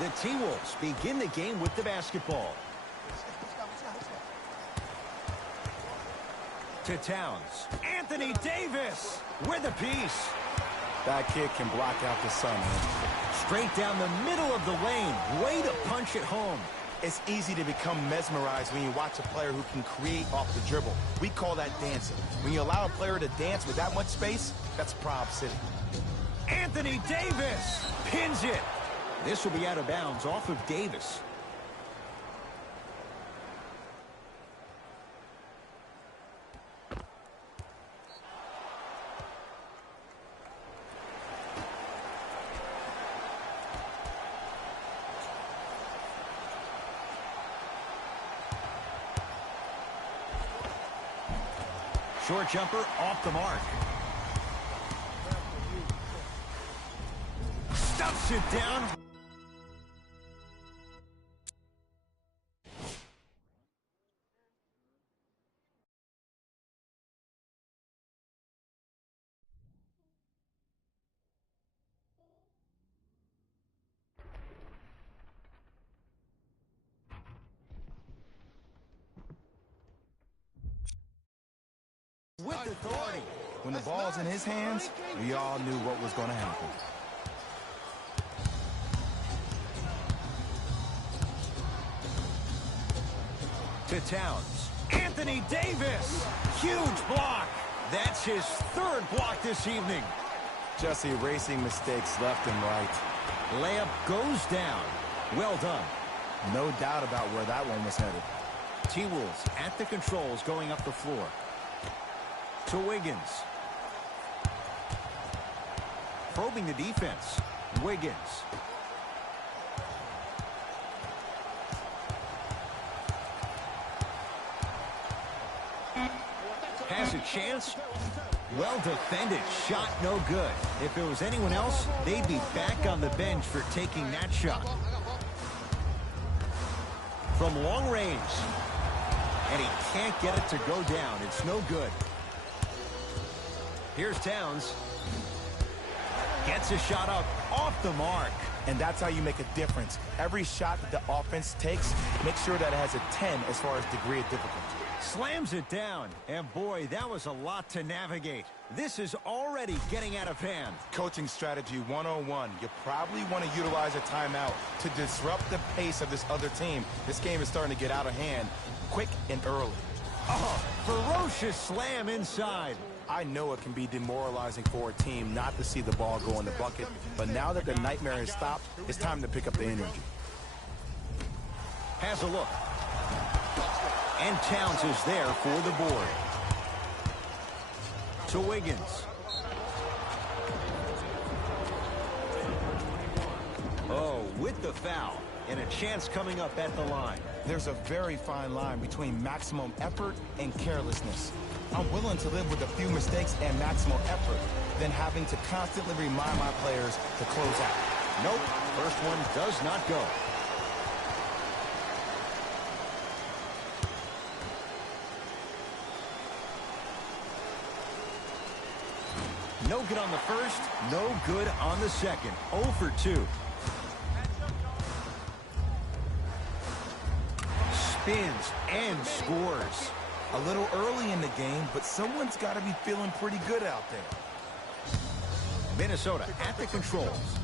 The T-Wolves begin the game with the basketball. To Towns. Anthony Davis with a piece. That kid can block out the sun, man. Straight down the middle of the lane. Way to punch it home. It's easy to become mesmerized when you watch a player who can create off the dribble. We call that dancing. When you allow a player to dance with that much space, that's Prob City. Anthony Davis pins it. This will be out of bounds off of Davis. Short jumper off the mark. Stuffs it down. With authority. When the ball's in his hands, we all knew what was going to happen. To Towns. Anthony Davis. Huge block. That's his third block this evening. Just erasing mistakes left and right. Layup goes down. Well done. No doubt about where that one was headed. T-Wolves at the controls going up the floor. To Wiggins. Probing the defense. Wiggins. Has a chance. Well defended. Shot no good. If it was anyone else, they'd be back on the bench for taking that shot. From long range. And he can't get it to go down. It's no good. Here's Towns. Gets a shot up off the mark. And that's how you make a difference. Every shot that the offense takes, make sure that it has a 10 as far as degree of difficulty. Slams it down. And boy, that was a lot to navigate. This is already getting out of hand. Coaching strategy 101. You probably want to utilize a timeout to disrupt the pace of this other team. This game is starting to get out of hand quick and early. Oh, ferocious slam inside. I know it can be demoralizing for a team not to see the ball go in the bucket, but now that the nightmare has stopped, it's time to pick up the energy. Has a look. And Towns is there for the board. To Wiggins. Oh, with the foul. And a chance coming up at the line. There's a very fine line between maximum effort and carelessness. I'm willing to live with a few mistakes and maximum effort than having to constantly remind my players to close out. Nope, first one does not go. No good on the first, no good on the second. 0 for 2. Spins and scores. A little early in the game, but someone's got to be feeling pretty good out there. Minnesota at the controls.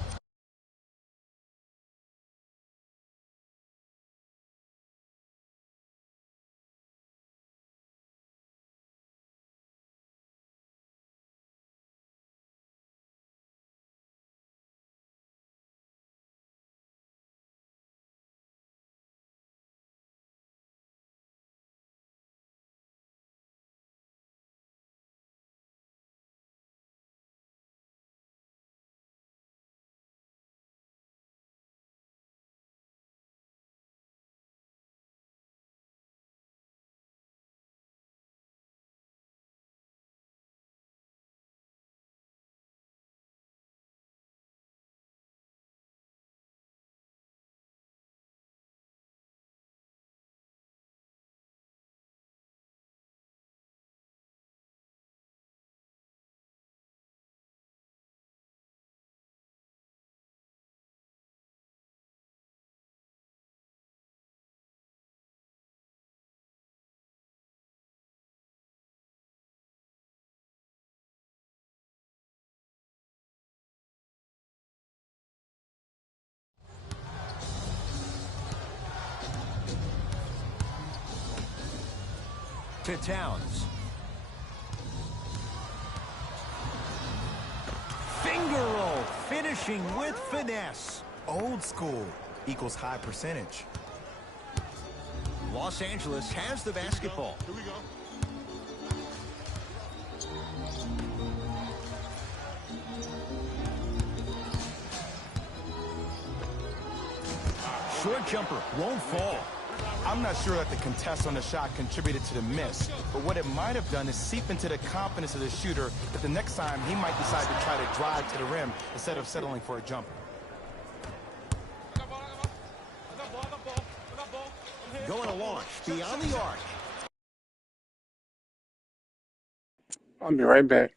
to Towns. Finger roll, finishing with finesse. Old school equals high percentage. Los Angeles has the basketball. Here we go. Short jumper won't fall. I'm not sure that the contest on the shot contributed to the miss, but what it might have done is seep into the confidence of the shooter that the next time he might decide to try to drive to the rim instead of settling for a jumper. Going to launch beyond the arc. I'll be right back.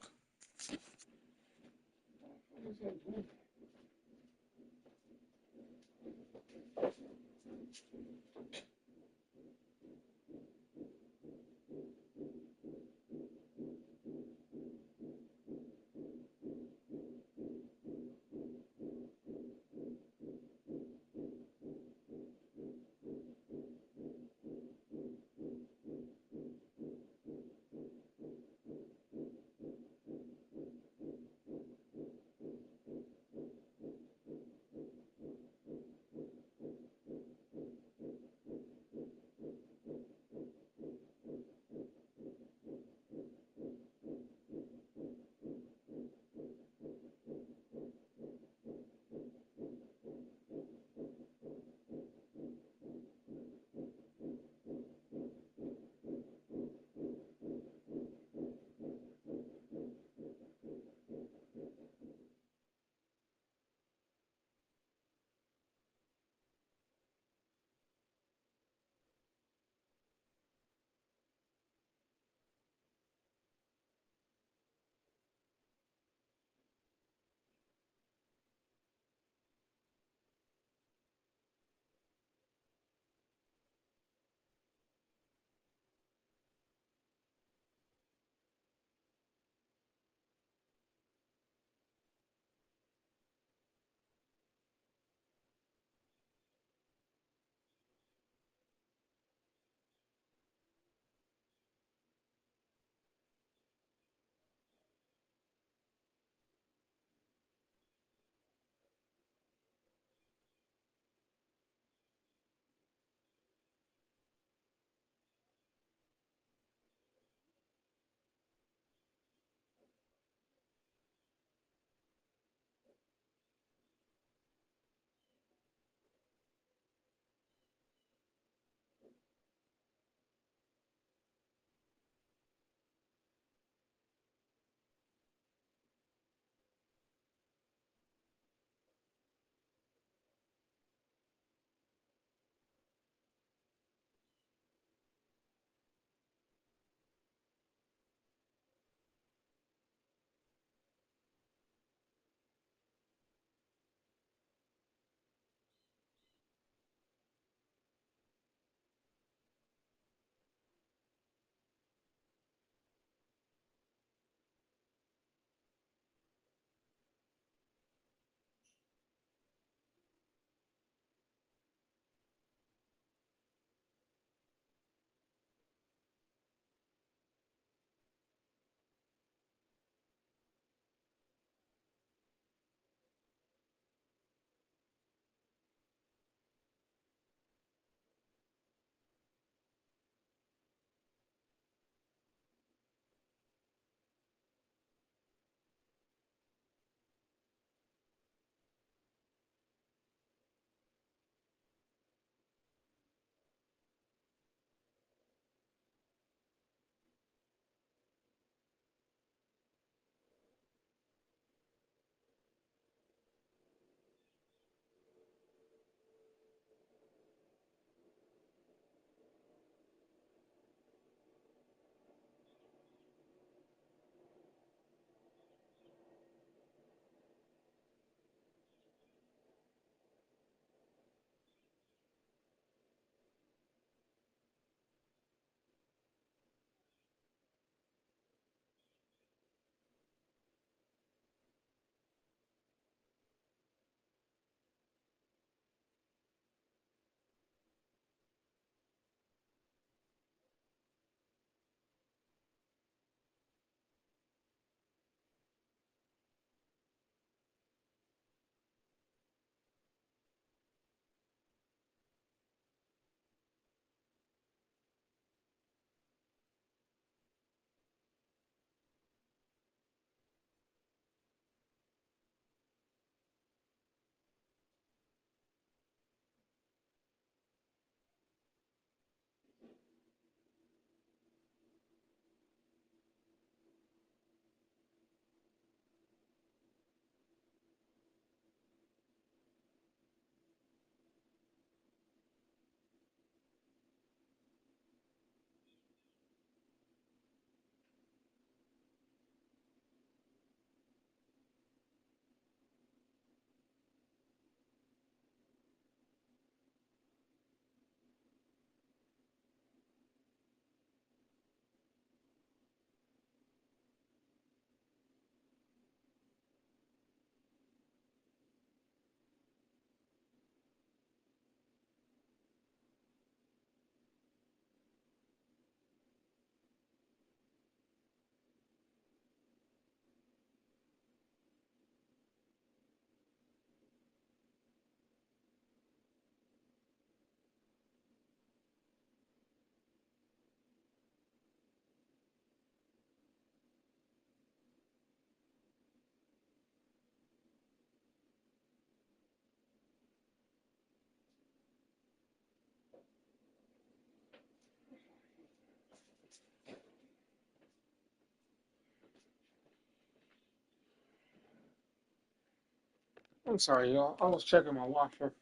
I'm sorry, y'all. I was checking my washer.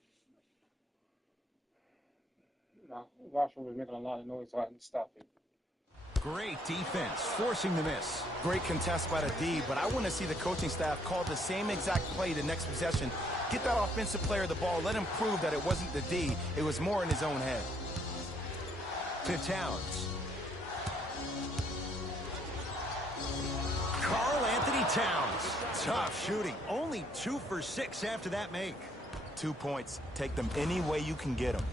My washer was making a lot of noise, so I had to stop it. Great defense, forcing the miss. Great contest by the D, but I want to see the coaching staff call the same exact play the next possession. Get that offensive player the ball. Let him prove that it wasn't the D. It was more in his own head. To Towns. Karl Anthony Towns. Tough shooting. Only 2 for 6 after that make. 2 points. Take them any way you can get them.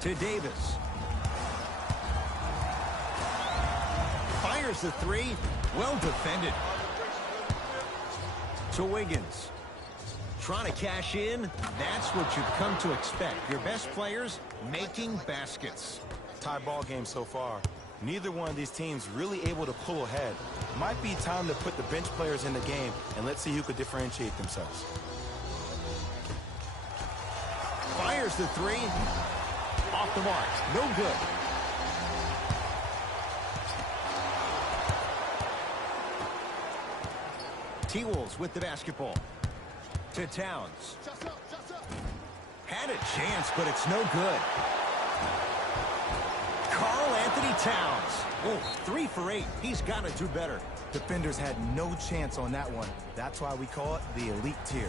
To Davis. Fires the 3. Well defended. To Wiggins. Trying to cash in. That's what you've come to expect. Your best players making baskets. Tie ball game so far. Neither one of these teams really able to pull ahead. Might be time to put the bench players in the game, and let's see who could differentiate themselves. Fires the 3. Off the mark. No good. T-Wolves with the basketball. To Towns. Had a chance, but it's no good. Karl Anthony Towns. Oh, 3 for 8. He's got to do better. Defenders had no chance on that one. That's why we call it the elite tier.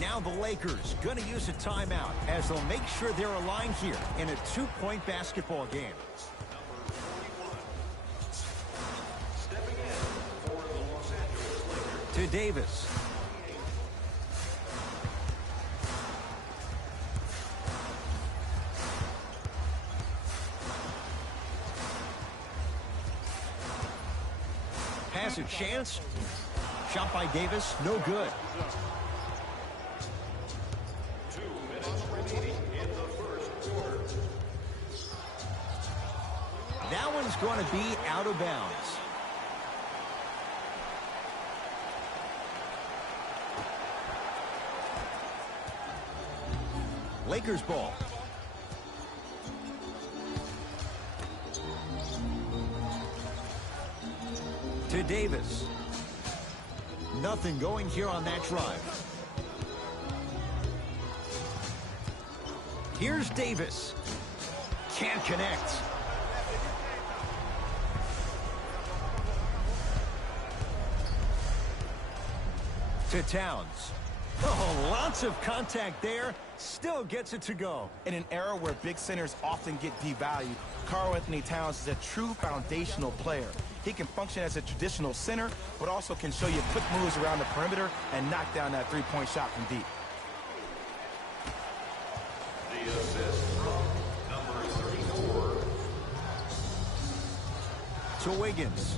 Now the Lakers going to use a timeout as they'll make sure they're aligned here in a 2-point basketball game. To Davis. Has a chance. Shot by Davis, no good. 2 minutes remaining in the first quarter. That one's going to be out of bounds. Lakers ball. To Davis. Nothing going here on that drive. Here's Davis. Can't connect. To Towns. Oh, lots of contact there. Still gets it to go. In an era where big centers often get devalued, Karl Anthony Towns is a true foundational player. He can function as a traditional center, but also can show you quick moves around the perimeter and knock down that three-point shot from deep. The assist from number 34. To Wiggins.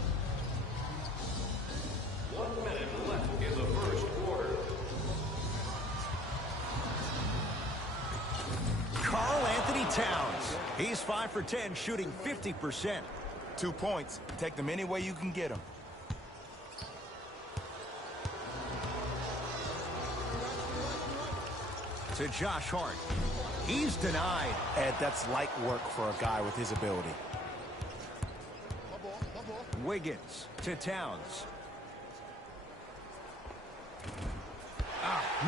1 minute left in the first quarter. Karl Anthony Towns. He's 5 for 10, shooting 50%. 2 points. Take them any way you can get them. To Josh Hart. He's denied. Ed, that's light work for a guy with his ability. Wiggins to Towns.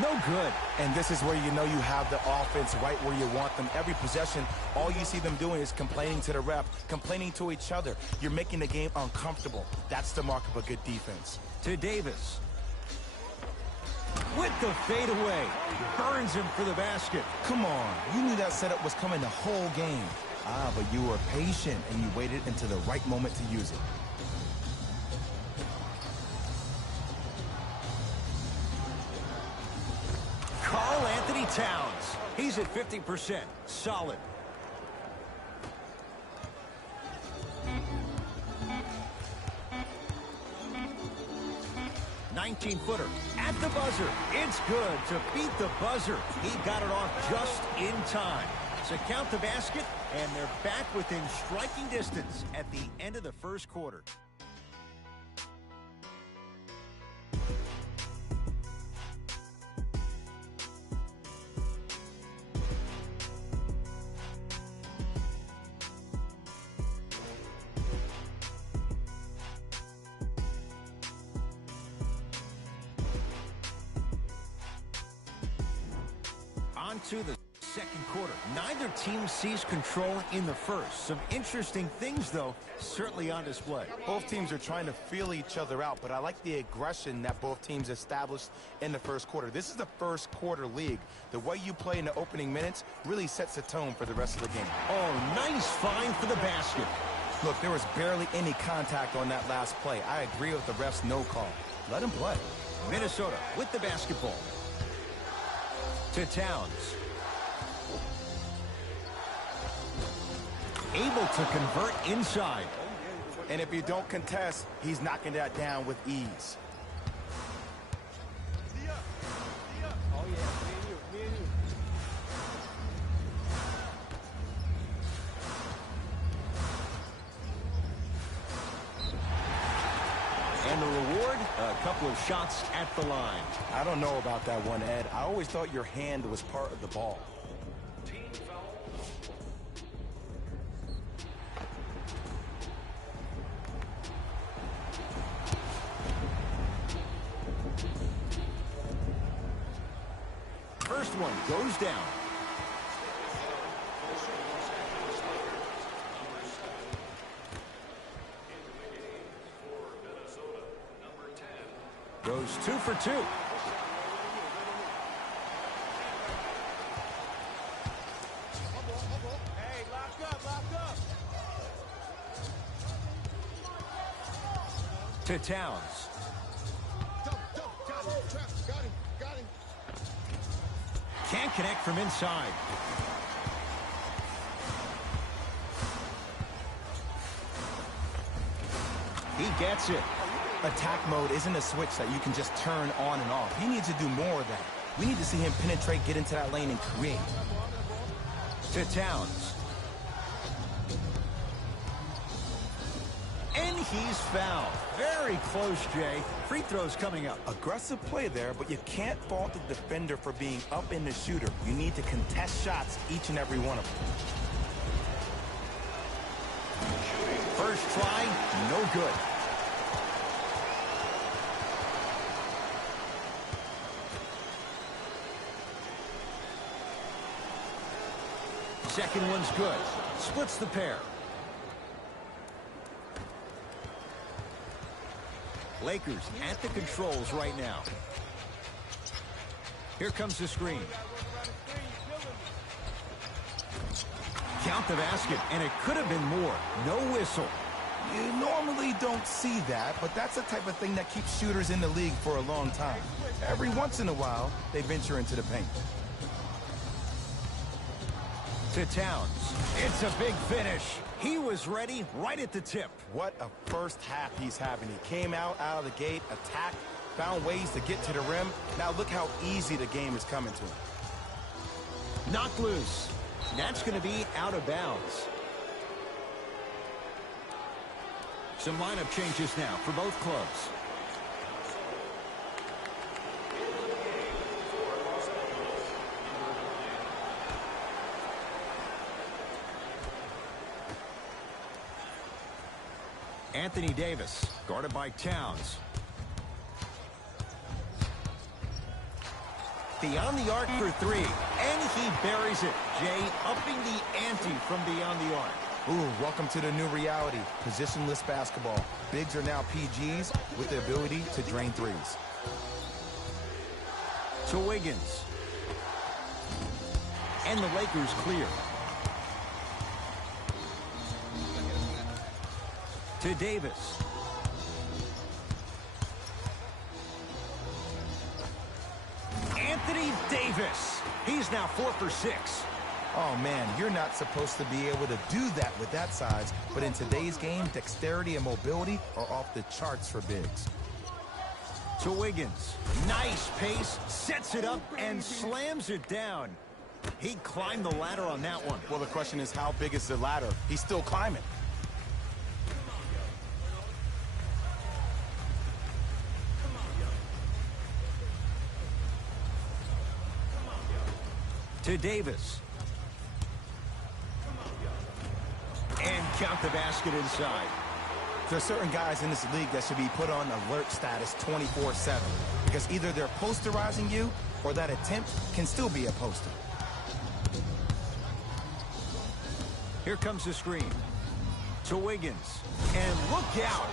No good. And this is where you know you have the offense right where you want them. Every possession, all you see them doing is complaining to the ref, complaining to each other. You're making the game uncomfortable. That's the mark of a good defense. To Davis. With the fadeaway. Burns him for the basket. Come on. You knew that setup was coming the whole game. But you were patient and you waited until the right moment to use it. Karl Anthony Towns. He's at 50%. Solid. $19-footer at the buzzer. It's good to beat the buzzer. He got it off just in time. So count the basket, and they're back within striking distance at the end of the first quarter. on to the second quarter. Neither team sees control in the first. Some interesting things, though, certainly on display. Both teams are trying to feel each other out, but I like the aggression that both teams established in the first quarter. This is the first quarter league. The way you play in the opening minutes really sets the tone for the rest of the game. Oh, nice find for the basket. Look, there was barely any contact on that last play. I agree with the ref's no call. Let him play. Minnesota with the basketball. To Towns. Able to convert inside. And if you don't contest, he's knocking that down with ease. Oh, yeah, me and you. And the reward, a couple of shots at the line. I don't know about that one, Ed. I always thought your hand was part of the ball. First one goes down. Goes 2 for 2. Hey, lock up. To Towns. Got him. Can't connect from inside. He gets it. Attack mode isn't a switch that you can just turn on and off. He needs to do more of that. We need to see him penetrate, get into that lane, and create. To Towns. And he's fouled. Very close, Jay. Free throws coming up. Aggressive play there, but you can't fault the defender for being up in the shooter. You need to contest shots, each and every one of them. First try, no good. Second one's good. Splits the pair. Lakers at the controls right now. Here comes the screen. Count the basket, and it could have been more. No whistle. You normally don't see that, but that's the type of thing that keeps shooters in the league for a long time. Every once in a while, they venture into the paint. To Towns. It's a big finish. He was ready right at the tip. What a first half he's having. He came out of the gate, attacked, found ways to get to the rim. Now look how easy the game is coming to him. Knocked loose. That's going to be out of bounds. Some lineup changes now for both clubs. Anthony Davis, guarded by Towns. Beyond the arc for three, and he buries it. Jay upping the ante from beyond the arc. Ooh, welcome to the new reality. Positionless basketball. Bigs are now PGs with the ability to drain threes. To Wiggins. And the Lakers clear. To Davis. Anthony Davis. He's now 4 for 6. Oh, man, you're not supposed to be able to do that with that size, but in today's game, dexterity and mobility are off the charts for bigs. To Wiggins. Nice pace, sets it up, and slams it down. He climbed the ladder on that one. Well, the question is, how big is the ladder? He's still climbing. To Davis. And count the basket inside. There's certain guys in this league that should be put on alert status 24/7 because either they're posterizing you or that attempt can still be a poster. Here comes the screen to Wiggins. And look out.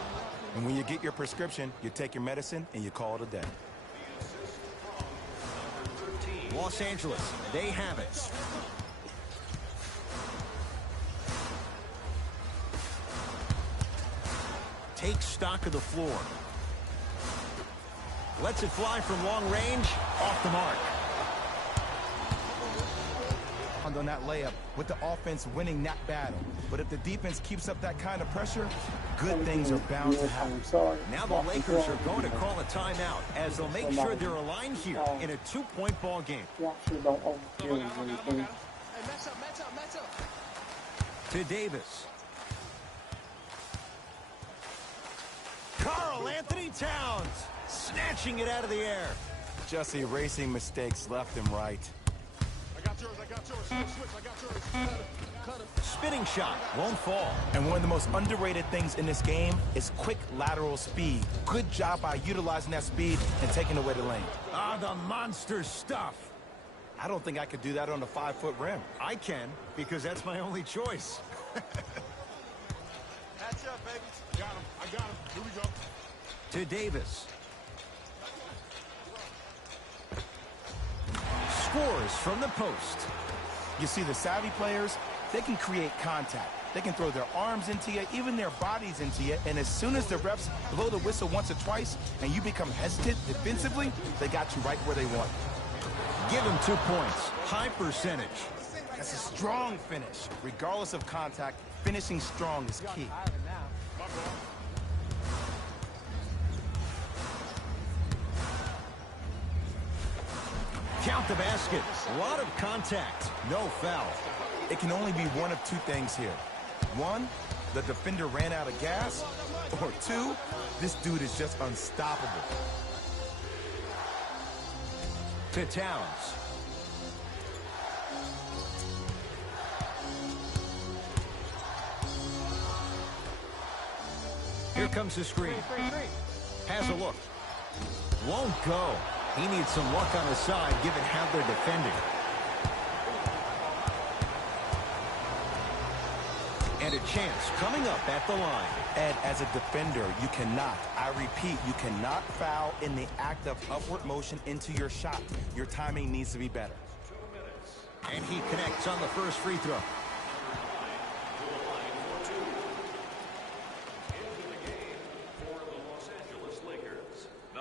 And when you get your prescription, you take your medicine and you call it a day. Los Angeles, they have it. Take stock of the floor. Lets it fly from long range, off the mark. On that layup with the offense winning that battle. But if the defense keeps up that kind of pressure, good things are bound to happen. Now the Lakers are going to call a timeout as they'll make sure they're aligned here in a 2-point ball game. To Davis. Karl Anthony Towns snatching it out of the air. Just erasing mistakes left and right. Spinning shot won't fall. And one of the most underrated things in this game is quick lateral speed. Good job by utilizing that speed and taking away the lane. Ah, the monster stuff. I don't think I could do that on a 5-foot rim. I can, because that's my only choice. Catch up, baby. Got him. I got him. Here we go. To Davis. Scores from the post. You see, the savvy players, they can create contact. They can throw their arms into you, even their bodies into you, and as soon as the refs blow the whistle once or twice and you become hesitant defensively, they got you right where they want. Give him 2 points. High percentage. That's a strong finish. Regardless of contact, finishing strong is key. Count the basket. A lot of contact. No foul. It can only be one of two things here. One, the defender ran out of gas. Or two, this dude is just unstoppable. To Towns. Here comes the screen. Has a look. Won't go. He needs some luck on his side, given how they're defending. And a chance coming up at the line. Ed, as a defender, you cannot, I repeat, you cannot foul in the act of upward motion into your shot. Your timing needs to be better. And he connects on the first free throw.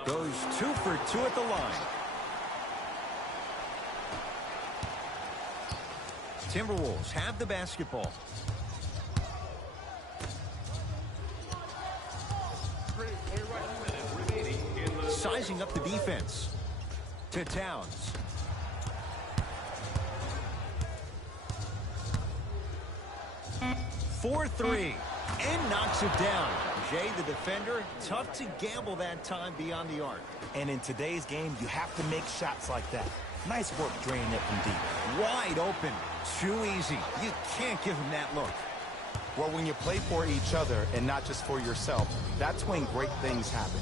Goes 2 for 2 at the line. Timberwolves have the basketball. Sizing up the defense. To Towns. For 3. And knocks it down. Jay, the defender, tough to gamble that time beyond the arc. And in today's game, you have to make shots like that. Nice work draining it from deep. Wide open. Too easy. You can't give him that look. Well, when you play for each other and not just for yourself, that's when great things happen.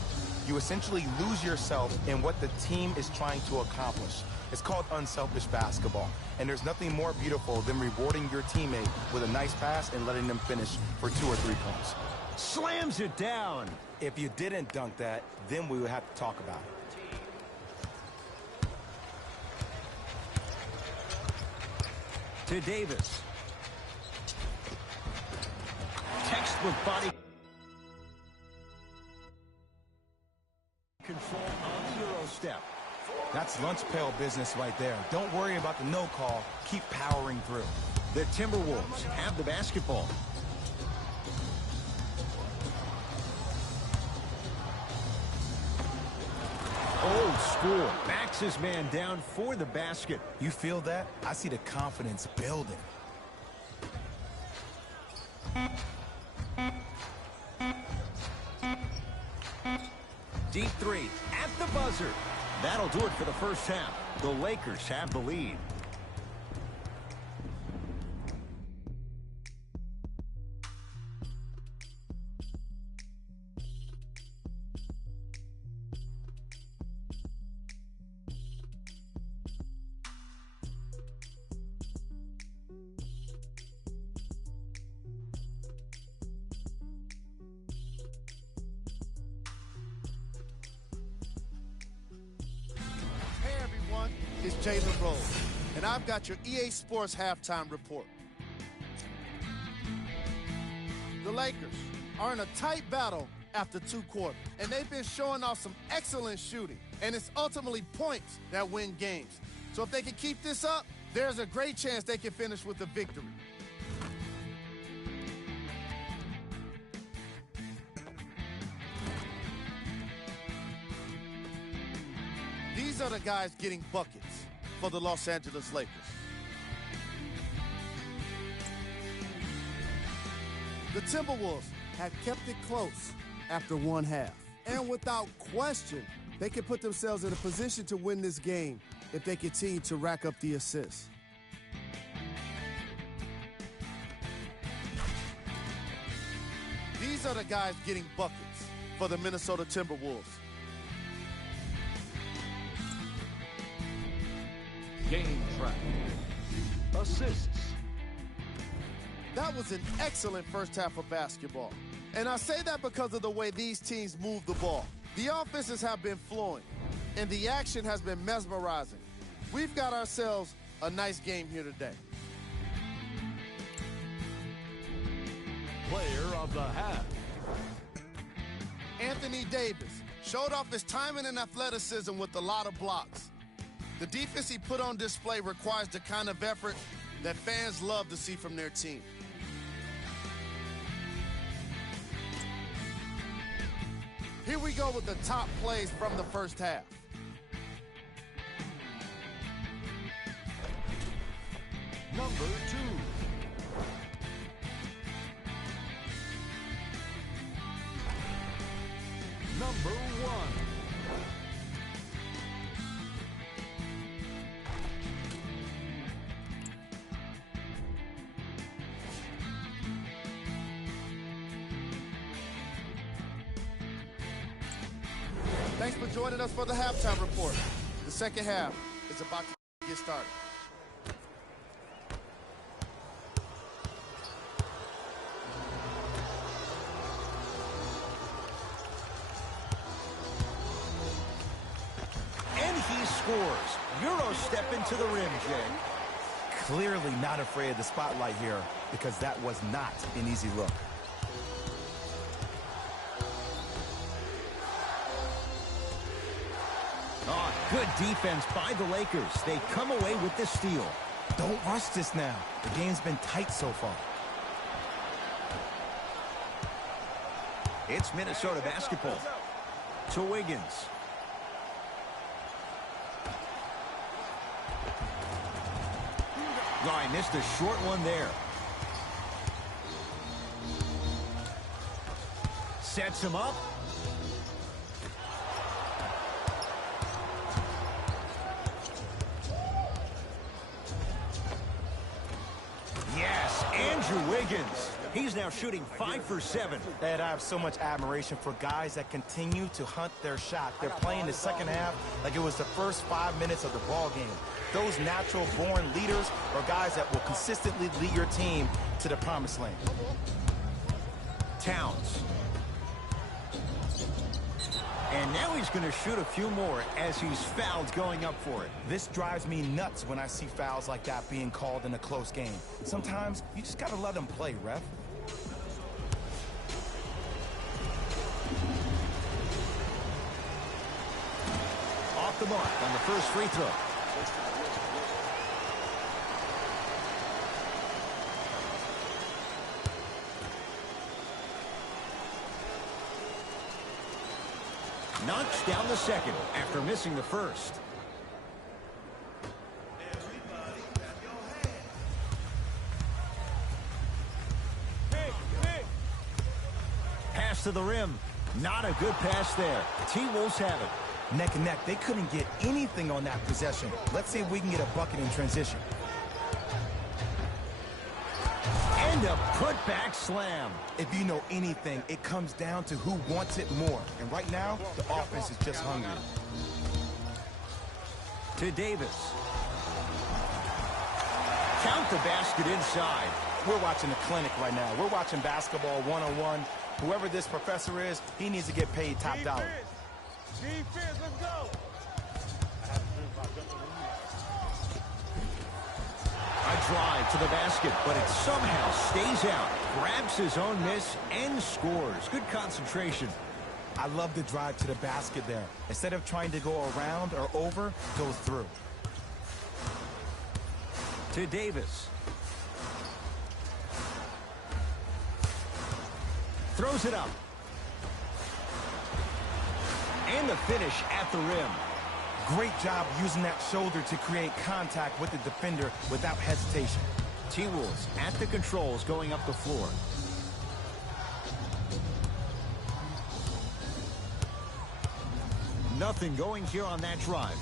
You essentially lose yourself in what the team is trying to accomplish. It's called unselfish basketball. And there's nothing more beautiful than rewarding your teammate with a nice pass and letting them finish for 2 or 3 points. Slams it down. If you didn't dunk that, then we would have to talk about it. To Davis. Textbook body control on the Euro step. That's lunch pail business right there. Don't worry about the no call. Keep powering through. The Timberwolves have the basketball. Old school. Backs his man down for the basket. You feel that? I see the confidence building. Deep 3 at the buzzer. That'll do it for the first half. The Lakers have the lead. It's Jalen Rose, and I've got your EA Sports halftime report. The Lakers are in a tight battle after 2 quarters, and they've been showing off some excellent shooting, and it's ultimately points that win games. So if they can keep this up, there's a great chance they can finish with a victory. These are the guys getting buckets for the Los Angeles Lakers. The Timberwolves have kept it close after 1 half. And without question, they can put themselves in a position to win this game if they continue to rack up the assists. These are the guys getting buckets for the Minnesota Timberwolves. Game track. Assists. That was an excellent first half of basketball. And I say that because of the way these teams move the ball. The offenses have been flowing, and the action has been mesmerizing. We've got ourselves a nice game here today. Player of the half. Anthony Davis showed off his timing and athleticism with a lot of blocks. The defense he put on display requires the kind of effort that fans love to see from their team. Here we go with the top plays from the first half. Number 2. Number 1. Thanks for joining us for the halftime report. The second half is about to get started. And he scores. Euro step into the rim, Jay. Clearly not afraid of the spotlight here because that was not an easy look. Oh, good defense by the Lakers. They come away with the steal. Don't rush this now. The game's been tight so far. It's Minnesota basketball. To Wiggins. Oh, I missed a short one there. Sets him up. Yes, Andrew Wiggins. He's now shooting 5 for 7. Ed, I have so much admiration for guys that continue to hunt their shot. They're playing the second half like it was the first 5 minutes of the ball game. Those natural-born leaders are guys that will consistently lead your team to the promised land. Towns. And now he's going to shoot a few more as he's fouled going up for it. This drives me nuts when I see fouls like that being called in a close game. Sometimes you just got to let them play, ref. Off the mark on the first free throw. Knocks down the second after missing the first. Pass to the rim. Not a good pass there. T-Wolves have it. Neck and neck. They couldn't get anything on that possession. Let's see if we can get a bucket in transition. And a put-back slam. If you know anything, it comes down to who wants it more. And right now, the offense is just hungry. To Davis. Count the basket inside. We're watching a clinic right now. We're watching basketball one-on-one. Whoever this professor is, he needs to get paid top dollar. Defense, let's go. drive to the basket, but it somehow stays out. Grabs his own miss and scores. Good concentration. I love the drive to the basket there. Instead of trying to go around or over, go through. To Davis. Throws it up. And the finish at the rim. Great job using that shoulder to create contact with the defender without hesitation. T-Wolves at the controls going up the floor. Nothing going here on that drive.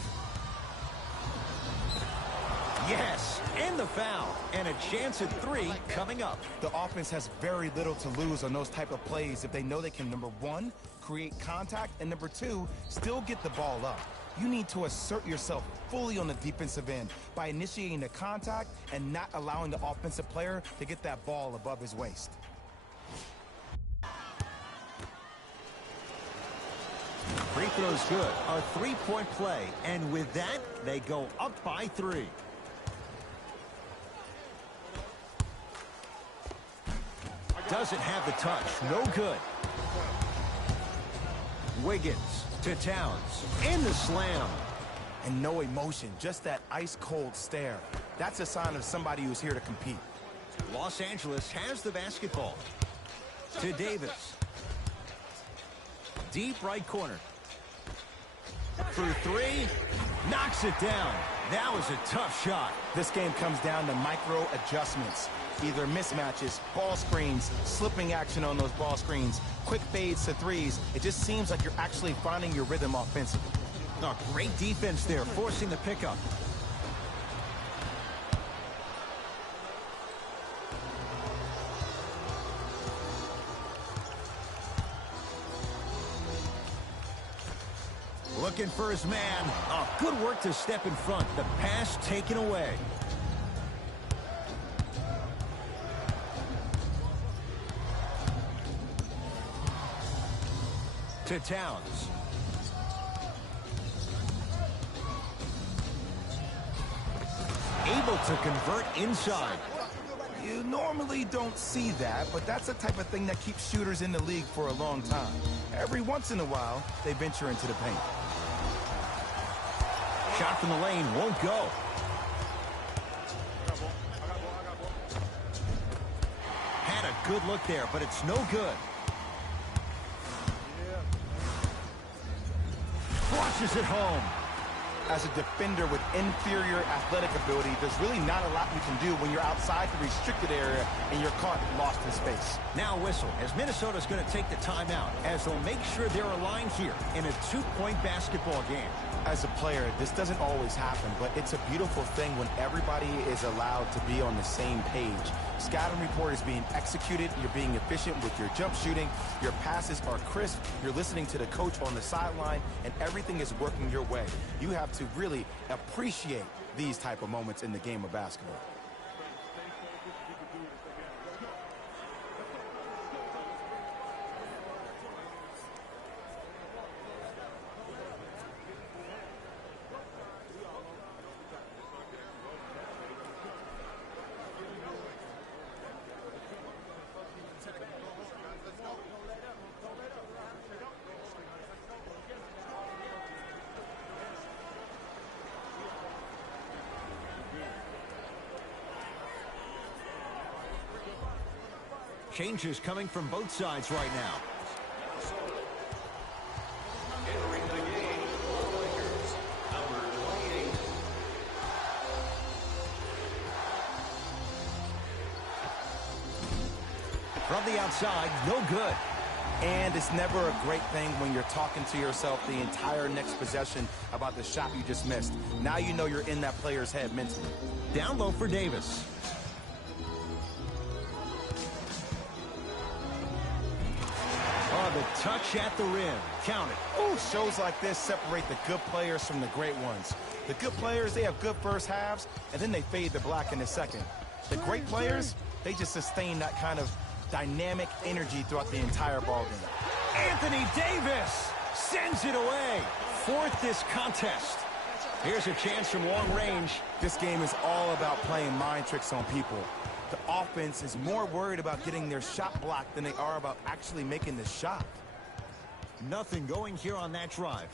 Yes, and the foul. And a chance at 3 coming up. The offense has very little to lose on those type of plays if they know they can, number 1, create contact, and number 2, still get the ball up. You need to assert yourself fully on the defensive end by initiating the contact and not allowing the offensive player to get that ball above his waist. Free throw's good. A 3-point play. And with that, they go up by 3. Doesn't have the touch. No good. Wiggins to Towns. In the slam. And no emotion, just that ice-cold stare. That's a sign of somebody who's here to compete. Los Angeles has the basketball. To Davis. Deep right corner. For 3. Knocks it down. That was a tough shot. This game comes down to micro adjustments. Either mismatches, ball screens, slipping action on those ball screens, quick fades to 3s. It just seems like you're actually finding your rhythm offensively. Oh, great defense there, forcing the pickup. Looking for his man. Oh, good work to step in front. The pass taken away. To Towns. Able to convert inside. You normally don't see that, but that's the type of thing that keeps shooters in the league for a long time. Every once in a while, they venture into the paint. Shot from the lane won't go. Had a good look there, but it's no good. Flushes it home. As a defender with inferior athletic ability, there's really not a lot you can do when you're outside the restricted area and you're caught lost in space. Now whistle, as Minnesota's going to take the timeout, as they'll make sure they're aligned here in a 2-point basketball game. As a player, this doesn't always happen, but it's a beautiful thing when everybody is allowed to be on the same page. Scouting report is being executed, you're being efficient with your jump shooting, your passes are crisp, you're listening to the coach on the sideline, and everything is working your way. You have to really appreciate these type of moments in the game of basketball. Changes coming from both sides right now. Entering the game, the Lakers, number 28. From the outside, no good. And it's never a great thing when you're talking to yourself the entire next possession about the shot you just missed. Now you know you're in that player's head mentally. Down low for Davis. Oh, the touch at the rim. Count it. Ooh, shows like this separate the good players from the great ones. The good players, they have good first halves, and then they fade to black in the second. The great players, they just sustain that kind of dynamic energy throughout the entire ballgame. Anthony Davis sends it away. Fourth this contest. Here's a chance from long range. This game is all about playing mind tricks on people. The offense is more worried about getting their shot blocked than they are about actually making the shot. Nothing going here on that drive.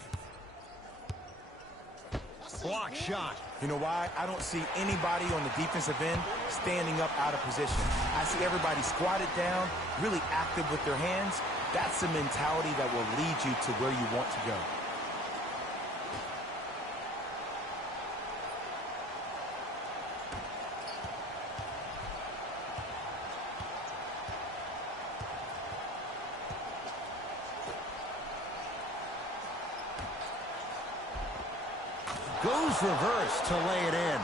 Block shot. You know why? I don't see anybody on the defensive end standing up out of position. I see everybody squatted down, really active with their hands. That's the mentality that will lead you to where you want to go. Goes reverse to lay it in.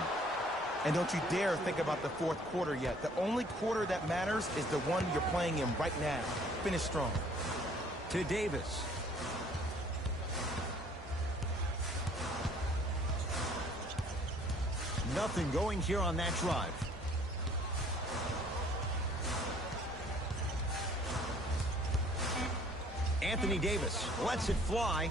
And don't you dare think about the fourth quarter yet. The only quarter that matters is the one you're playing in right now. Finish strong. To Davis. Nothing going here on that drive. Anthony Davis lets it fly.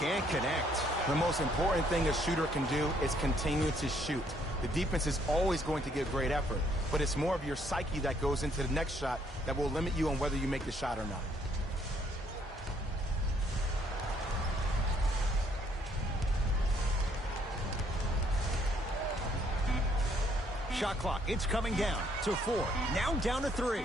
Can't connect. The most important thing a shooter can do is continue to shoot. The defense is always going to give great effort, but it's more of your psyche that goes into the next shot that will limit you on whether you make the shot or not. Shot clock, it's coming down to 4. Now down to 3.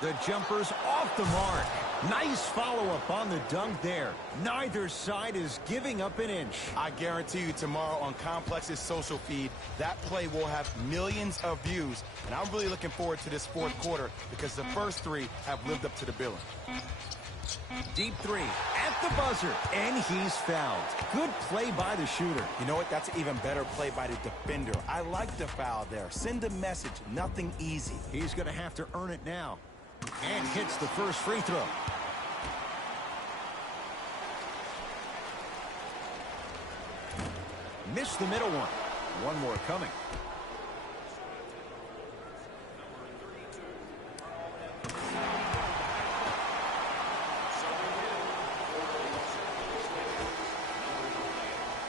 The jumper's off the mark. Nice follow-up on the dunk there. Neither side is giving up an inch. I guarantee you tomorrow on Complex's social feed, that play will have millions of views. And I'm really looking forward to this fourth quarter because the first 3 have lived up to the billing. Deep 3 at the buzzer, and he's fouled. Good play by the shooter. You know what? That's an even better play by the defender. I like the foul there. Send a message. Nothing easy. He's going to have to earn it now. And hits the first free throw. Missed the middle one. One more coming.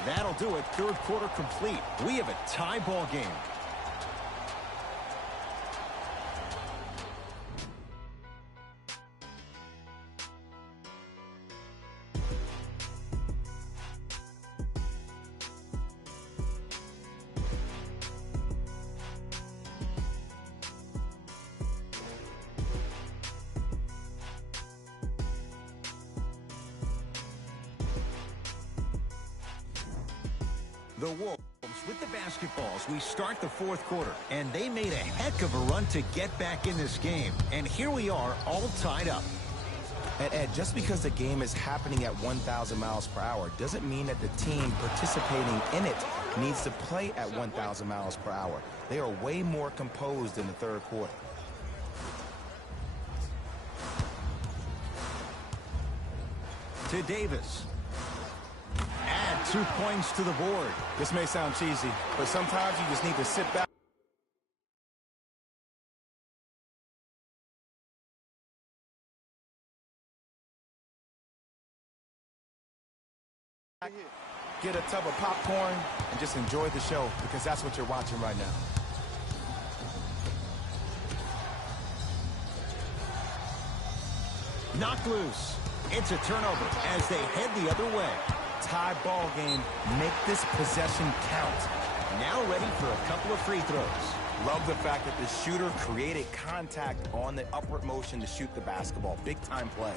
That'll do it. Third quarter complete. We have a tie ball game. The Wolves with the basketballs. We start the fourth quarter, and they made a heck of a run to get back in this game. And here we are, all tied up. And Ed, just because the game is happening at 1,000 miles per hour doesn't mean that the team participating in it needs to play at 1,000 miles per hour. They are way more composed in the third quarter. To Davis. Add 2 points to the board. This may sound cheesy, but sometimes you just need to sit back. Get a tub of popcorn and just enjoy the show because that's what you're watching right now. Knocked loose. It's a turnover as they head the other way. Tie ball game. Make this possession count. Now ready for a couple of free throws. Love the fact that the shooter created contact on the upward motion to shoot the basketball. Big time play.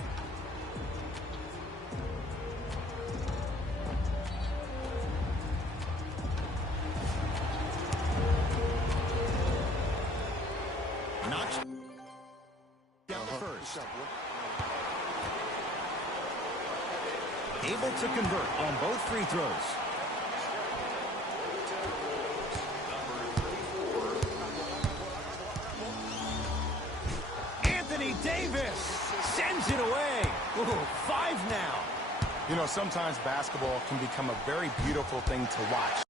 Knocks down the first. Able to convert on both free throws. Anthony Davis sends it away. Ooh, 5 now. You know, sometimes basketball can become a very beautiful thing to watch.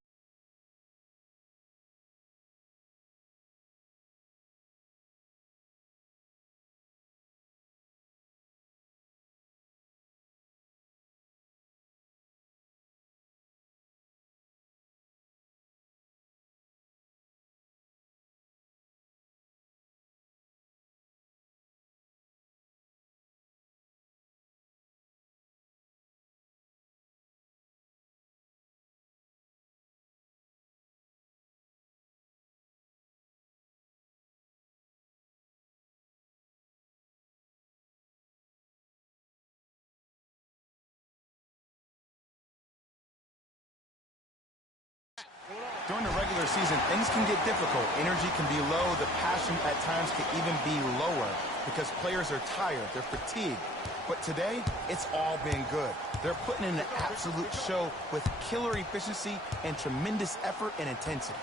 During the regular season, things can get difficult. Energy can be low. The passion at times can even be lower because players are tired. They're fatigued. But today, it's all been good. They're putting in an absolute show with killer efficiency and tremendous effort and intensity.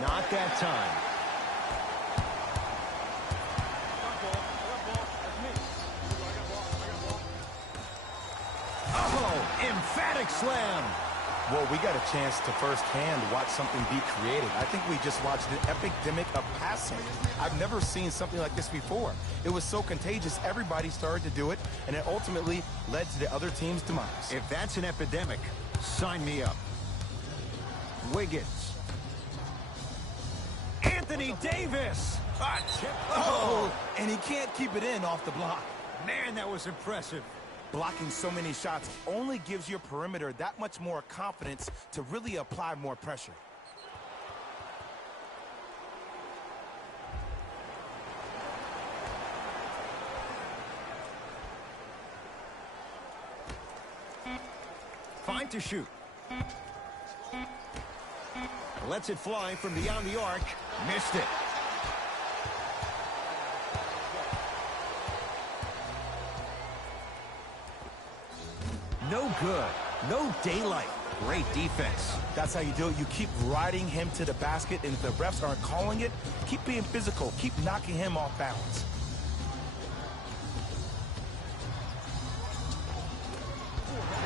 Not that time. Oh, emphatic slam. Well, we got a chance to firsthand watch something be created. I think we just watched an epidemic of passing. I've never seen something like this before. It was so contagious, everybody started to do it, and it ultimately led to the other team's demise. If that's an epidemic, sign me up. Wiggins. Anthony Davis. Oh, and he can't keep it in off the block. Man, that was impressive. Blocking so many shots only gives your perimeter that much more confidence to really apply more pressure. Fine to shoot. Lets it fly from beyond the arc. Missed it. No good. No daylight. Great defense. That's how you do it. You keep riding him to the basket, and if the refs aren't calling it, keep being physical. Keep knocking him off balance.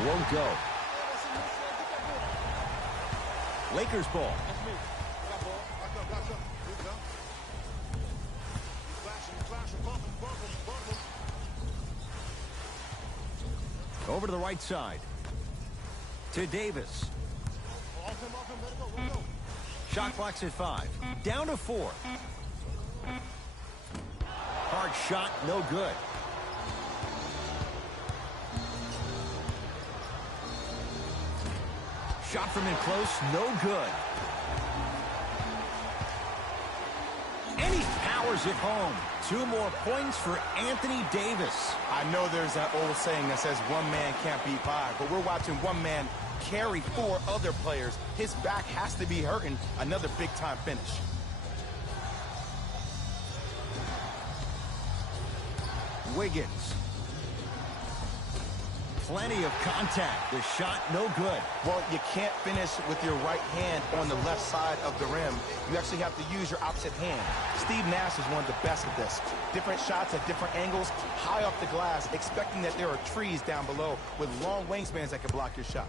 Won't go. Lakers ball. Over to the right side. To Davis. Shot clock's at 5. Down to 4. Hard shot, no good. Shot from in close, no good. And he powers it home. 2 more points for Anthony Davis. I know there's that old saying that says one man can't beat 5, but we're watching one man carry 4 other players. His back has to be hurting. Another big-time finish. Wiggins. Plenty of contact. The shot, no good. Well, you can't finish with your right hand on the left side of the rim. You actually have to use your opposite hand. Steve Nash is one of the best at this. Different shots at different angles, high off the glass, expecting that there are trees down below with long wingspans that can block your shot.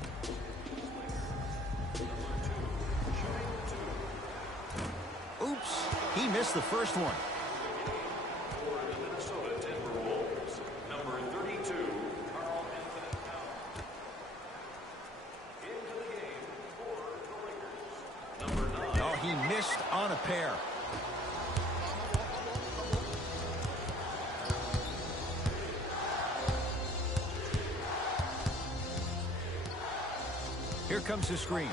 Oops, he missed the first one. He missed on a pair. Here comes the screen.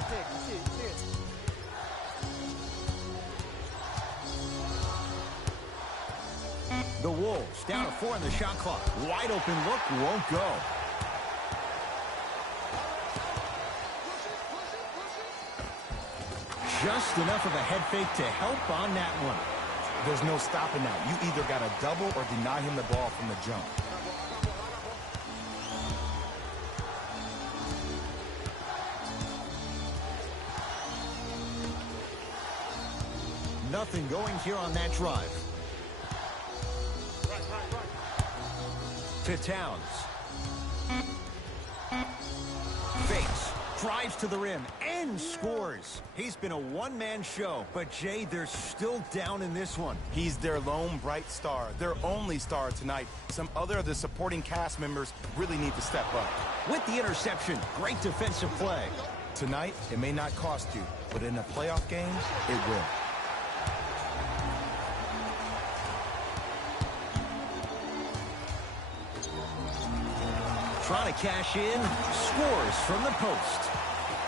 The Wolves down to 4 on the shot clock. Wide open look, won't go. Just enough of a head fake to help on that one. There's no stopping that. You either got to double or deny him the ball from the jump. Nothing going here on that drive. To Towns. Fakes. Drives to the rim and scores. He's been a one-man show, but Jay, they're still down in this one. He's their lone bright star, their only star tonight. Some other of the supporting cast members really need to step up. With the interception, great defensive play. Tonight, it may not cost you, but in a playoff game, it will. Trying to cash in, scores from the post.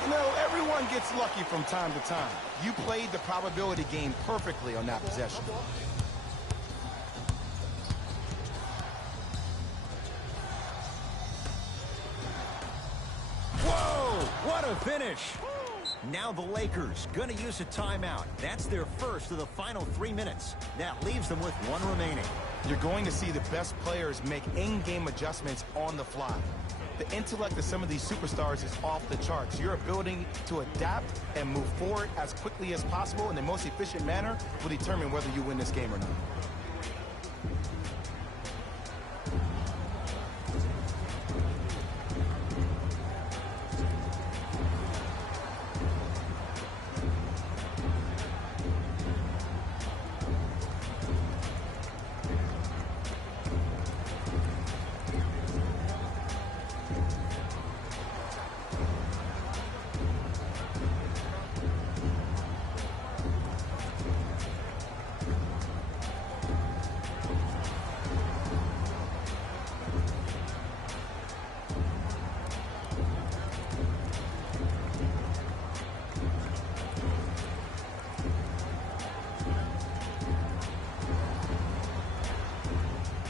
You know, everyone gets lucky from time to time. You played the probability game perfectly on that possession. What a finish. Now the Lakers going to use a timeout. That's their first of the final 3 minutes. That leaves them with one remaining. You're going to see the best players make in-game adjustments on the fly. The intellect of some of these superstars is off the charts. Your ability to adapt and move forward as quickly as possible in the most efficient manner will determine whether you win this game or not.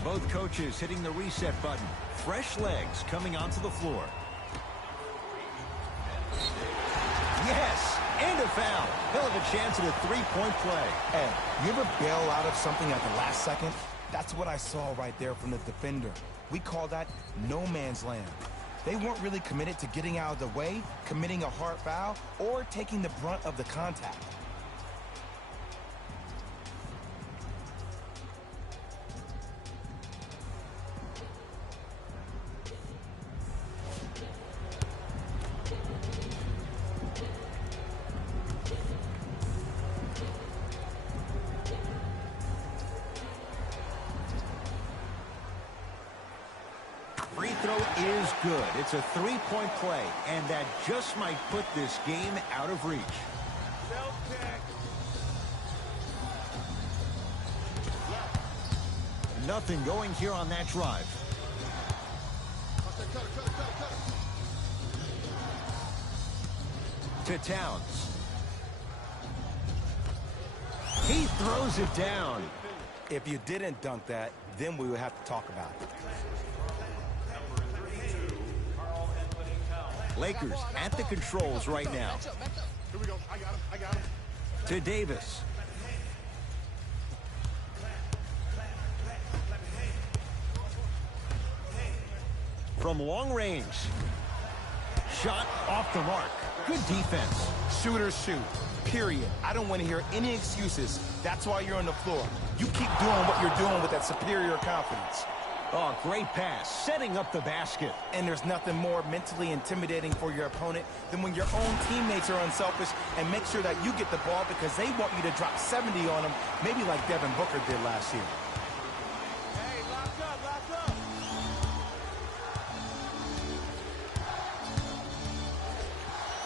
Both coaches hitting the reset button. Fresh legs coming onto the floor. Yes, and a foul. He'll have a chance at a three-point play. Ed, you ever bail out of something at the last second? That's what I saw right there from the defender. We call that no man's land. They weren't really committed to getting out of the way, committing a hard foul, or taking the brunt of the contact. Free throw is good. It's a three-point play, and that just might put this game out of reach. Nothing going here on that drive. To Towns. He throws it down. If you didn't dunk that, then we would have to talk about it. Lakers at the controls right now. Here we go. I got him. To Davis. From long range. Shot off the mark. Good defense. Shooters shoot, period. I don't want to hear any excuses. That's why you're on the floor. You keep doing what you're doing with that superior confidence. Oh, great pass, setting up the basket. And there's nothing more mentally intimidating for your opponent than when your own teammates are unselfish and make sure that you get the ball because they want you to drop 70 on them, maybe like Devin Booker did last year. Hey, lock up.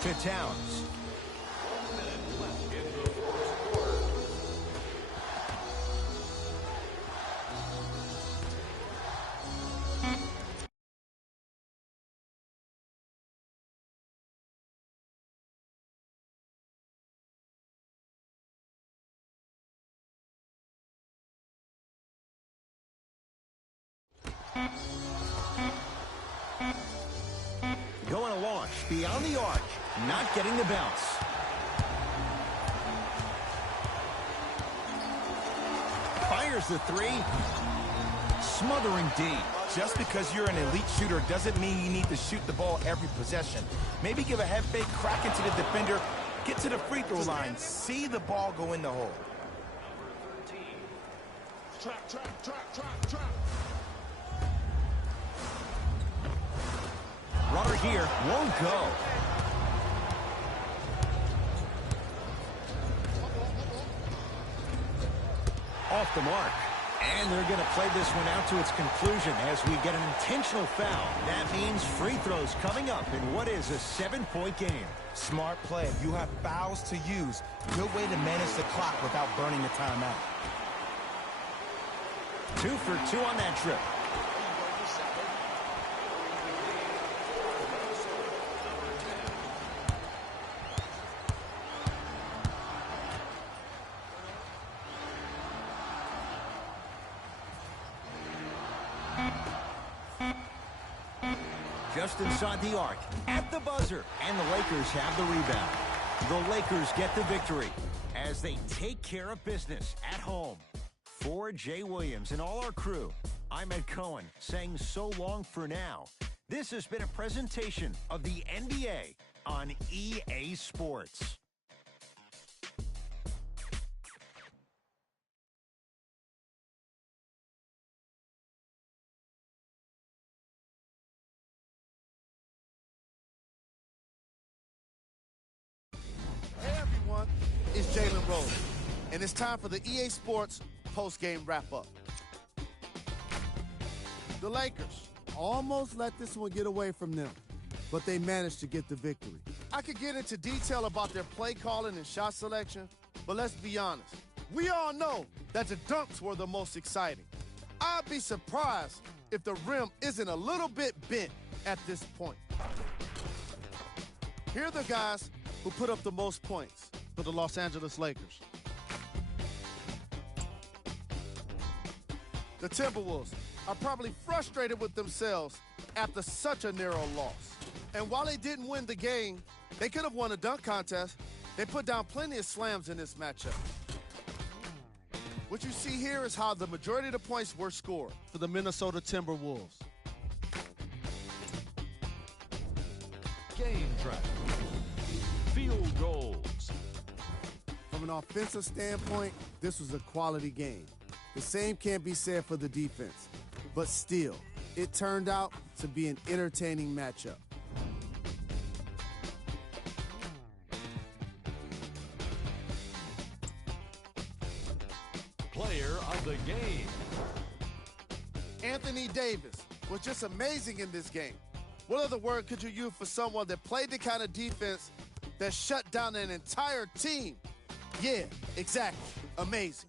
To Towns. Going to launch beyond the arc, not getting the bounce. Fires the three. Smothering D. Just because you're an elite shooter doesn't mean you need to shoot the ball every possession. Maybe give a head fake, crack into the defender, get to the free throw line, see the ball go in the hole. Trap. Runner here won't go. Off the mark. And they're going to play this one out to its conclusion as we get an intentional foul. That means free throws coming up in what is a 7-point game. Smart play. You have fouls to use. Good way to manage the clock without burning the timeout. 2 for 2 on that trip. just inside the arc, at the buzzer, and the Lakers have the rebound. The Lakers get the victory as they take care of business at home. For Jay Williams and all our crew, I'm Ed Cohen saying so long for now. This has been a presentation of the NBA on EA Sports. Hey everyone, it's Jalen Rose, and it's time for the EA Sports post-game wrap-up. The Lakers almost let this one get away from them, but they managed to get the victory. I could get into detail about their play calling and shot selection, but let's be honest. We all know that the dunks were the most exciting. I'd be surprised if the rim isn't a little bit bent at this point. Here are the guys who put up the most points for the Los Angeles Lakers. The Timberwolves are probably frustrated with themselves after such a narrow loss. And while they didn't win the game, they could have won a dunk contest. They put down plenty of slams in this matchup. What you see here is how the majority of the points were scored for the Minnesota Timberwolves. Game track. Field goals. From an offensive standpoint, this was a quality game. The same can't be said for the defense. But still, it turned out to be an entertaining matchup. Player of the game. Anthony Davis was just amazing in this game. What other word could you use for someone that played the kind of defense that shut down an entire team? Yeah, exactly. Amazing.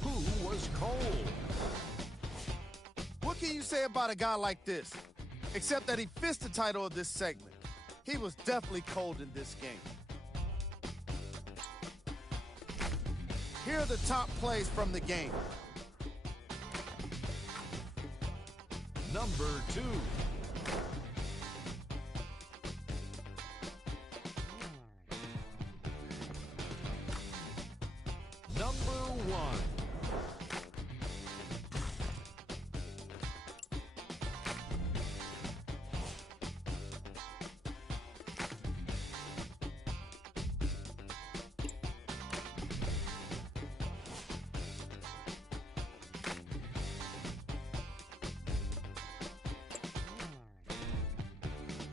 Who was cold? What can you say about a guy like this? Except that he fits the title of this segment. He was definitely cold in this game. Here are the top plays from the game. Number 2. Number 1.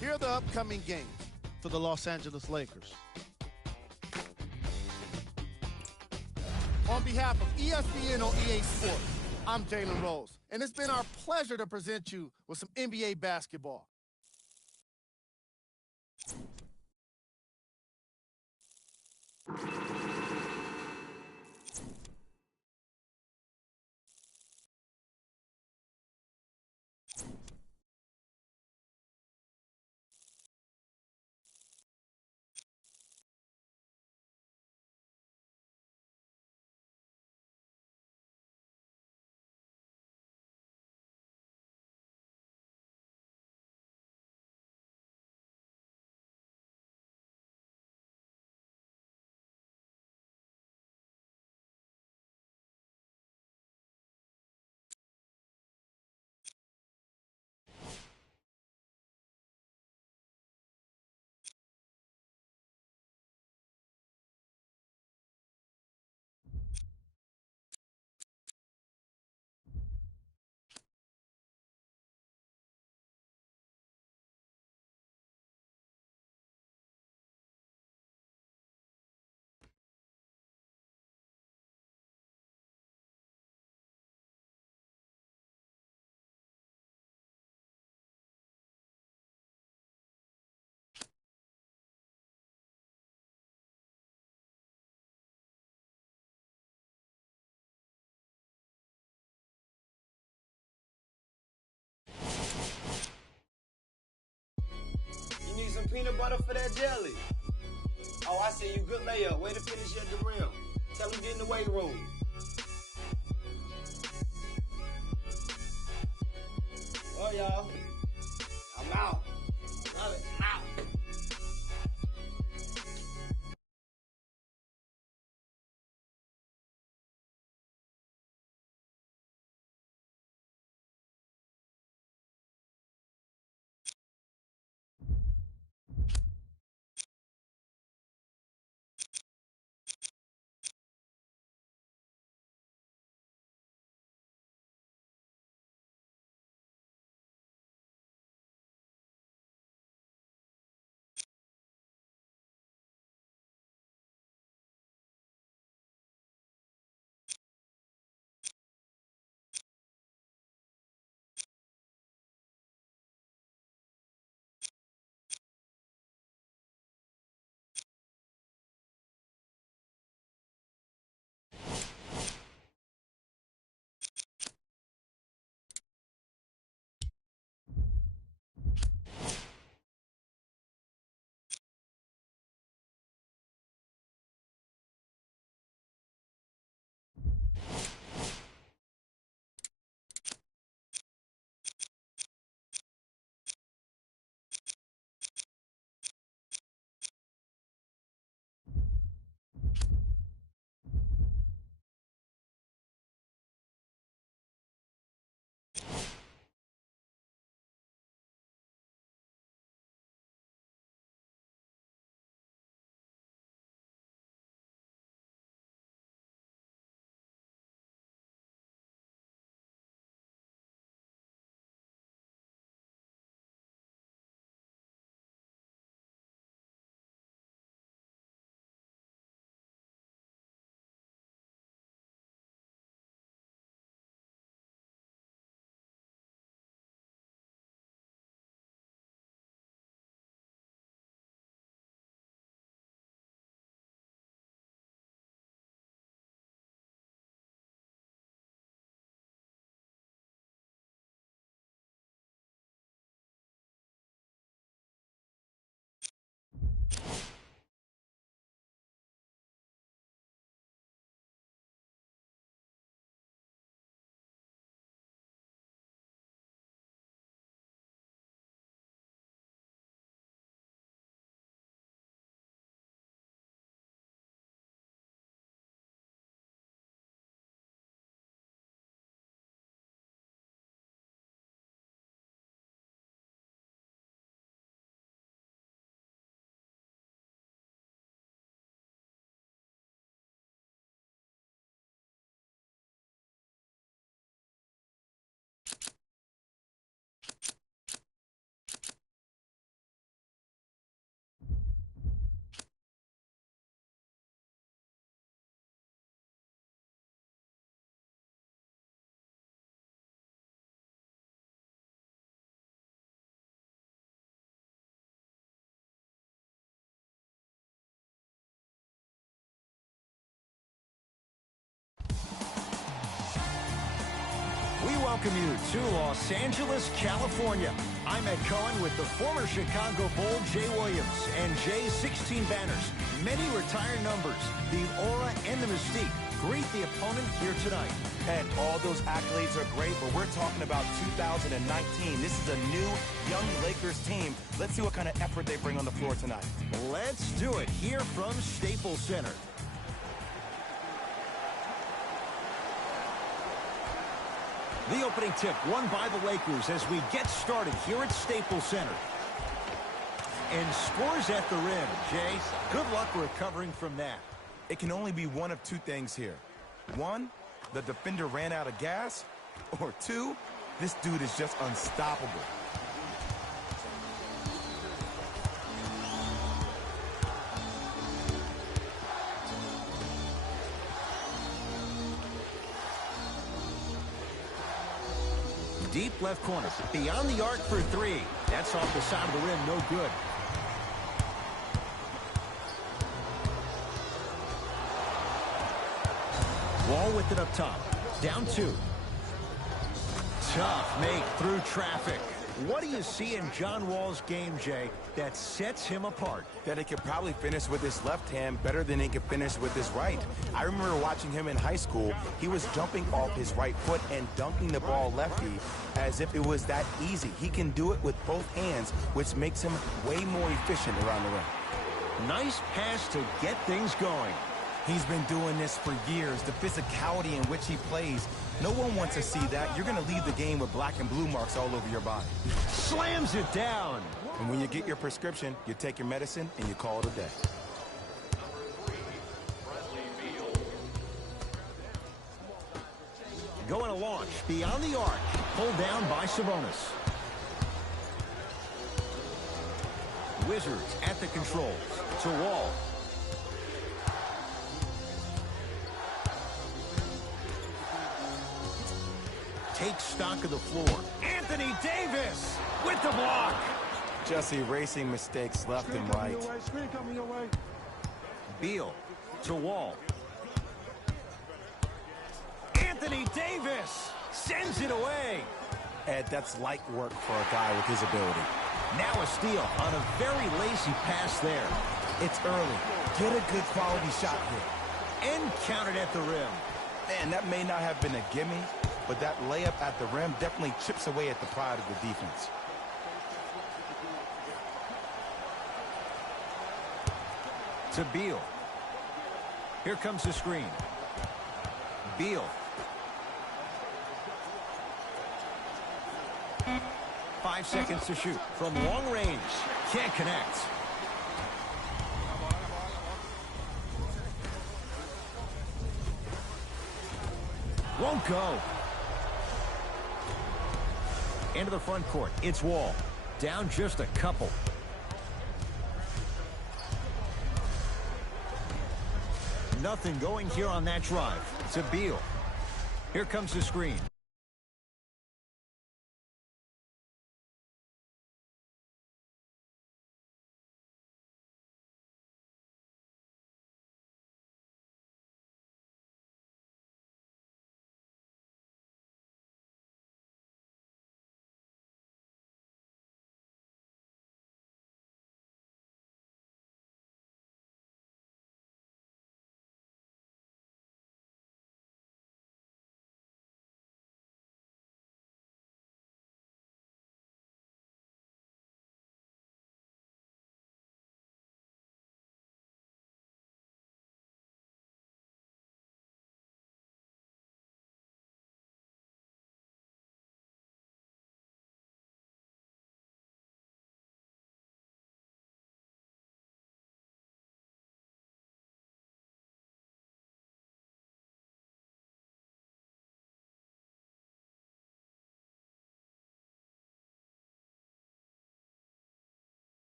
Here are the upcoming games for the Los Angeles Lakers. On behalf of ESPN on EA Sports, I'm Jalen Rose, and it's been our pleasure to present you with some NBA basketball. You need some peanut butter for that jelly. Oh, I see you. Good layup. Way to finish at the rim. Tell him get in the weight room. go, y'all. I'm out. Love it. Out. We welcome you to Los Angeles, California. I'm Ed Cohen with the former Chicago Bull, Jay Williams, and Jay's 16 banners. Many retired numbers, the aura and the mystique. Greet the opponent here tonight. And all those accolades are great, but we're talking about 2019. This is a new, young Lakers team. Let's see what kind of effort they bring on the floor tonight. Let's do it here from Staples Center. The opening tip won by the Lakers as we get started here at Staples Center. And scores at the rim. Jay, good luck recovering from that. It can only be one of two things here. One, the defender ran out of gas. Or two, this dude is just unstoppable. Deep left corner. Beyond the arc for three. That's off the side of the rim. No good. Wall with it up top. Down two. Tough make through traffic. What do you see in John Wall's game, Jay, that sets him apart? That he could probably finish with his left hand better than he could finish with his right. I remember watching him in high school. He was jumping off his right foot and dunking the ball lefty as if it was that easy. He can do it with both hands, which makes him way more efficient around the rim. Nice pass to get things going. He's been doing this for years. The physicality in which he plays, no one wants to see that. You're going to leave the game with black and blue marks all over your body. Slams it down. And when you get your prescription, you take your medicine and you call it a day. Going to launch beyond the arc. Pulled down by Sabonis. Wizards at the controls. To Wall. Takes stock of the floor. Anthony Davis with the block. Just erasing mistakes left and right. Beal to Wall. Anthony Davis sends it away. Ed, that's light work for a guy with his ability. Now a steal on a very lazy pass there. It's early. Get a good quality shot here. And counted at the rim. Man, that may not have been a gimme, but that layup at the rim definitely chips away at the pride of the defense. To Beal. Here comes the screen. Beal. Five seconds to shoot from long range. Can't connect. Won't go. Into the front court. It's Wall. Down just a couple. Nothing going here on that drive. To Beal. Here comes the screen.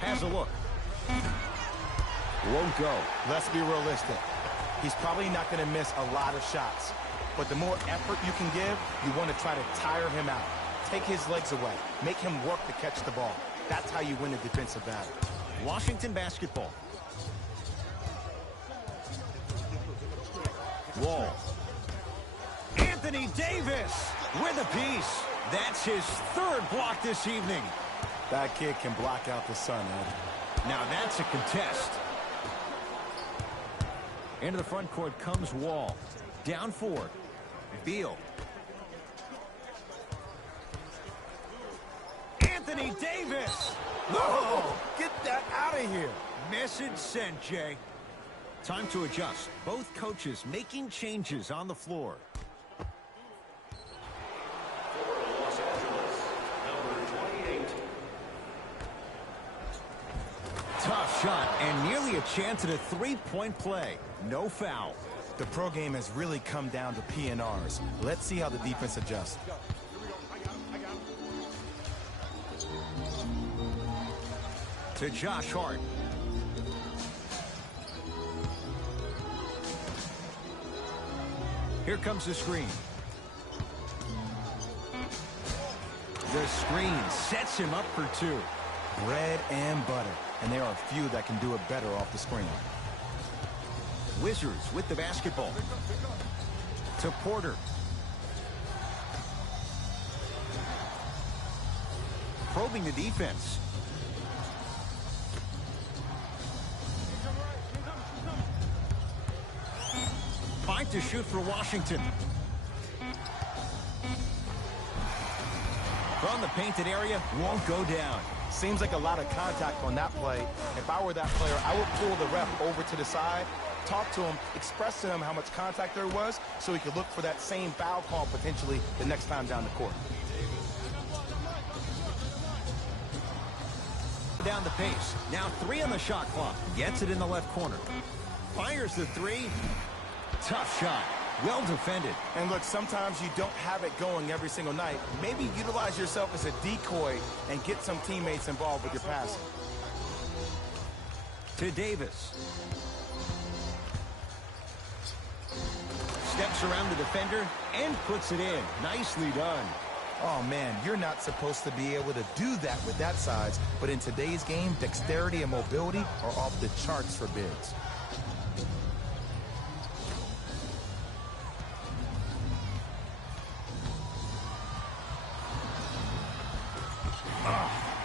Has a look. Won't go. Let's be realistic. He's probably not going to miss a lot of shots. But the more effort you can give, you want to try to tire him out. Take his legs away. Make him work to catch the ball. That's how you win a defensive battle. Washington basketball. Wall. Anthony Davis with a piece. That's his third block this evening. That kid can block out the sun, Ed. Now that's a contest. Into the front court comes Wall. Down 4. Beal. Anthony Davis. Whoa! Get that out of here. Message sent, Jay. Time to adjust. Both coaches making changes on the floor. For Los Angeles, number 28. Tough shot and nearly a chance at a three-point play. No foul. The pro game has really come down to PNRs. Let's see how the defense adjusts. To Josh Hart. Here comes the screen. The screen sets him up for 2. Bread and butter. And there are a few that can do it better off the screen. Wizards with the basketball. To Porter. Probing the defense. Fight to shoot for Washington. From the painted area, won't go down. Seems like a lot of contact on that play. If I were that player, I would pull the ref over to the side, talk to him, express to him how much contact there was so he could look for that same foul call potentially the next time down the court. Down the pace. Now 3 on the shot clock. Gets it in the left corner. Fires the 3. Tough shot. Well defended. And look, sometimes you don't have it going every single night. Maybe utilize yourself as a decoy and get some teammates involved with your passing. To Davis. Steps around the defender and puts it in. Nicely done. Oh, man, you're not supposed to be able to do that with that size. But in today's game, dexterity and mobility are off the charts for bigs.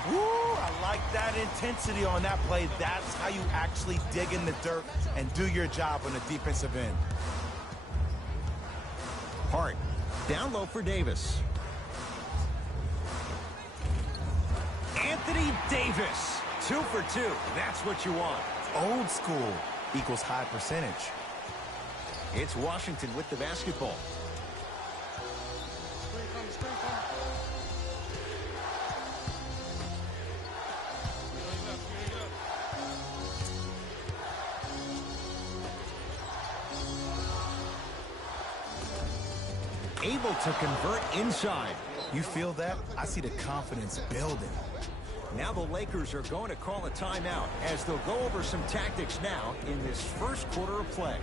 Woo, I like that intensity on that play. That's how you actually dig in the dirt and do your job on the defensive end. Hart. Down low for Davis. Anthony Davis. 2 for 2. That's what you want. Old school equals high percentage. It's Washington with the basketball. Able to convert inside. You feel that? I see the confidence building. Now the Lakers are going to call a timeout as they'll go over some tactics now in this first quarter of play.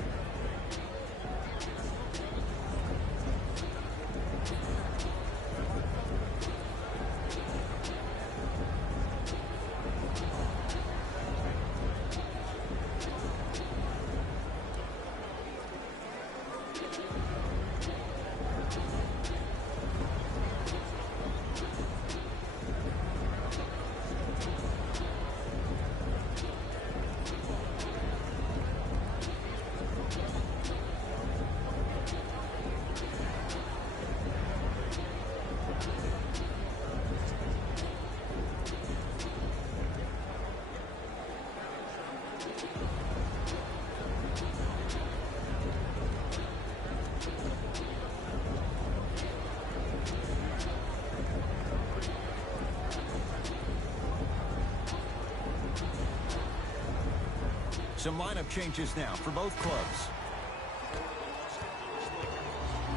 Some lineup changes now for both clubs.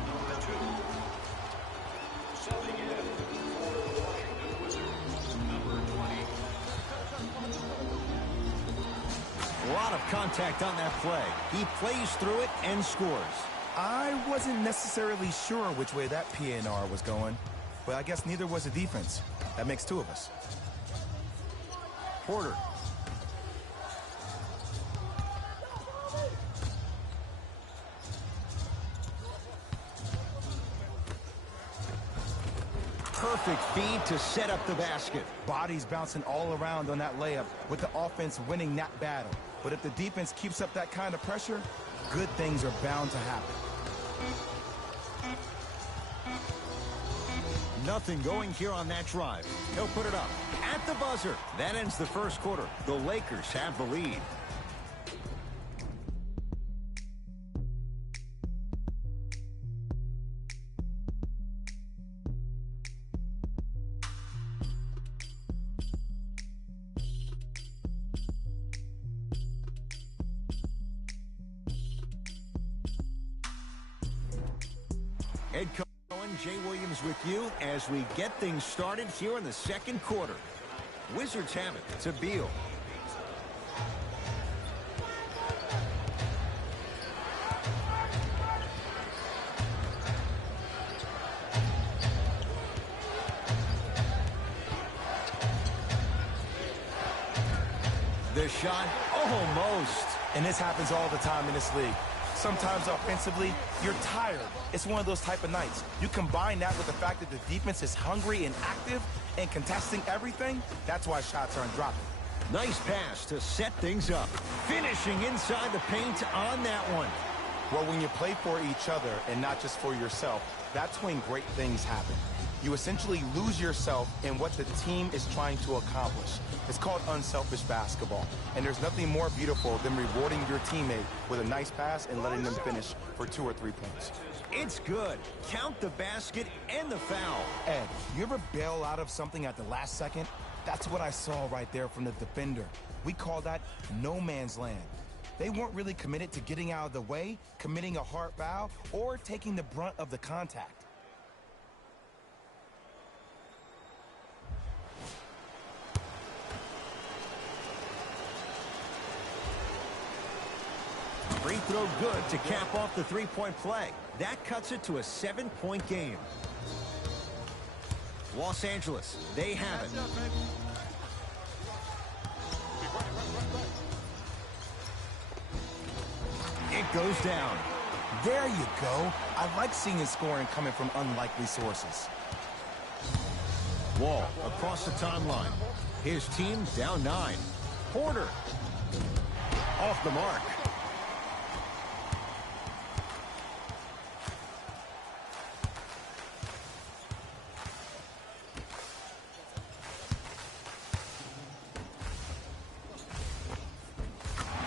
Number 2. Stepping in for the Washington Wizards, number 20. A lot of contact on that play. He plays through it and scores. I wasn't necessarily sure which way that PNR was going, but I guess neither was the defense. That makes 2 of us. Porter. perfect feed to set up the basket. Bodies bouncing all around on that layup with the offense winning that battle. But if the defense keeps up that kind of pressure, good things are bound to happen. Nothing going here on that drive. He'll put it up at the buzzer. That ends the first quarter. The Lakers have the lead. Head coach Jay Williams with you as we get things started here in the second quarter. Wizards have it to Beal. The shot, almost. And this happens all the time in this league. Sometimes offensively, you're tired. It's one of those type of nights. You combine that with the fact that the defense is hungry and active and contesting everything, that's why shots aren't dropping. Nice pass to set things up. Finishing inside the paint on that one. Well, when you play for each other and not just for yourself, that's when great things happen. You essentially lose yourself in what the team is trying to accomplish. It's called unselfish basketball. And there's nothing more beautiful than rewarding your teammate with a nice pass and letting them finish for 2 or 3 points. It's good. Count the basket and the foul. Ed, you ever bail out of something at the last second? That's what I saw right there from the defender. We call that no man's land. They weren't really committed to getting out of the way, committing a hard foul, or taking the brunt of the contact. Free throw good to cap off the three-point play. That cuts it to a 7-point game. Los Angeles, they have it. It goes down. There you go. I like seeing his scoring coming from unlikely sources. Wall across the timeline. His team down 9. Porter. Off the mark.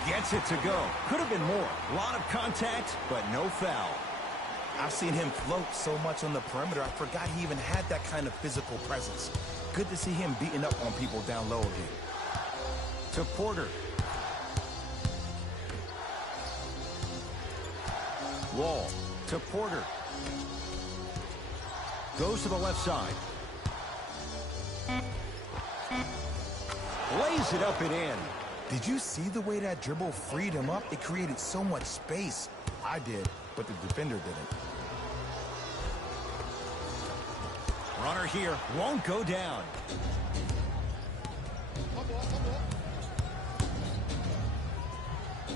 Gets it to go. Could have been more. A lot of contact, but no foul. I've seen him float so much on the perimeter, I forgot he even had that kind of physical presence. Good to see him beating up on people down low again. To Porter. Wall to Porter. Goes to the left side. Lays it up and in. Did you see the way that dribble freed him up? It created so much space. I did, but the defender didn't. Runner here won't go down.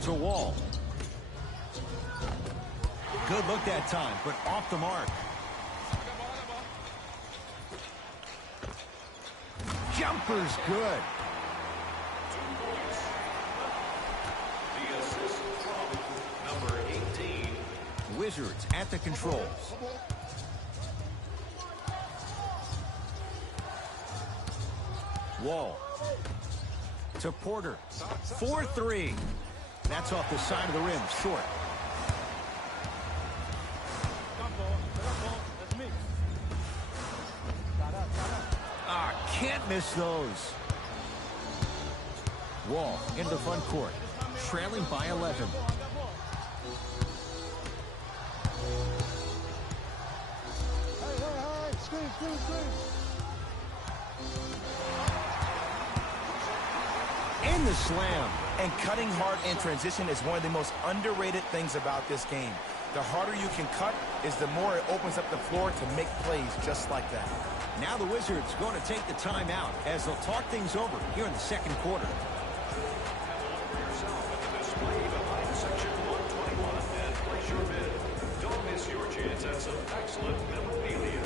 To Wall. Good look that time, but off the mark. Jumper's good. The assist from number 18. Wizards at the controls. Wall. To Porter. 4-3. That's off the side of the rim, short. Can't miss those. Wall into the front court, trailing by 11. In the slam. And cutting hard in transition is one of the most underrated things about this game. The harder you can cut is the more it opens up the floor to make plays just like that. Now the Wizards going to take the timeout as they'll talk things over here in the second quarter. Display behind section 121 and place your bid. Don't miss your chance at some excellent memorabilia.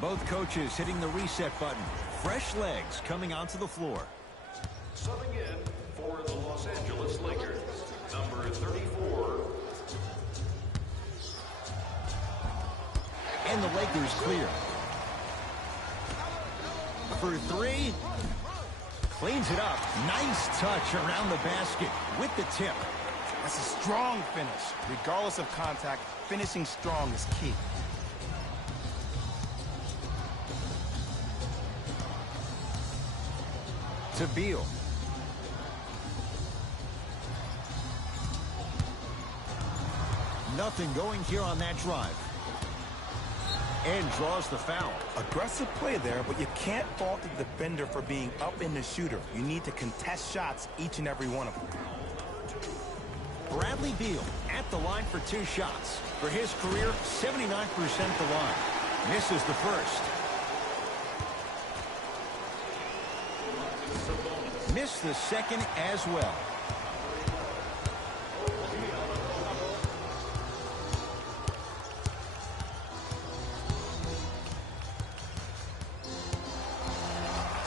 Both coaches hitting the reset button. Fresh legs coming onto the floor. Subbing in for the Los Angeles Lakers, number 34. And the Lakers clear. For three. Cleans it up. Nice touch around the basket with the tip. That's a strong finish. Regardless of contact, finishing strong is key. To Beal. Nothing going here on that drive. And draws the foul. Aggressive play there, but you can't fault the defender for being up in the shooter. You need to contest shots, each and every one of them. Bradley Beal at the line for 2 shots. For his career, 79% at the line. Misses the first. Missed the second as well.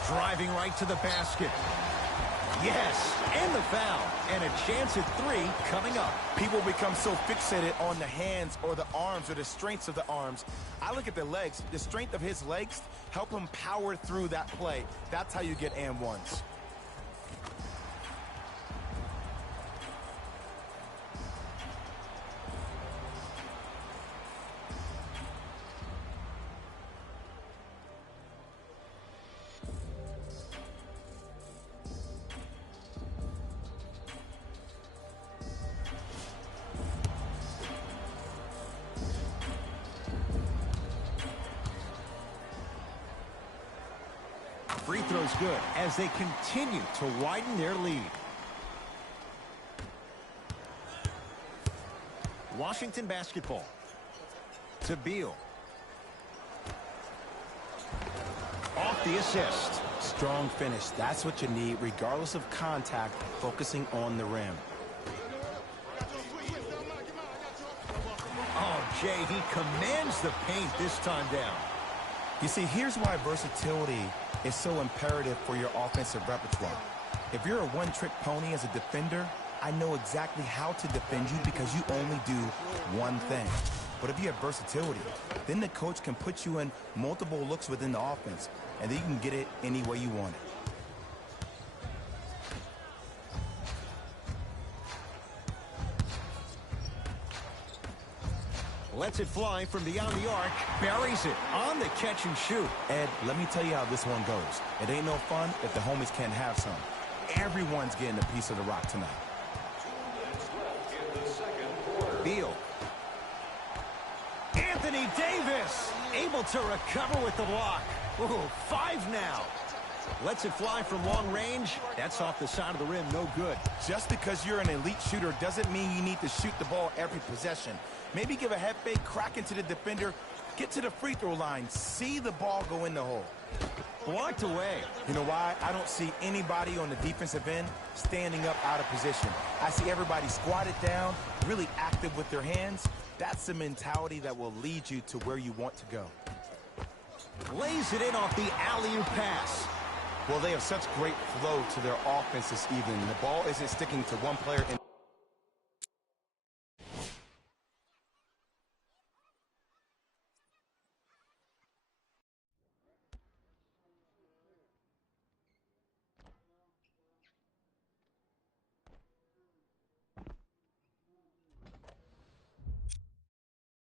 Driving right to the basket. Yes, and the foul. And a chance at 3 coming up. People become so fixated on the hands or the arms or the strengths of the arms. I look at the legs. The strength of his legs help him power through that play. That's how you get and ones. Free throw's good as they continue to widen their lead. Washington basketball. To Beal. Off the assist. Strong finish. That's what you need, regardless of contact, focusing on the rim. Oh, Jay, he commands the paint this time down. You see, here's why versatility is so imperative for your offensive repertoire. If you're a one-trick pony as a defender, I know exactly how to defend you because you only do one thing. But if you have versatility, then the coach can put you in multiple looks within the offense, and then you can get it any way you want it. Lets it fly from beyond the arc. Buries it on the catch and shoot. Ed, let me tell you how this one goes. It ain't no fun if the homies can't have some. Everyone's getting a piece of the rock tonight. Beal. Anthony Davis able to recover with the block. Ooh, 5 now. Lets it fly from long range. That's off the side of the rim, no good. Just because you're an elite shooter doesn't mean you need to shoot the ball every possession. Maybe give a head fake, crack into the defender, get to the free throw line, see the ball go in the hole. Blocked away. You know why? I don't see anybody on the defensive end standing up out of position. I see everybody squatted down, really active with their hands. That's the mentality that will lead you to where you want to go. Lays it in off the alley-oop pass. Well, they have such great flow to their offense this evening. The ball isn't sticking to one player.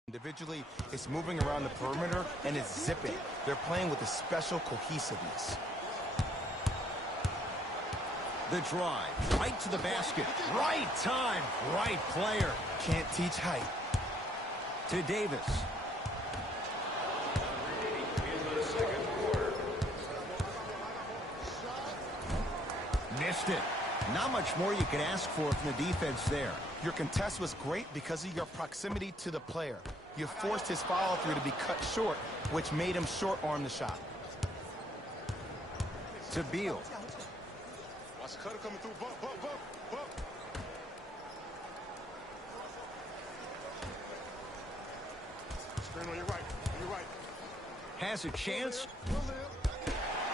Individually, it's moving around the perimeter, and it's zipping. They're playing with a special cohesiveness. The drive, right to the basket. Right time, right player. Can't teach height. To Davis. Missed it. Not much more you can ask for from the defense there. Your contest was great because of your proximity to the player. You forced his follow-through to be cut short, which made him short-arm the shot. To Beal. Watch Cutter coming through. Bump, bump, bump, bump. Screen on your right. On your right. Has a chance.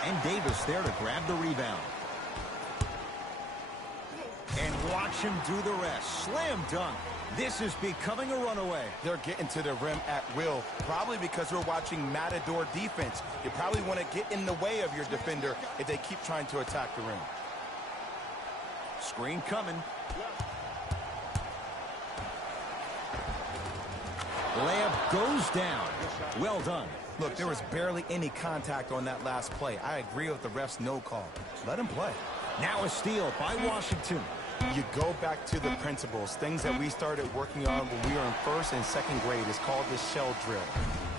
And Davis there to grab the rebound. And watch him do the rest. Slam dunk. This is becoming a runaway. They're getting to the rim at will, probably because we're watching Matador defense. You probably want to get in the way of your defender if they keep trying to attack the rim. Screen coming. Layup goes down. Well done. Look, there was barely any contact on that last play. I agree with the ref's no call. Let him play. Now a steal by Washington. You go back to the principles. Things that we started working on when we were in first and second grade is called the shell drill.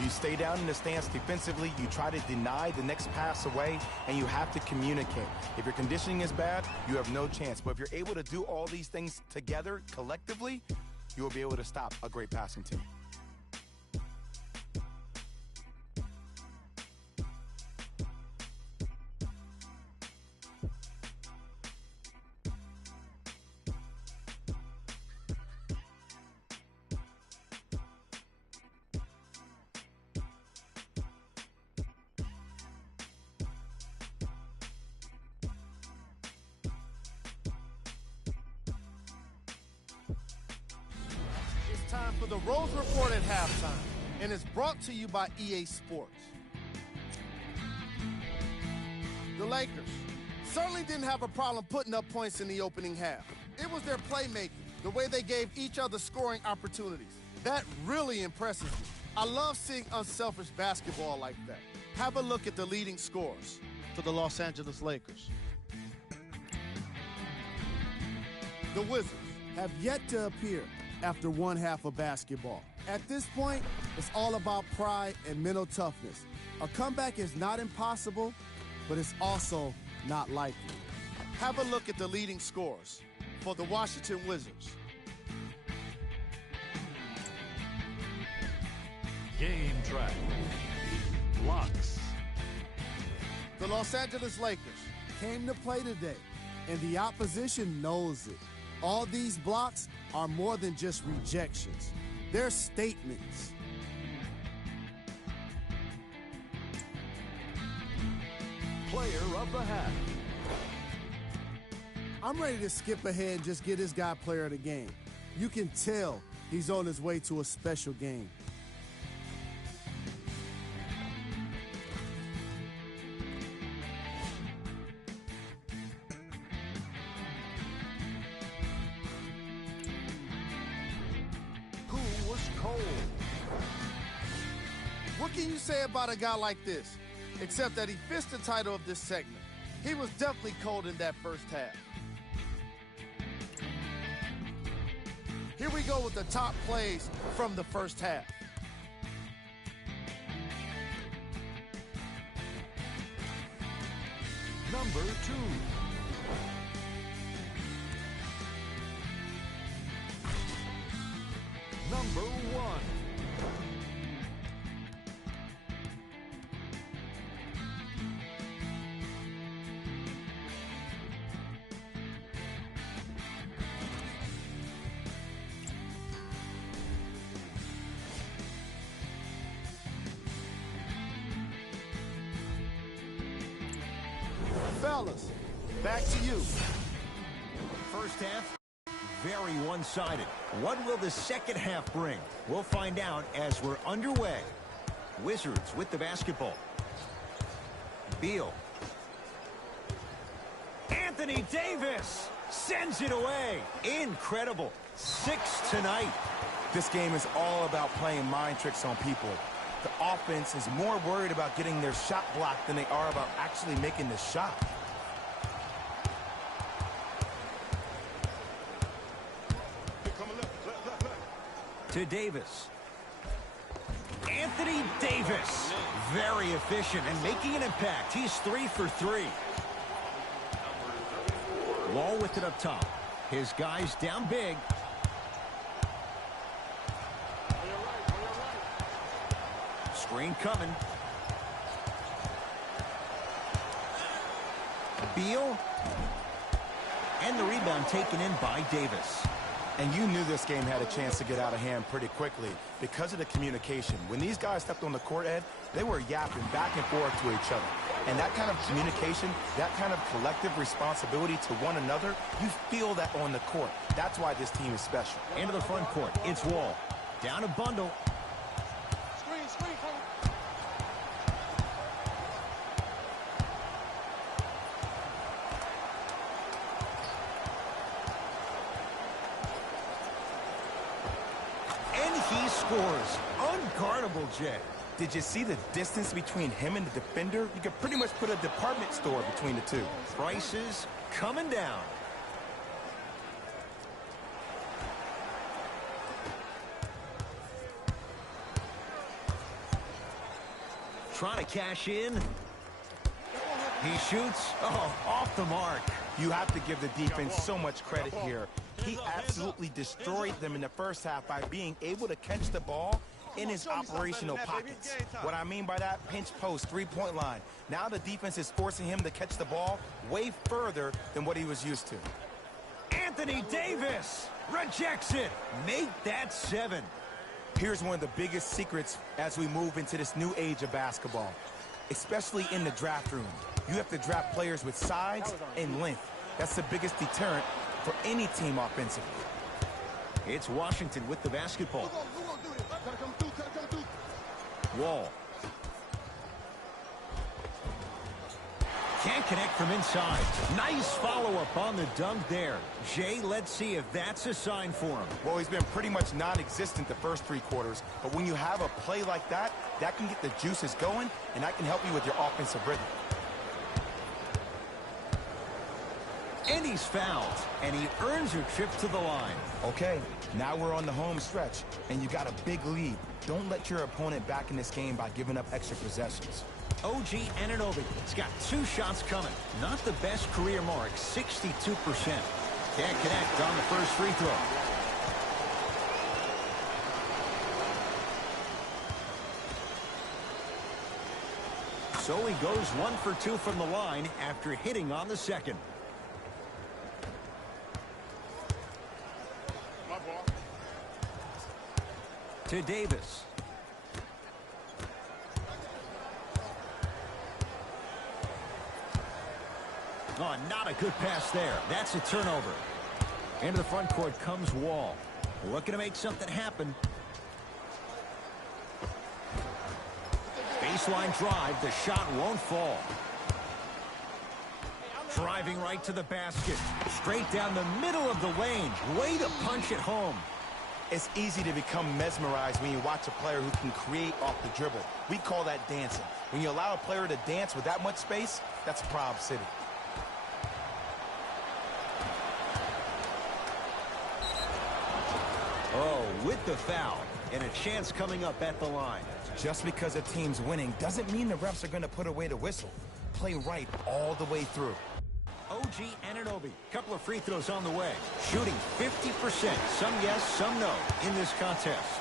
You stay down in the stance defensively, you try to deny the next pass away, and you have to communicate. If your conditioning is bad, you have no chance. But if you're able to do all these things together, collectively, you will be able to stop a great passing team. Time for the Rose Report at halftime, and it's brought to you by EA Sports. The Lakers certainly didn't have a problem putting up points in the opening half. It was their playmaking, the way they gave each other scoring opportunities. That really impresses me. I love seeing unselfish basketball like that. Have a look at the leading scorers for the Los Angeles Lakers. The Wizards have yet to appear after one half of basketball. At this point, it's all about pride and mental toughness. A comeback is not impossible, but it's also not likely. Have a look at the leading scorers for the Washington Wizards. Game track. Blocks. The Los Angeles Lakers came to play today, and the opposition knows it. All these blocks are more than just rejections. They're statements. Player of the half. I'm ready to skip ahead and just get this guy player of the game. You can tell he's on his way to a special game. What can you say about a guy like this? Except that he fits the title of this segment. He was definitely cold in that first half. Here we go with the top plays from the first half. Number 2. Number 1. Fellas, back to you. First half, very one-sided. What will the second half bring? We'll find out as we're underway. Wizards with the basketball. Beal. Anthony Davis sends it away. Incredible. 6 tonight. This game is all about playing mind tricks on people. The offense is more worried about getting their shot blocked than they are about actually making the shot. To Davis. Anthony Davis. Very efficient and making an impact. He's 3 for 3. Wall with it up top. His guys down big. Screen coming. Beal. And the rebound taken in by Davis. And you knew this game had a chance to get out of hand pretty quickly because of the communication. When these guys stepped on the court, Ed, they were yapping back and forth to each other. And that kind of communication, that kind of collective responsibility to one another, you feel that on the court. That's why this team is special. Into the front court, it's Wall. Down a bundle. Screen, come. And he scores. Unguardable, Jay. Did you see the distance between him and the defender? You could pretty much put a department store between the two. Prices coming down. Trying to cash in. He shoots. Oh, off the mark. You have to give the defense so much credit here. He absolutely destroyed them in the first half by being able to catch the ball in his operational pockets. What I mean by that, pinch post, three-point line. Now the defense is forcing him to catch the ball way further than what he was used to. Anthony Davis rejects it. Make that 7. Here's one of the biggest secrets as we move into this new age of basketball, especially in the draft room. You have to draft players with size and length. That's the biggest deterrent for any team offensively. It's Washington with the basketball. Wall. Can't connect from inside. Nice follow-up on the dunk there. Jay, let's see if that's a sign for him. Well, he's been pretty much non-existent the first 3 quarters, but when you have a play like that, that can get the juices going, and that can help you with your offensive rhythm. And he's fouled, and he earns a trip to the line. Okay, now we're on the home stretch, and you got a big lead. Don't let your opponent back in this game by giving up extra possessions. OG Anunoby has got 2 shots coming. Not the best career mark, 62%. Can't connect on the first free throw. So he goes 1 for 2 from the line after hitting on the second. My ball. To Davis. Oh, not a good pass there. That's a turnover. Into the front court comes Wall. Looking to make something happen. Baseline drive. The shot won't fall. Driving right to the basket. Straight down the middle of the lane. Way to punch it home. It's easy to become mesmerized when you watch a player who can create off the dribble. We call that dancing. When you allow a player to dance with that much space, that's Prob City. Oh, with the foul. And a chance coming up at the line. Just because a team's winning doesn't mean the refs are going to put away the whistle. Play right all the way through. OG Anunoby, couple of free throws on the way. Shooting 50%, some yes, some no, in this contest.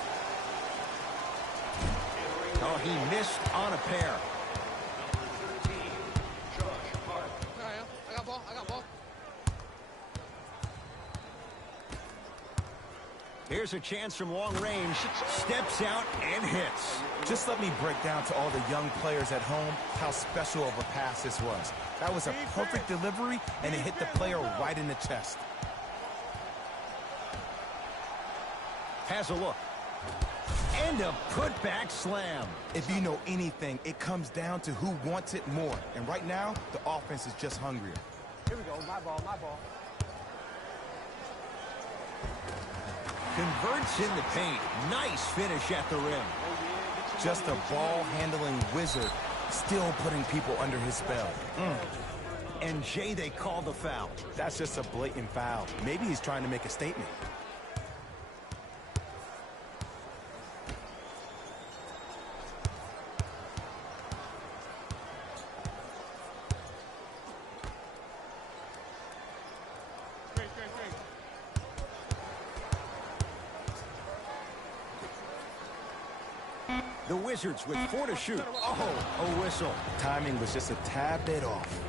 Oh, he missed on a pair. I got ball. Here's a chance from long range. Steps out and hits. Just let me break down to all the young players at home how special of a pass this was. That was a perfect delivery, and it hit the player right in the chest. Has a look. And a putback slam. If you know anything, it comes down to who wants it more. And right now, the offense is just hungrier. Here we go. My ball. Converts in the paint. Nice finish at the rim. Just a ball-handling wizard, still putting people under his spell. And Jay, they call the foul. That's just a blatant foul. Maybe he's trying to make a statement. The Wizards with 4 to shoot. Oh, a whistle. Timing was just a tad bit off.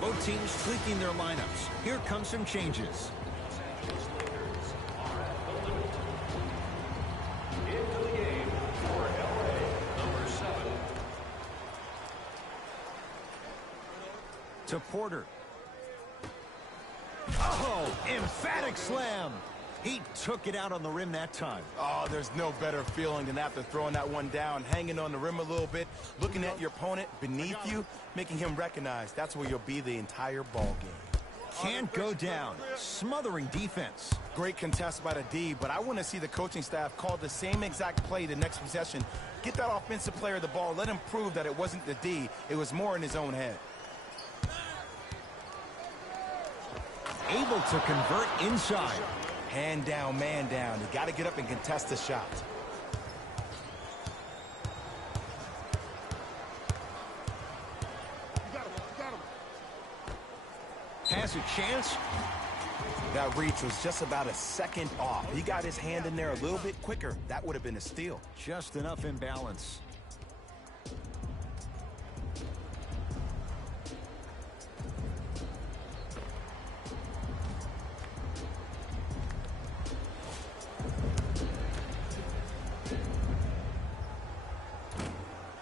Both teams tweaking their lineups. Here comes some changes. Angeles Lakers are at the limit. Into the game for LA, number 7. To Porter. Oh, emphatic slam. He took it out on the rim that time. Oh, there's no better feeling than after throwing that one down, hanging on the rim a little bit, looking at your opponent beneath you, making him recognize that's where you'll be the entire ball game. Can't go down. Smothering defense. Great contest by the D, but I want to see the coaching staff call the same exact play the next possession. Get that offensive player the ball. Let him prove that it wasn't the D. It was more in his own head. Able to convert inside. Hand down, man down. You got to get up and contest the shot. Has a chance. That reach was just about a second off. He got his hand in there a little bit quicker. That would have been a steal. Just enough imbalance.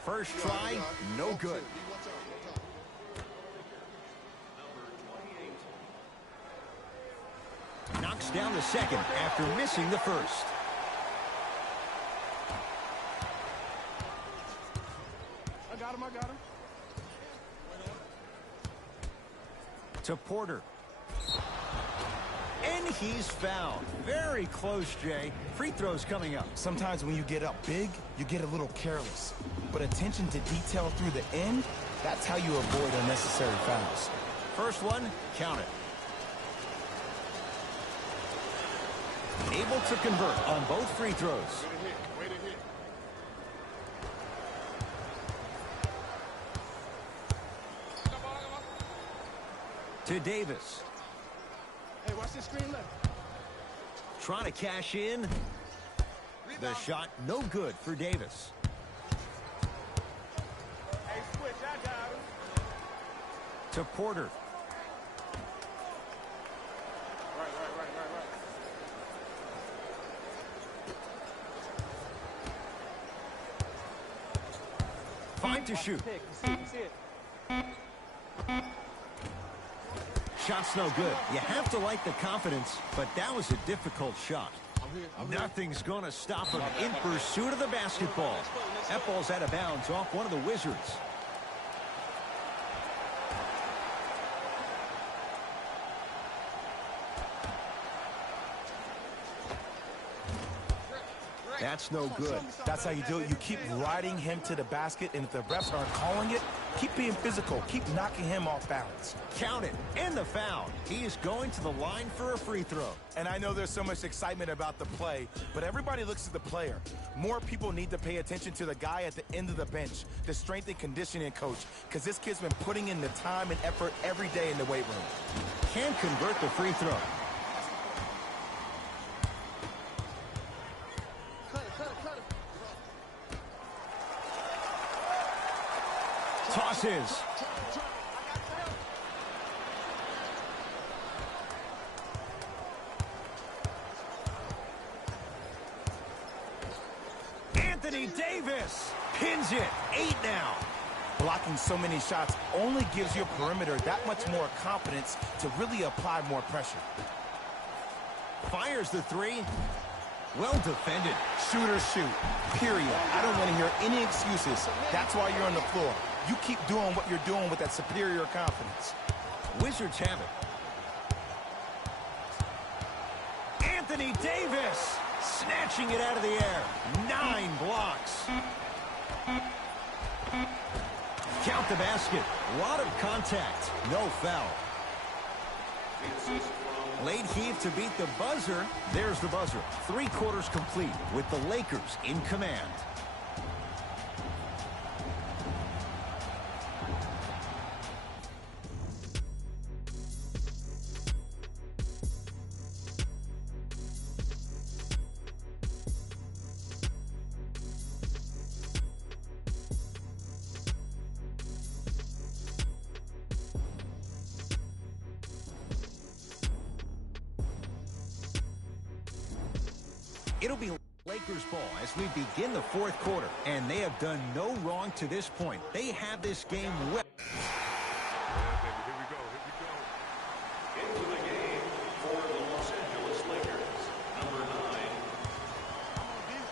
First try, no good. Knocks down the second after missing the first. I got him. To Porter. And he's fouled. Very close, Jay. Free throws coming up. Sometimes when you get up big, you get a little careless. But attention to detail through the end, that's how you avoid unnecessary fouls. First one, count it. Able to convert on both free throws. Way to hit. To Davis. Hey, watch this screen left. Trying to cash in. The shot no good for Davis. Hey, switch, I got him. To Porter. Right. Fine to shoot. You see it. Shot's no good. You have to like the confidence, but that was a difficult shot. Nothing's going to stop him in pursuit of the basketball. That ball's out of bounds off one of the Wizards. That's no good. That's how you do it. You keep riding him to the basket, and if the refs aren't calling it, keep being physical. Keep knocking him off balance. Count it. And the foul. He is going to the line for a free throw. And I know there's so much excitement about the play, but everybody looks at the player. More people need to pay attention to the guy at the end of the bench, the strength and conditioning coach, because this kid's been putting in the time and effort every day in the weight room. Can't convert the free throw. Tosses. Anthony Davis pins it. 8 now. Blocking so many shots only gives your perimeter that much more confidence to really apply more pressure. Fires the three. Well defended. Shooters shoot, period. I don't want to hear any excuses. That's why you're on the floor. You keep doing what you're doing with that superior confidence. Wizards have it. Anthony Davis snatching it out of the air. 9 blocks. Count the basket. A lot of contact. No foul. Late heave to beat the buzzer. There's the buzzer. 3 quarters complete with the Lakers in command. It'll be Lakers ball as we begin the fourth quarter, and they have done no wrong to this point. They have this game well. Here we go. Into the game for the Los Angeles Lakers, number 9.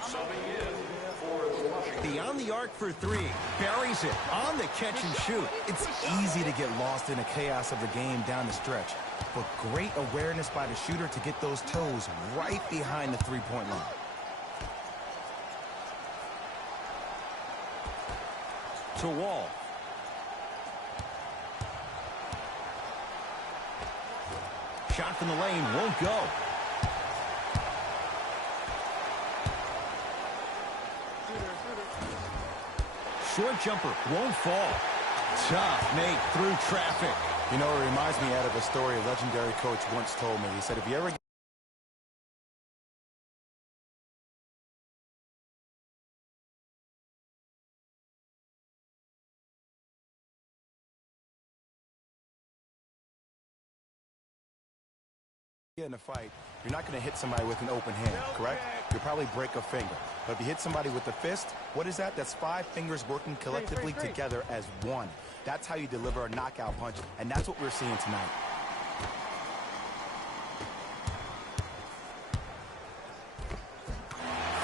Subbing in for the Washington. Beyond the arc for three. Buries it on the catch and shoot. It's easy to get lost in the chaos of the game down the stretch, but great awareness by the shooter to get those toes right behind the three-point line. To Wall. Shot from the lane won't go. Short jumper won't fall. Tough make through traffic. You know, it reminds me of a story a legendary coach once told me. He said, if you ever in a fight, you're not going to hit somebody with an open hand, correct? You'll probably break a finger. But if you hit somebody with a fist, what is that? That's 5 fingers working collectively together as one. That's how you deliver a knockout punch, and that's what we're seeing tonight.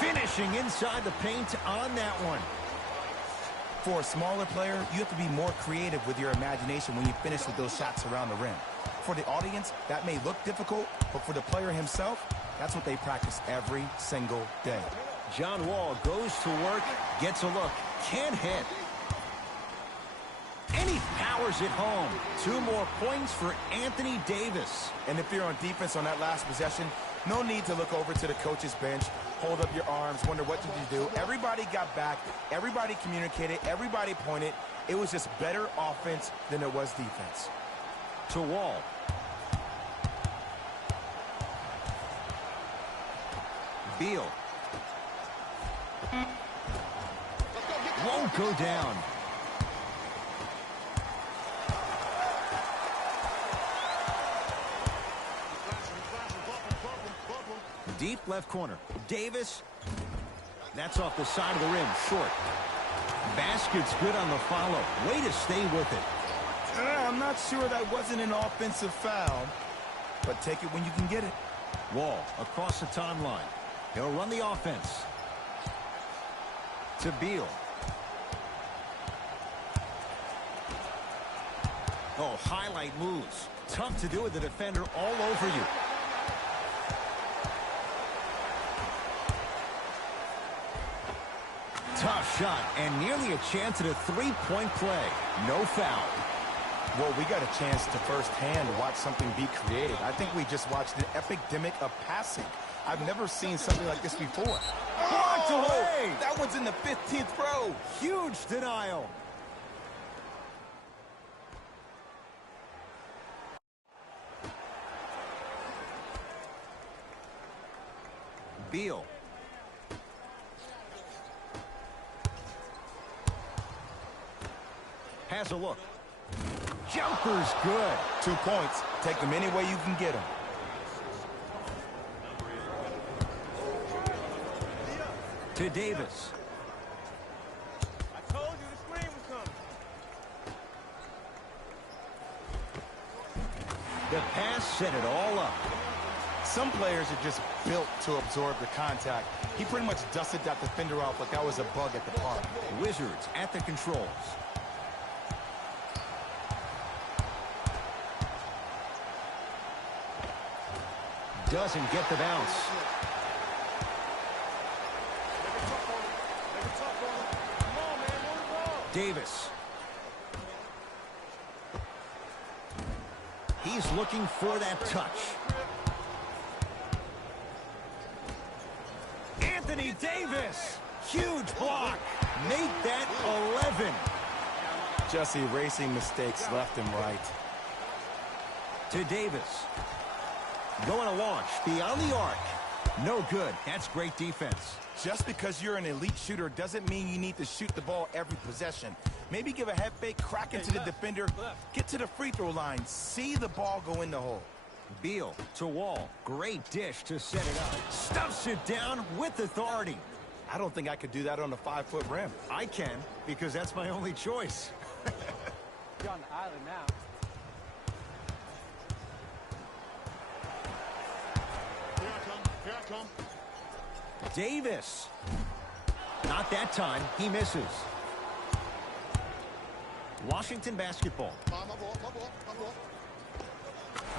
Finishing inside the paint on that one. For a smaller player, you have to be more creative with your imagination when you finish with those shots around the rim. For the audience, that may look difficult, but for the player himself, that's what they practice every single day. John Wall goes to work, gets a look, can't hit. And he powers it home. 2 more points for Anthony Davis. And if you're on defense on that last possession, no need to look over to the coach's bench, hold up your arms, wonder what did you do. Everybody got back, everybody communicated, everybody pointed. It was just better offense than it was defense. To Wall. Beal. Won't go down. Deep left corner. Davis. That's off the side of the rim. Short. Basket's good on the follow. Way to stay with it. I'm not sure that wasn't an offensive foul, but take it when you can get it. Wall across the timeline. He'll run the offense. To Beal. Oh, highlight moves. Tough to do with the defender all over you. Tough shot and nearly a chance at a three-point play. No foul. Well, we got a chance to firsthand watch something be created. I think we just watched an epidemic of passing. I've never seen something like this before. Blocked away! That one's in the 15th row. Huge denial. Beal. Has a look. Jumper's good. 2 points. Take them any way you can get them. To Davis. I told you the screen was coming. The pass set it all up. Some players are just built to absorb the contact. He pretty much dusted that defender off like that was a bug at the park. Wizards at the controls. Doesn't get the bounce. Davis. He's looking for that touch. Anthony Davis. Huge block. Make that 11. Just erasing mistakes left and right. To Davis. Going to launch beyond the arc. No good. That's great defense. Just because you're an elite shooter doesn't mean you need to shoot the ball every possession. Maybe give a head fake, crack into the defender, get to the free throw line, see the ball go in the hole. Beal to Wall. Great dish to set it up. Stuffs it down with authority. I don't think I could do that on a 5-foot rim. I can, because that's my only choice. You're on the island now. Here I come. Here I come. Davis. Not that time. He misses. Washington basketball. My ball, my ball, my ball.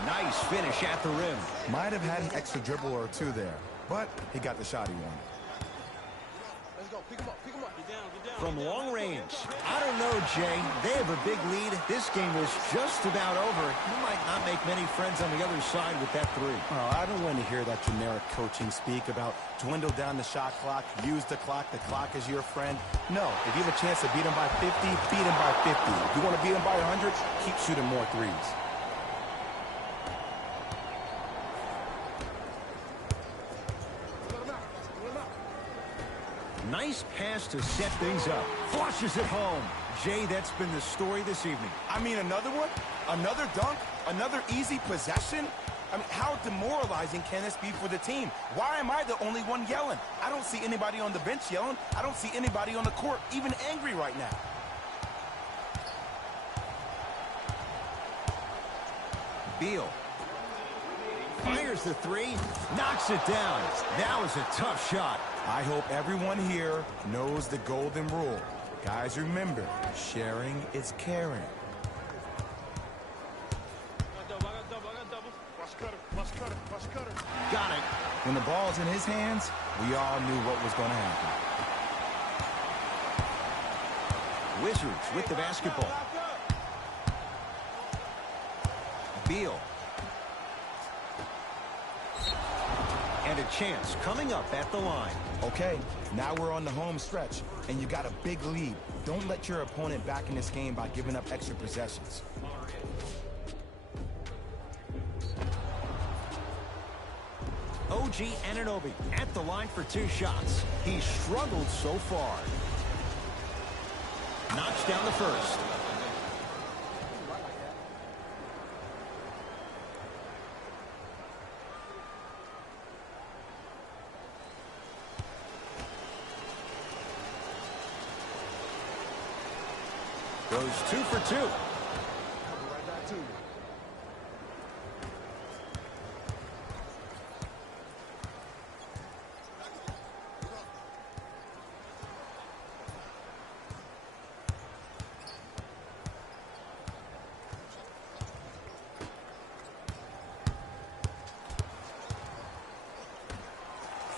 Nice finish at the rim. Might have had an extra dribble or two there, but he got the shot he wanted. Let's go. Pick him up. Pick him up. Get down. Get down. From long range. I don't know, Jay. They have a big lead. This game is just about over. You might not make many friends on the other side with that three. Oh, I don't want to hear that generic coaching speak about dwindle down the shot clock, use the clock is your friend. No, if you have a chance to beat him by 50, beat him by 50. If you want to beat him by 100, keep shooting more threes. Nice pass to set things up. Flushes it home. Jay, that's been the story this evening. I mean, another one? Another dunk? Another easy possession? I mean, how demoralizing can this be for the team? Why am I the only one yelling? I don't see anybody on the bench yelling. I don't see anybody on the court even angry right now. Beal. Fires the three. Knocks it down. That was a tough shot. I hope everyone here knows the golden rule. Guys, remember, sharing is caring. Watch cutter, watch cutter, watch cutter. Got it. When the ball's in his hands, we all knew what was going to happen. Wizards with the basketball. Beal. And a chance coming up at the line. Okay, now we're on the home stretch, and you got a big lead. Don't let your opponent back in this game by giving up extra possessions. OG Anunoby at the line for two shots. He struggled so far. Knocks down the first. Goes 2 for 2. Right back to you.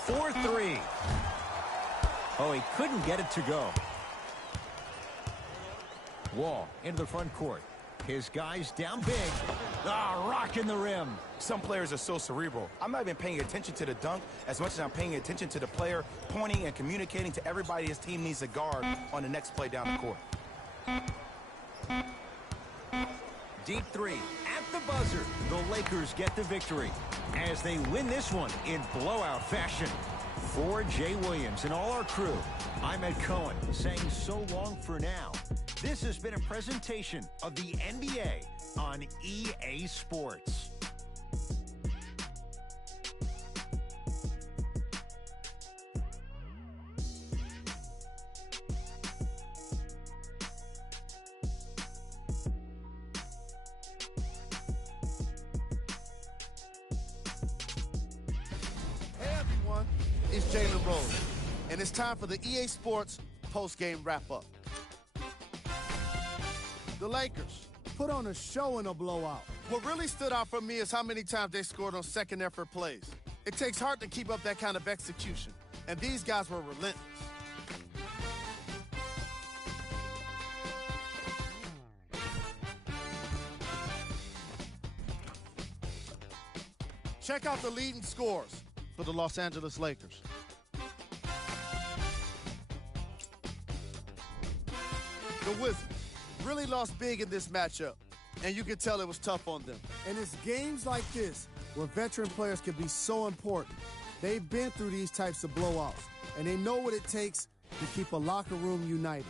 For 3. Oh, he couldn't get it to go. Wall into the front court. His guys down big. Rocking the rim. Some players are so cerebral. I'm not even paying attention to the dunk as much as I'm paying attention to the player pointing and communicating to everybody his team needs a guard on the next play down the court. Deep three at the buzzer. The Lakers get the victory as they win this one in blowout fashion. For Jay Williams and all our crew, I'm Ed Cohen saying so long for now. This has been a presentation of the NBA on EA Sports. Hey everyone, it's Jalen Rose, and it's time for the EA Sports post-game wrap-up. The Lakers put on a show in a blowout. What really stood out for me is how many times they scored on second effort plays. It takes heart to keep up that kind of execution, and these guys were relentless. Check out the leading scores for the Los Angeles Lakers. The Wizards really lost big in this matchup, and you can tell it was tough on them. And it's games like this where veteran players can be so important. They've been through these types of blowouts, and they know what it takes to keep a locker room united.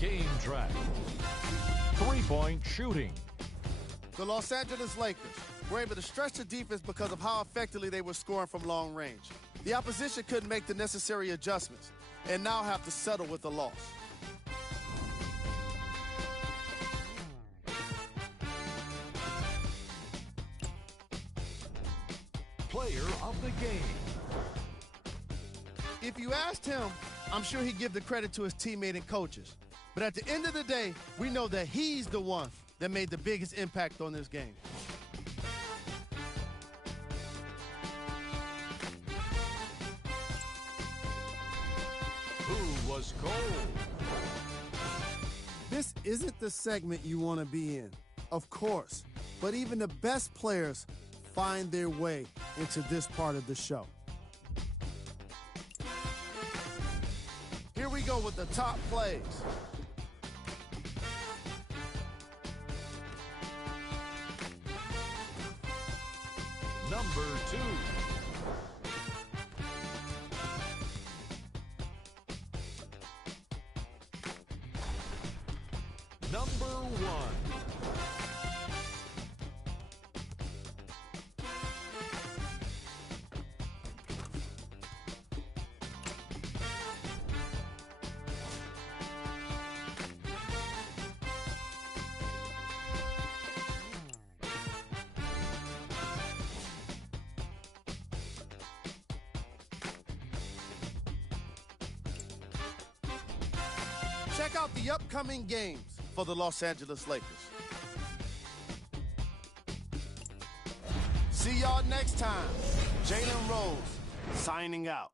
Game track. Three-point shooting. The Los Angeles Lakers were able to stretch the defense because of how effectively they were scoring from long range. The opposition couldn't make the necessary adjustments and now have to settle with a loss. Player of the game. If you asked him, I'm sure he'd give the credit to his teammate and coaches. But at the end of the day, we know that he's the one that made the biggest impact on this game. Who was cold? This isn't the segment you want to be in, of course, but even the best players find their way into this part of the show. Here we go with the top plays. Number 2. Number 1. Check out the upcoming games for the Los Angeles Lakers. See y'all next time. Jalen Rose signing out.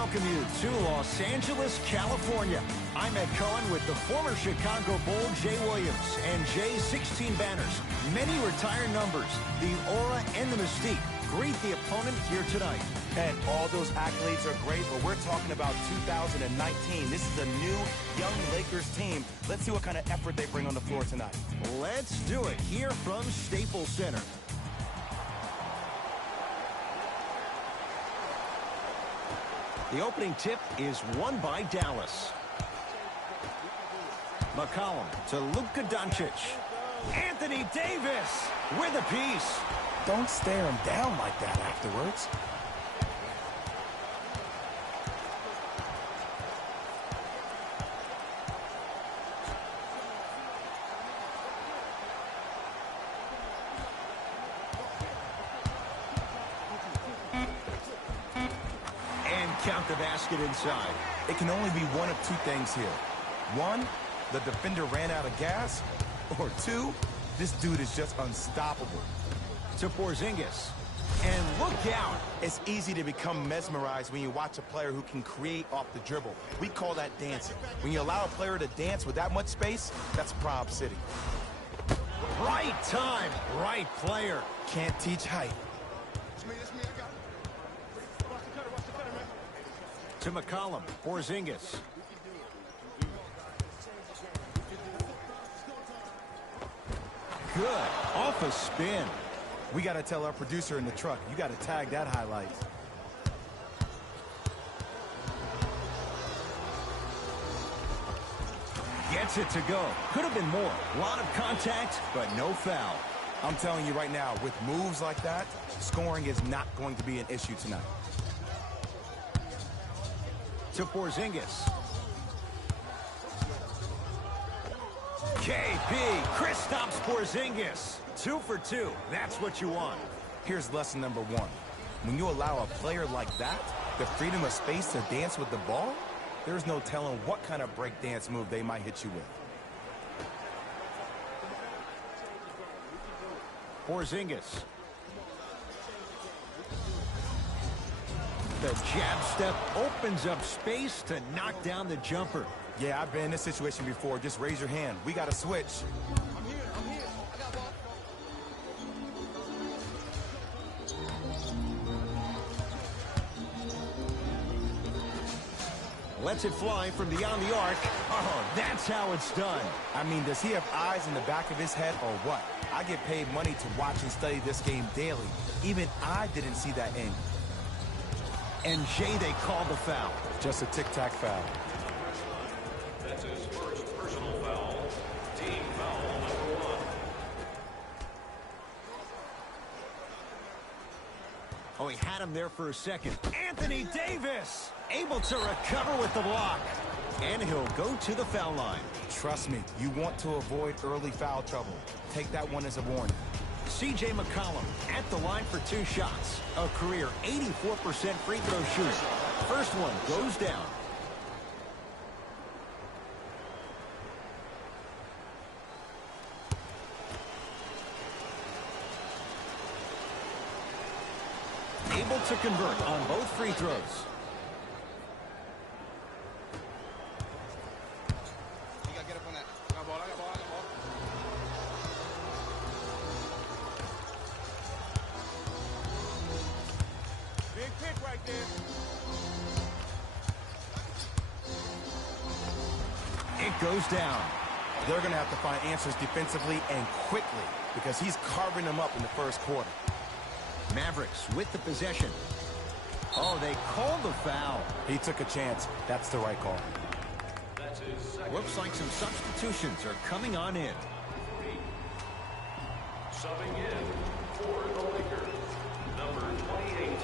welcome you to Los Angeles, California. I'm Ed Cohen with the former Chicago Bull, Jay Williams, and Jay's 16 banners. Many retired numbers, the aura and the mystique. Greet the opponent here tonight. And all those accolades are great, but we're talking about 2019. This is a new, young Lakers team. Let's see what kind of effort they bring on the floor tonight. Let's do it here from Staples Center. The opening tip is won by Dallas. McCollum to Luka Doncic. Anthony Davis with a piece. Don't stare him down like that afterwards. And count the basket inside. It can only be one of two things here. One, the defender ran out of gas. Or two, this dude is just unstoppable. To Porzingis. And look out. It's easy to become mesmerized when you watch a player who can create off the dribble. We call that dancing. When you allow a player to dance with that much space, that's Prob City. Right time, right player. Can't teach height. To McCollum, Porzingis. Good, off a spin. We got to tell our producer in the truck, you got to tag that highlight. Gets it to go. Could have been more. A lot of contact, but no foul. I'm telling you right now, with moves like that, scoring is not going to be an issue tonight. To Porzingis. KP, Kristaps Porzingis. 2 for 2. That's what you want. Here's lesson number one. When you allow a player like that the freedom of space to dance with the ball, there's no telling what kind of breakdance move they might hit you with. Porzingis. The jab step opens up space to knock down the jumper. Yeah, I've been in this situation before. Just raise your hand. We got to switch. I'm here. I got ball. Lets it fly from beyond the arc. Oh, that's how it's done. I mean, does he have eyes in the back of his head or what? I get paid money to watch and study this game daily. Even I didn't see that angle. And Jay, they called the foul. Just a tic-tac foul. That's his first personal foul. Team foul number 1. Oh, he had him there for a second. Anthony Davis able to recover with the block. And he'll go to the foul line. Trust me, you want to avoid early foul trouble. Take that one as a warning. C.J. McCollum at the line for 2 shots. A career 84% free throw shooter. First one goes down. Able to convert on both free throws. You gotta get up on that. I got ball. Big pick right there. It goes down. They're going to have to find answers defensively and quickly because he's carving them up in the first quarter. Mavericks with the possession. Oh, they called the foul. He took a chance. That's the right call. That's his second. Looks like some substitutions are coming on in. Subbing in for the Lakers, number 28.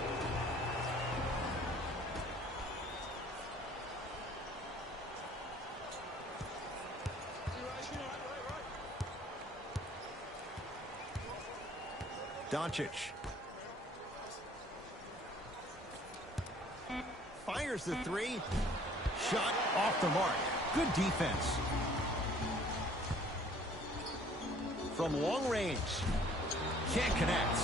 Doncic. Fires the 3. Shot off the mark. Good defense. From long range. Can't connect.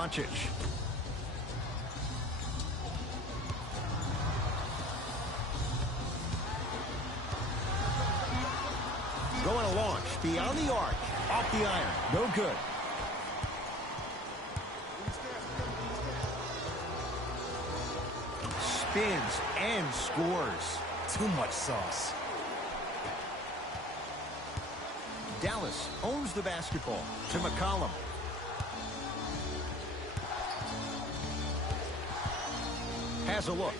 Doncic. Going to launch beyond the arc. Off the iron. No good. Spins and scores. Too much sauce. Dallas owns the basketball to McCollum. Has a look.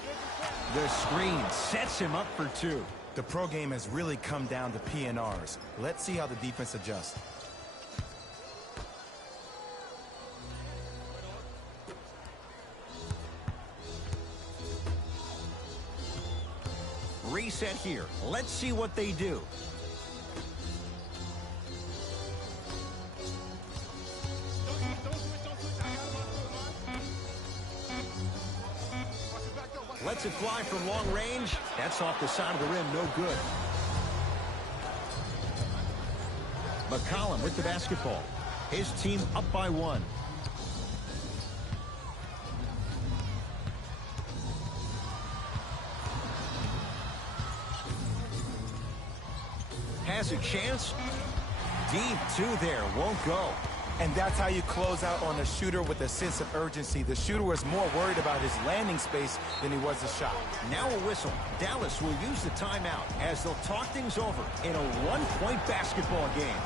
The screen sets him up for two. The pro game has really come down to PNRs. Let's see how the defense adjusts. Reset here. Let's see what they do. Lets it fly from long range. That's off the side of the rim. No good. McCollum with the basketball. His team up by one. Has a chance. Deep two there. Won't go. And that's how you close out on a shooter with a sense of urgency. The shooter was more worried about his landing space than he was the shot. Now a whistle. Dallas will use the timeout as they'll talk things over in a one-point basketball game.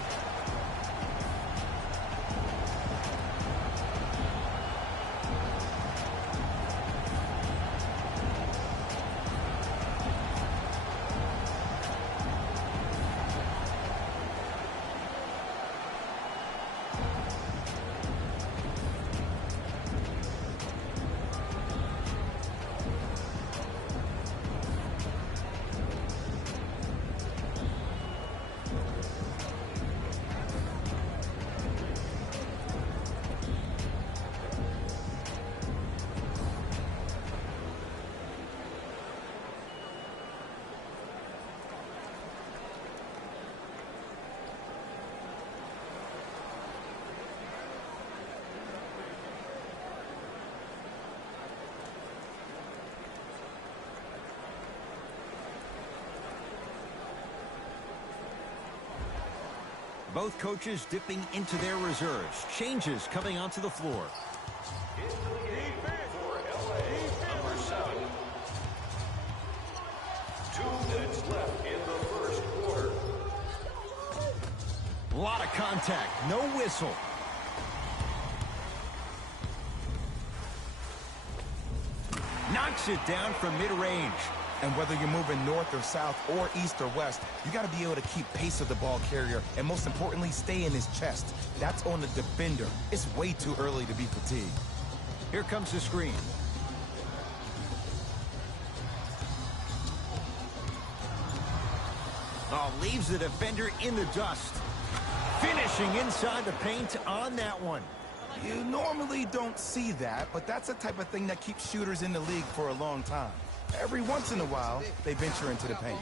Both coaches dipping into their reserves. Changes coming onto the floor. Into the game for LA, number 7. 2 minutes left in the first quarter. A lot of contact. No whistle. Knocks it down from mid-range. And whether you're moving north or south or east or west, you got to be able to keep pace with the ball carrier and, most importantly, stay in his chest. That's on the defender. It's way too early to be fatigued. Here comes the screen. Oh, leaves the defender in the dust. Finishing inside the paint on that one. You normally don't see that, but that's the type of thing that keeps shooters in the league for a long time. Every once in a while, they venture into the paint.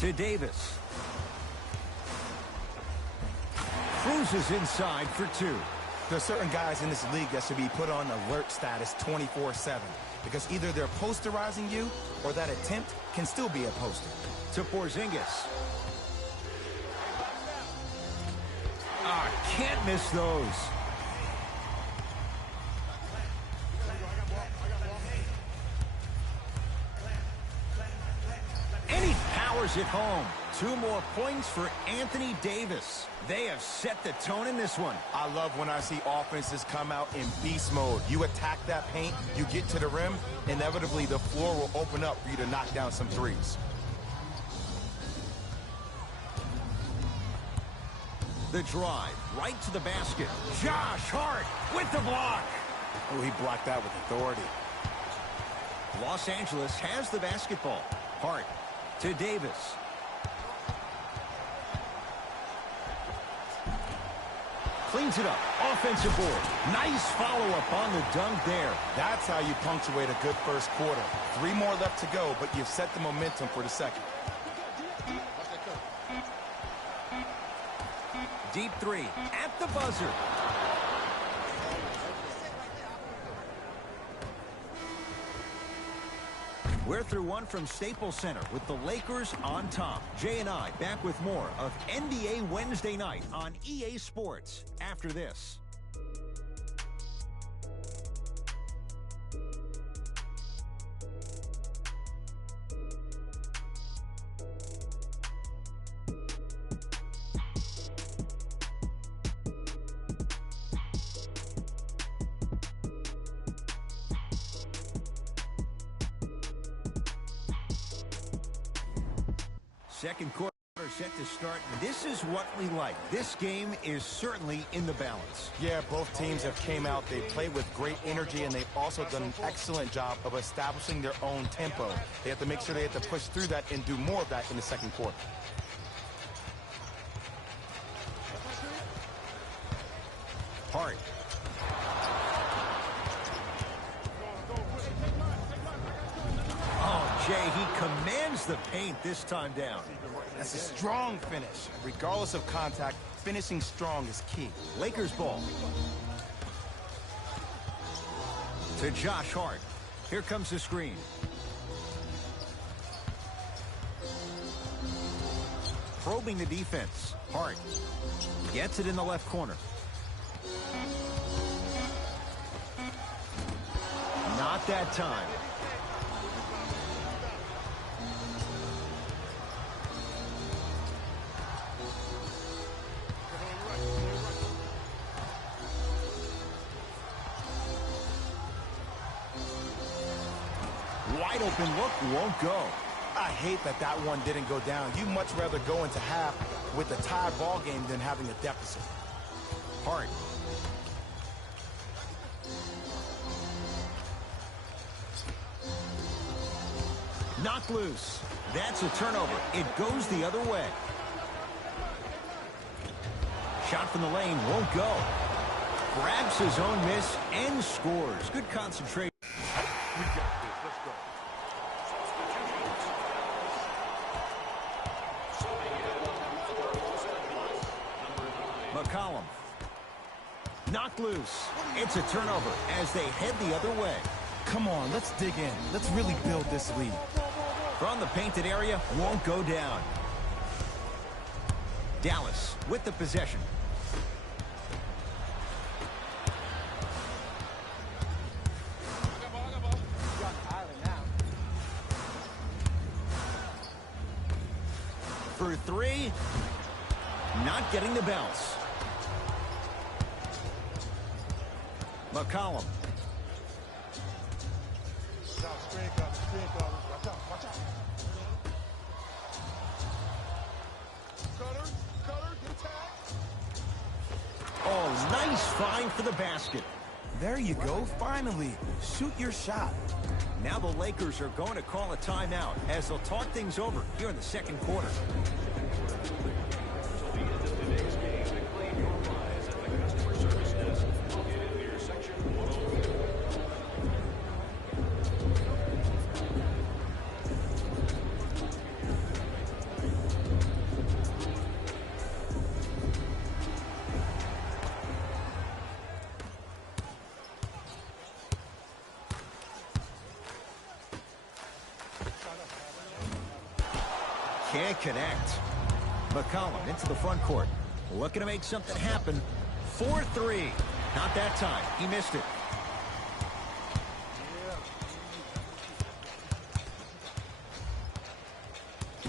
To Davis. Cruises inside for two. There are certain guys in this league that should be put on alert status 24/7 because either they're posterizing you or that attempt can still be a poster. To Porzingis. Ah, can't miss those. And he powers it home. 2 more points for Anthony Davis. They have set the tone in this one. I love when I see offenses come out in beast mode. You attack that paint, you get to the rim, inevitably the floor will open up for you to knock down some threes. The drive, right to the basket. Josh Hart with the block. Oh, he blocked that with authority. Los Angeles has the basketball. Hart to Davis. Cleans it up. Offensive board. Nice follow-up on the dunk there. That's how you punctuate a good first quarter. 3 more left to go, but you've set the momentum for the second. Deep three at the buzzer. We're through one from Staples Center with the Lakers on top. Jay and I back with more of NBA Wednesday night on EA Sports after this. Second quarter set to start. This is what we like. This game is certainly in the balance. Yeah, both teams have came out. They played with great energy, and they've also done an excellent job of establishing their own tempo. They have to make sure they have to push through that and do more of that in the second quarter. Hart. Oh, Jay, he commands the paint this time down. That's a strong finish. Regardless of contact, finishing strong is key. Lakers ball. To Josh Hart. Here comes the screen. Probing the defense. Hart gets it in the left corner. Not that time. Wide open look won't go. I hate that that one didn't go down. You'd much rather go into half with a tied ball game than having a deficit. Hart. Knocked loose. That's a turnover. It goes the other way. Shot from the lane won't go. Grabs his own miss and scores. Good concentration. We got this. Let's go. McCollum. Knocked loose. It's a turnover as they head the other way. Come on, let's dig in. Let's really build this lead. From the painted area, won't go down. Dallas with the possession. For three, not getting the bounce. McCollum. Oh, nice find for the basket. There you go, finally. Shoot your shot. Now the Lakers are going to call a timeout as they'll talk things over here in the second quarter. Can't connect. McCollum into the front court. Looking to make something happen. 4-3. Not that time. He missed it.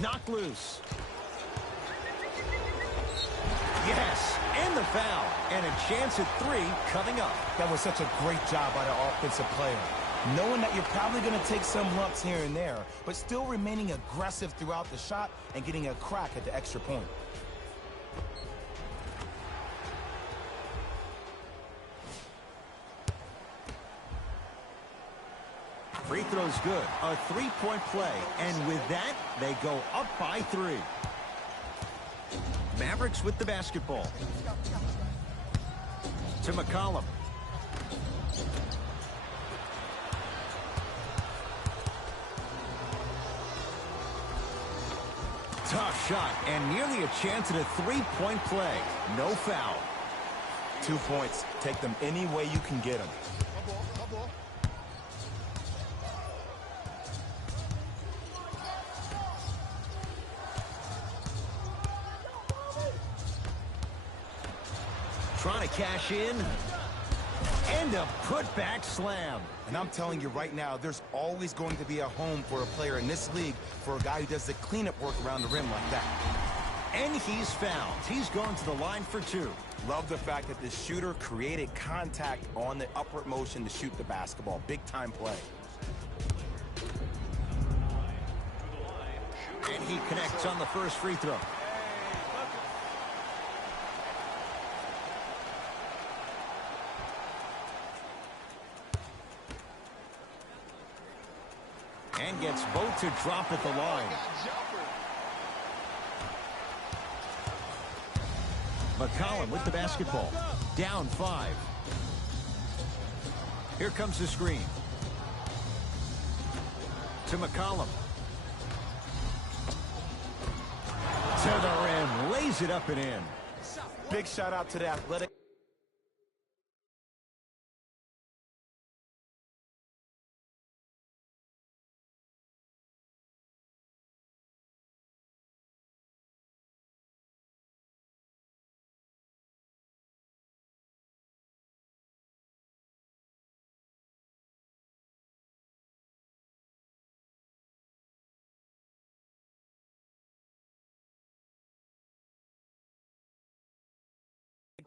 Knocked loose. Yes, and the foul. And a chance at three coming up. That was such a great job by the offensive player. Knowing that you're probably going to take some lumps here and there, but still remaining aggressive throughout the shot and getting a crack at the extra point. Free throw's good. A three-point play. And with that, they go up by 3. Mavericks with the basketball. To McCollum. Tough shot and nearly a chance at a three-point play. No foul. 2 points. Take them any way you can get them. Trying to cash in. And a putback slam. And I'm telling you right now, there's always going to be a home for a player in this league for a guy who does the cleanup work around the rim like that. And he's fouled. He's going to the line for 2. Love the fact that the shooter created contact on the upward motion to shoot the basketball. Big time play. And he connects on the first free throw. And gets both to drop at the line. McCollum with the basketball. Down 5. Here comes the screen. To McCollum. To the rim. Lays it up and in. Big shout out to the athletic.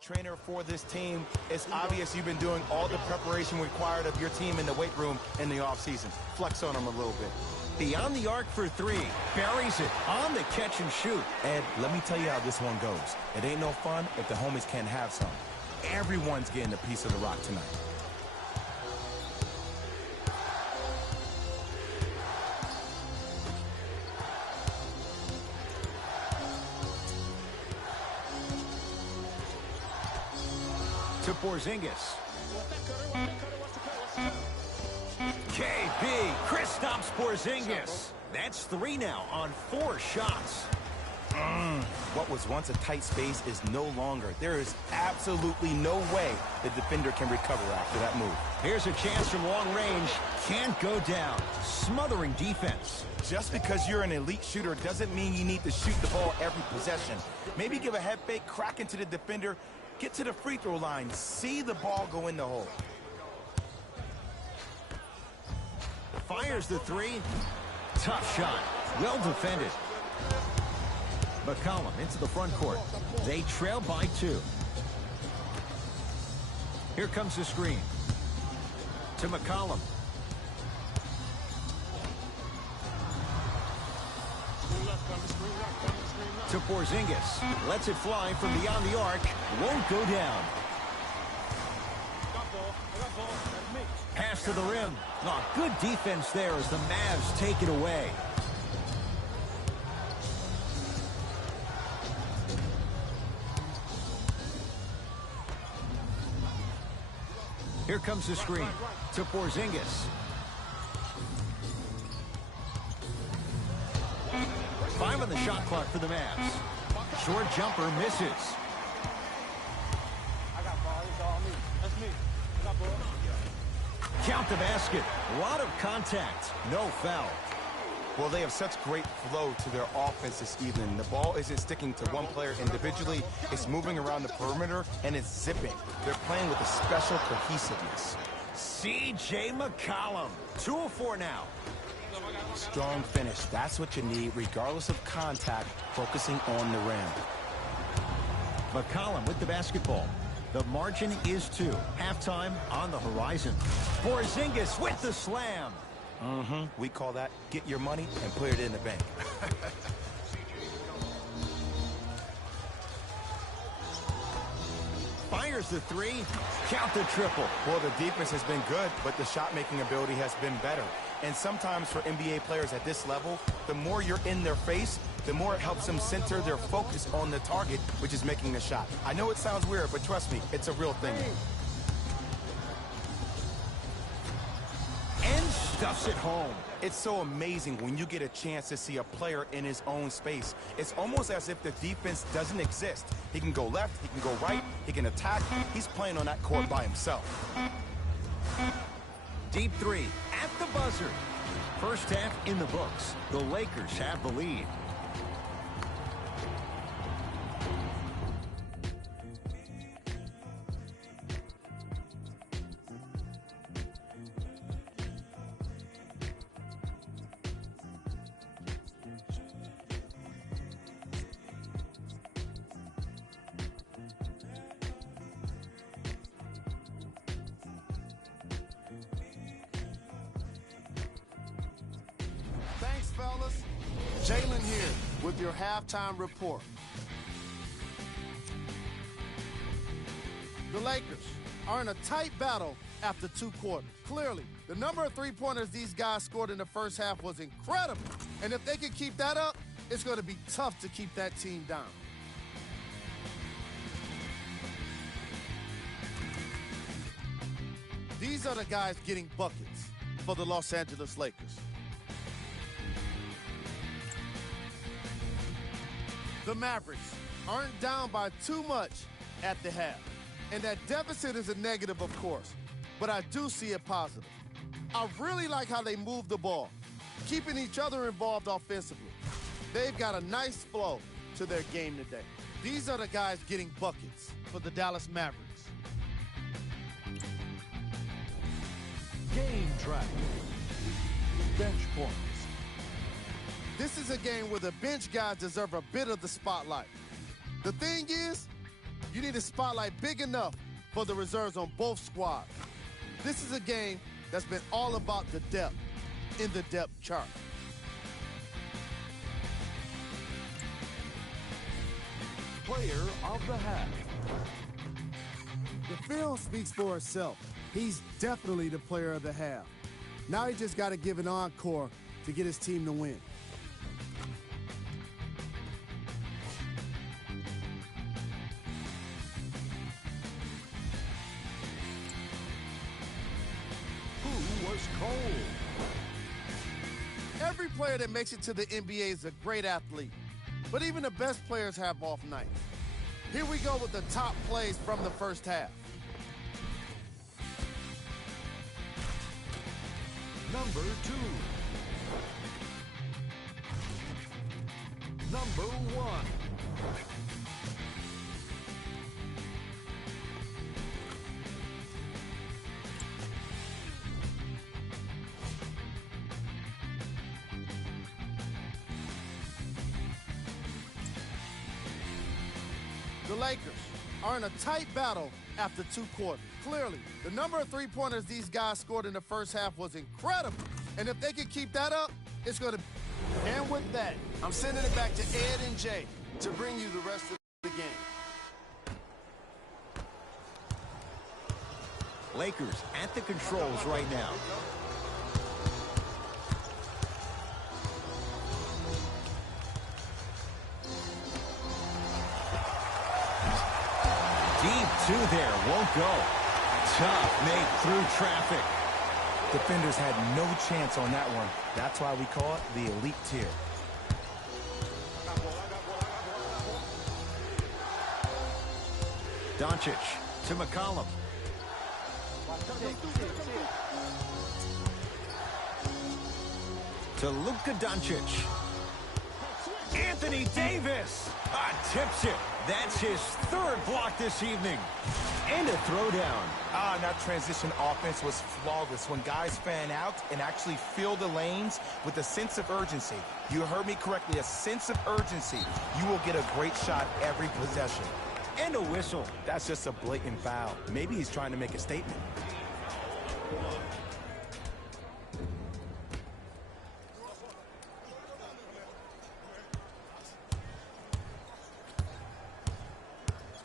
Trainer for this team. It's obvious you've been doing all the preparation required of your team in the weight room in the offseason. Flex on them a little bit. Beyond the arc for 3. Buries it on the catch and shoot. Ed, let me tell you how this one goes. It ain't no fun if the homies can't have some. Everyone's getting a piece of the rock tonight. To Porzingis. KB. Chris stops Porzingis. That's 3 now on 4 shots. What was once a tight space is no longer. There is absolutely no way the defender can recover after that move. Here's a chance from long range. Can't go down. Smothering defense. Just because you're an elite shooter doesn't mean you need to shoot the ball every possession. Maybe give a head fake, crack into the defender, get to the free throw line, see the ball go in the hole. Fires the 3. Tough shot. Well defended. McCollum into the front court. They trail by 2. Here comes the screen. To McCollum. To Porzingis. Lets it fly from beyond the arc. Won't go down. Pass to the rim. Oh, good defense there as the Mavs take it away. Here comes the screen to Porzingis. 5 on the shot clock for the Mavs. Short jumper misses. I got ball. It's all me. That's me. I got ball. Count the basket. A lot of contact. No foul. Well, they have such great flow to their offense this evening. The ball isn't sticking to one player individually. It's moving around the perimeter, and it's zipping. They're playing with a special cohesiveness. C.J. McCollum. 2 of 4 now. Strong finish. That's what you need, regardless of contact, focusing on the rim. McCollum with the basketball. The margin is 2. Halftime on the horizon. Porzingis with the slam. We call that get your money and put it in the bank. Fires the 3. Count the triple. Well, the defense has been good, but the shot-making ability has been better. And sometimes for NBA players at this level, the more you're in their face, the more it helps them center their focus on the target, which is making the shot. I know it sounds weird, but trust me, it's a real thing. And stuffs it home. It's so amazing when you get a chance to see a player in his own space. It's almost as if the defense doesn't exist. He can go left, he can go right, he can attack. He's playing on that court by himself. Deep three at the buzzer. First half in the books. The Lakers have the lead. Thanks, fellas. Jalen here with your halftime report. The Lakers are in a tight battle after 2 quarters. Clearly, the number of three-pointers these guys scored in the first half was incredible. And if they can keep that up, it's going to be tough to keep that team down. These are the guys getting buckets for the Los Angeles Lakers. The Mavericks aren't down by too much at the half. And that deficit is a negative, of course, but I do see it positive. I really like how they move the ball, keeping each other involved offensively. They've got a nice flow to their game today. These are the guys getting buckets for the Dallas Mavericks. Game track. Bench points. This is a game where the bench guys deserve a bit of the spotlight. The thing is, you need a spotlight big enough for the reserves on both squads. This is a game that's been all about the depth in the depth chart. Player of the half. The film speaks for itself. He's definitely the player of the half. Now he just got to give an encore to get his team to win. Who was cold? Every player that makes it to the NBA is a great athlete, but even the best players have off nights. Here we go with the top plays from the first half. Number 2. Number 1. The Lakers are in a tight battle after 2 quarters. Clearly, the number of three-pointers these guys scored in the first half was incredible. And if they can keep that up, it's going to... And with that, I'm sending it back to Ed and Jay to bring you the rest of the game. Lakers at the controls right now. Deep two there, won't go. Tough made through traffic. Defenders had no chance on that one. That's why we call it the elite tier. Doncic to McCollum. To Luka Doncic. Anthony Davis tips it. That's his 3rd block this evening. And a throwdown. That transition offense was flawless when guys fan out and actually fill the lanes with a sense of urgency. You heard me correctly, a sense of urgency. You will get a great shot every possession. And a whistle. That's just a blatant foul. Maybe he's trying to make a statement.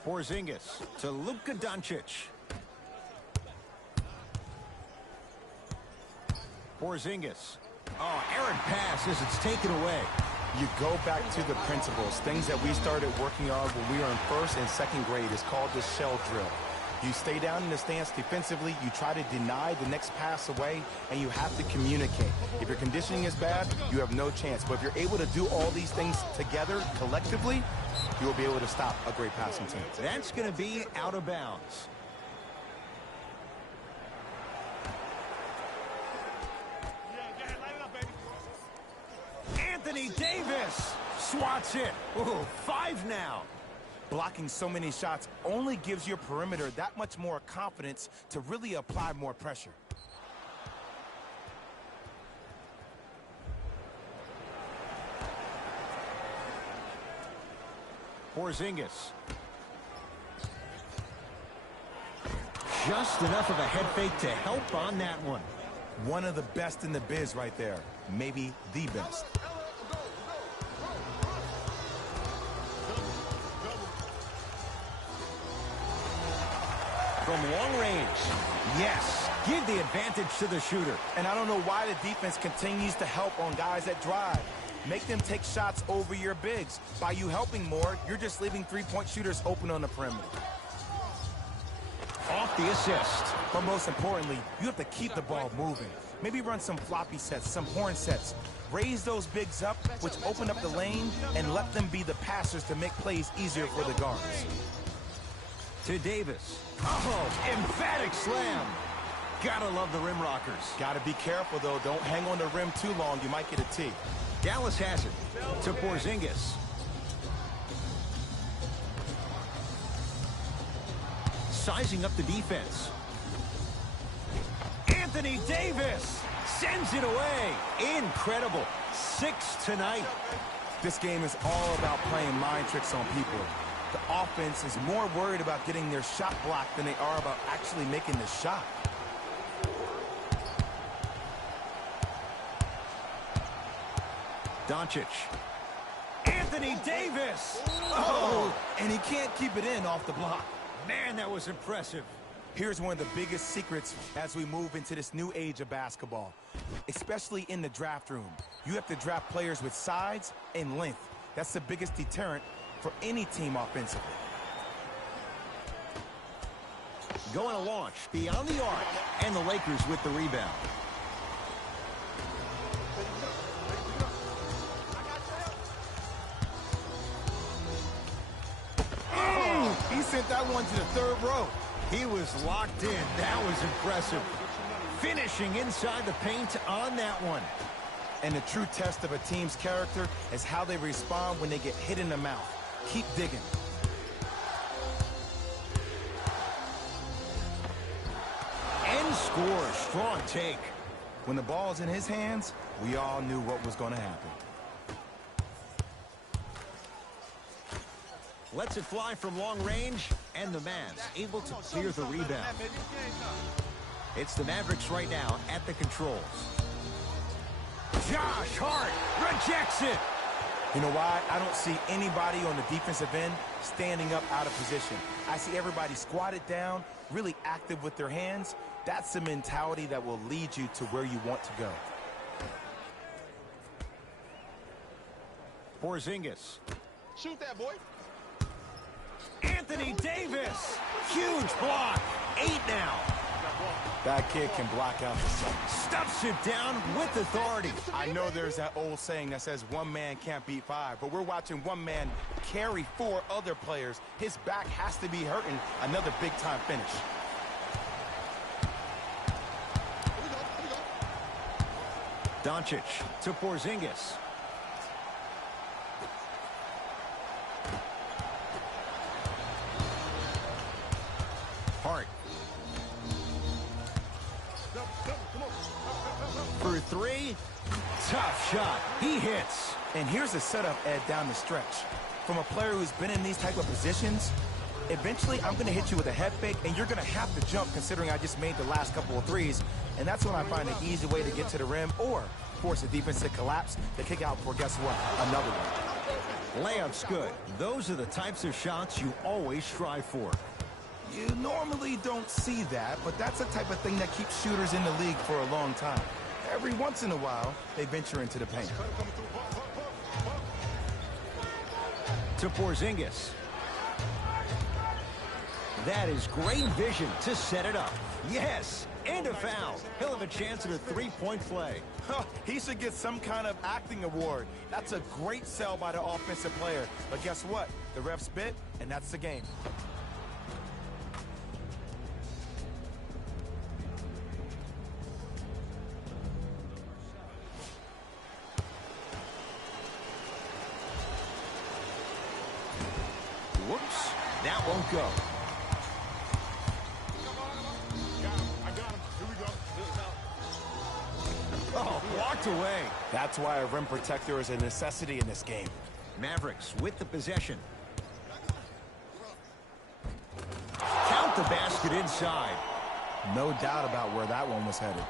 Porzingis to Luka Doncic. Porzingis. Oh, errant pass as it's taken away. You go back to the principles, things that we started working on when we were in 1st and 2nd grade. It's called the shell drill. You stay down in the stance defensively, you try to deny the next pass away, and you have to communicate. If your conditioning is bad, you have no chance. But if you're able to do all these things together, collectively, you will be able to stop a great passing team. That's going to be out of bounds. Anthony Davis swats it. Ooh, 5 now. Blocking so many shots only gives your perimeter that much more confidence to really apply more pressure. Porzingis. Just enough of a head fake to help on that one. One of the best in the biz right there. Maybe the best. From long range, yes, give the advantage to the shooter. And I don't know why the defense continues to help on guys that drive. Make them take shots over your bigs. By you helping more, you're just leaving three-point shooters open on the perimeter. Off the assist. But most importantly, you have to keep the ball moving. Maybe run some floppy sets, some horn sets. Raise those bigs up, which open up the lane, and let them be the passers to make plays easier for the guards. To Davis. Oh, emphatic slam. Gotta love the rim rockers. Gotta be careful, though. Don't hang on the rim too long. You might get a tee. Dallas has it. To Porzingis. Sizing up the defense. Anthony Davis sends it away. Incredible. 6 tonight. This game is all about playing mind tricks on people. The offense is more worried about getting their shot blocked than they are about actually making the shot. Doncic. Anthony Davis. Oh, and he can't keep it in off the block. Man, that was impressive. Here's one of the biggest secrets as we move into this new age of basketball, especially in the draft room. You have to draft players with size and length. That's the biggest deterrent for any team offensively. Going to launch beyond the arc, and the Lakers with the rebound. He sent that one to the third row. He was locked in. That was impressive. Finishing inside the paint on that one. And the true test of a team's character is how they respond when they get hit in the mouth. Keep digging. End score, strong take. When the ball's in his hands, we all knew what was going to happen. Lets it fly from long range, and the Mavs able to clear the rebound. It's the Mavericks right now at the controls. Josh Hart rejects it. You know why? I don't see anybody on the defensive end standing up out of position. I see everybody squatted down, really active with their hands. That's the mentality that will lead you to where you want to go. Porzingis. Shoot that, boy. Anthony Davis. Huge block. 8 now. That kid can block out the sun. Stuffs it down with authority. I know there's that old saying that says one man can't beat 5, but we're watching one man carry 4 other players. His back has to be hurting. Another big-time finish. Doncic to Porzingis. Hart. For 3. Tough shot. He hits. And here's a setup, Ed, down the stretch. From a player who's been in these type of positions, eventually I'm going to hit you with a head fake, and you're going to have to jump considering I just made the last couple of threes. And that's when I find an easy way to get to the rim or force the defense to collapse to kick out for, guess what, another one. Layup's good. Those are the types of shots you always strive for. You normally don't see that, but that's the type of thing that keeps shooters in the league for a long time. Every once in a while, they venture into the paint. To Porzingis. That is great vision to set it up. Yes, and a foul. He'll have a chance at a three-point play. He should get some kind of acting award. That's a great sell by the offensive player. But guess what? The ref spit, and that's the game. Whoops, that won't go. I got him. Here we go. Oh, walked away. That's why a rim protector is a necessity in this game. Mavericks with the possession. Count the basket inside. No doubt about where that one was headed.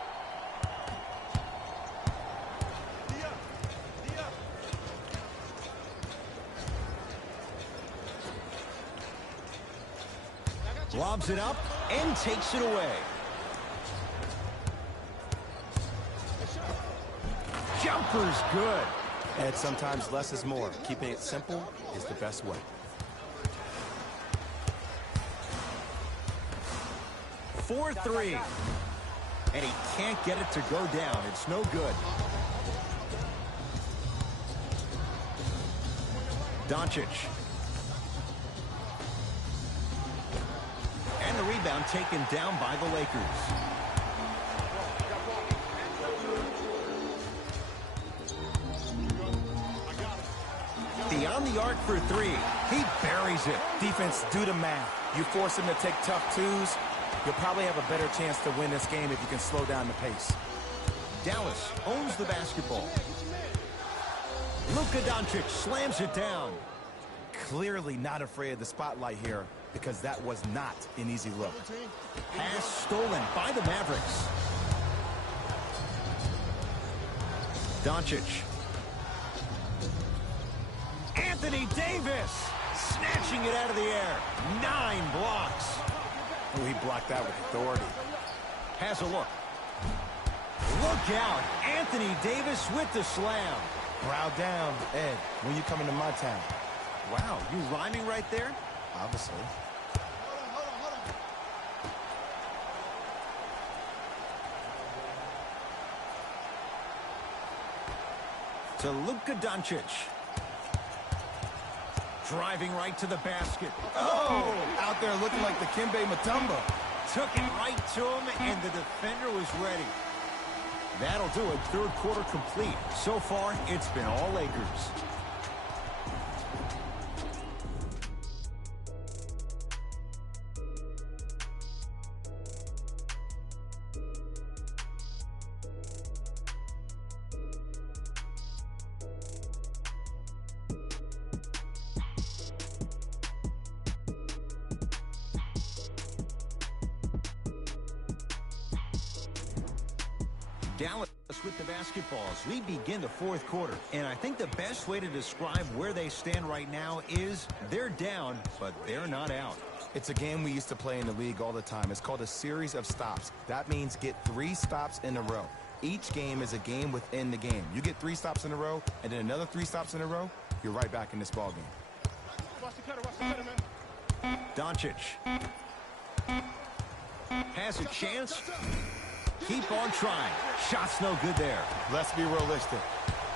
Lobs it up and takes it away. Jumper's good. And sometimes less is more. Keeping it simple is the best way. 4-3. And he can't get it to go down. It's no good. Doncic. And the rebound taken down by the Lakers. On the arc for three. He buries it. Defense, do the math. You force him to take tough twos, you'll probably have a better chance to win this game if you can slow down the pace. Dallas owns the basketball. Luka Doncic slams it down. Clearly not afraid of the spotlight here because that was not an easy look. Pass stolen by the Mavericks. Doncic. Anthony Davis snatching it out of the air. 9 blocks. Oh, he blocked that with authority. Has a look. Look out. Anthony Davis with the slam. Brow down, Ed, when you coming to my town? Wow, you rhyming right there? Obviously. To Luka Doncic. Driving right to the basket. Oh! Out there looking like the Kimbe Mutombo. Took it right to him, and the defender was ready. That'll do it. Third quarter complete. So far, it's been all Lakers. Dallas with the basketball as we begin the fourth quarter. And I think the best way to describe where they stand right now is they're down, but they're not out. It's a game we used to play in the league all the time. It's called a series of stops. That means get 3 stops in a row. Each game is a game within the game. You get 3 stops in a row, and then another 3 stops in a row, you're right back in this ball game. Watch the cutter, man. Doncic has a chance. Keep on trying. Shot's no good there. Let's be realistic.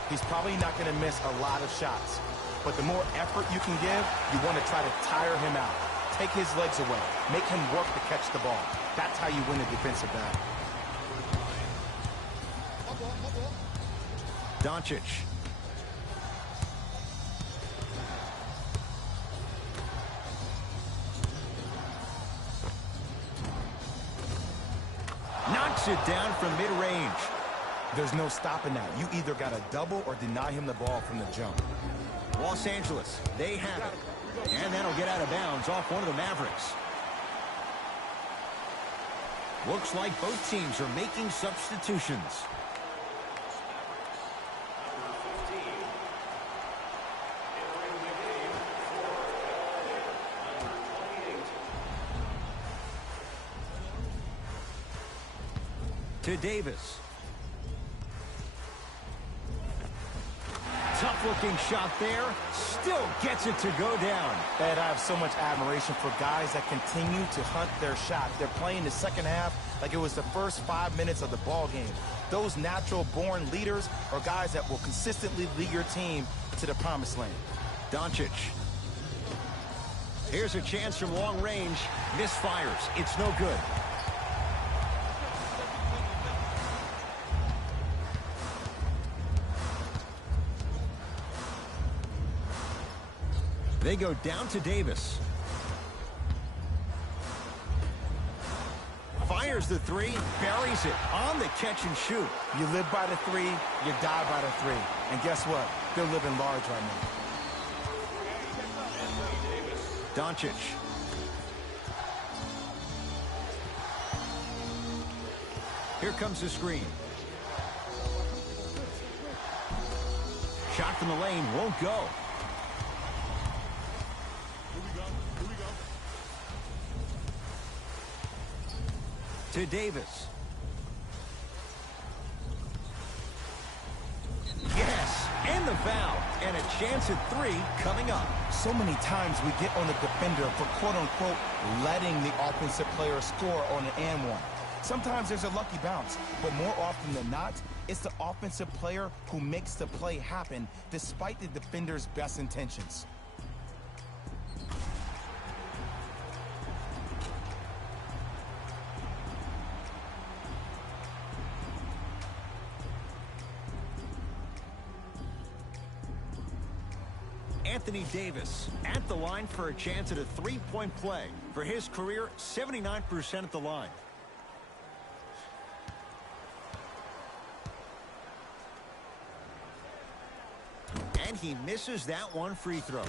He's probably not going to miss a lot of shots. But the more effort you can give, you want to try to tire him out. Take his legs away. Make him work to catch the ball. That's how you win a defensive battle. Doncic. Knocks it down from mid-range. There's no stopping that. You either got to double or deny him the ball from the jump. Los Angeles, they have it. And that'll get out of bounds off one of the Mavericks. Looks like both teams are making substitutions. To Davis. Tough Nice-looking shot there. Still gets it to go down. Ed, I have so much admiration for guys that continue to hunt their shot. They're playing the second half like it was the first 5 minutes of the ball game. Those natural-born leaders are guys that will consistently lead your team to the promised land. Doncic. Here's a chance from long range. Misfires. It's no good. They go down to Davis. Fires the three, buries it on the catch and shoot. You live by the three, you die by the three. And guess what? They're living large right now. Doncic. Here comes the screen. Shot from the lane won't go. To Davis. Yes, and the foul. And a chance at three coming up. So many times we get on the defender for quote-unquote letting the offensive player score on an and one. Sometimes there's a lucky bounce, but more often than not, it's the offensive player who makes the play happen despite the defender's best intentions. Anthony Davis at the line for a chance at a three-point play. For his career, 79% at the line. And he misses that one free throw.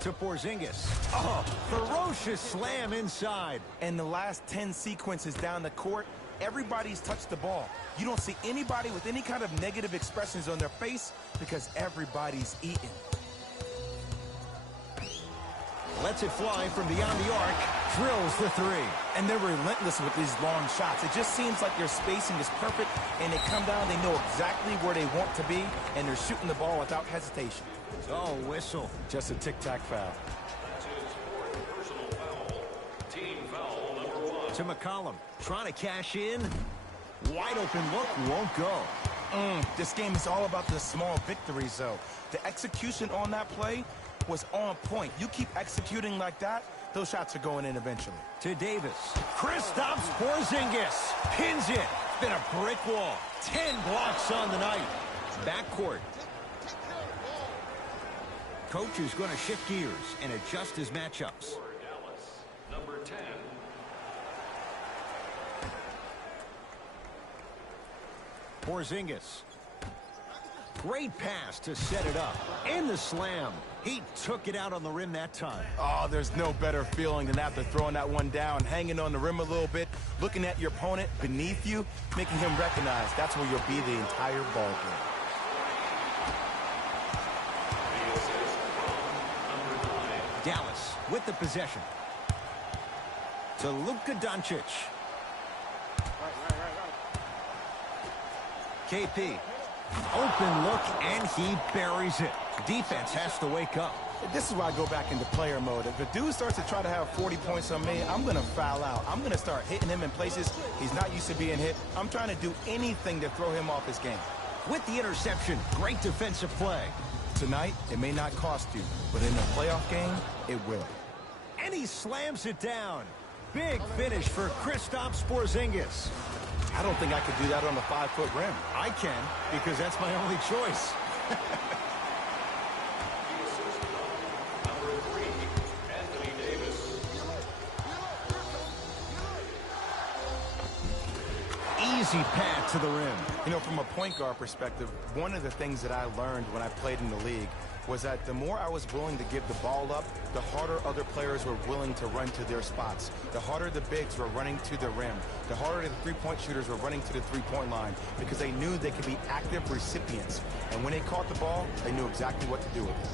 To Porzingis. Oh, ferocious slam inside. And the last 10 sequences down the court, everybody's touched the ball. You don't see anybody with any kind of negative expressions on their face because everybody's eating. Lets it fly from beyond the arc. Drills the three. And they're relentless with these long shots. It just seems like their spacing is perfect, and they come down, they know exactly where they want to be, and they're shooting the ball without hesitation. Oh, whistle. Just a tic-tac foul. That's his fourth personal foul. Team foul number 1. To McCollum. Trying to cash in. Wide open look won't go. This game is all about the small victories, though. The execution on that play was on point. You keep executing like that, those shots are going in eventually. To Davis. Kristaps Porzingis pins it. It's been a brick wall. 10 blocks on the night. Backcourt. Coach is going to shift gears and adjust his matchups. For Dallas, number 10. Porzingis. Great pass to set it up. And the slam. He took it out on the rim that time. Oh, there's no better feeling than after throwing that one down, hanging on the rim a little bit, looking at your opponent beneath you, making him recognize that's where you'll be the entire ball game. Dallas with the possession. To Luka Doncic. KP. Open look, and he buries it. Defense has to wake up. This is why I go back into player mode. If a dude starts to try to have 40 points on me, I'm going to foul out. I'm going to start hitting him in places he's not used to being hit. I'm trying to do anything to throw him off his game. With the interception, great defensive play. Tonight, it may not cost you, but in a playoff game, it will. And he slams it down. Big finish for Kristaps Porzingis. I don't think I could do that on a 5-foot rim. I can, because that's my only choice. Number 3, Anthony Davis. Easy path to the rim. You know, from a point guard perspective, one of the things that I learned when I played in the league was that the more I was willing to give the ball up, the harder other players were willing to run to their spots. The harder the bigs were running to the rim. The harder the three-point shooters were running to the three-point line because they knew they could be active recipients. And when they caught the ball, they knew exactly what to do with it.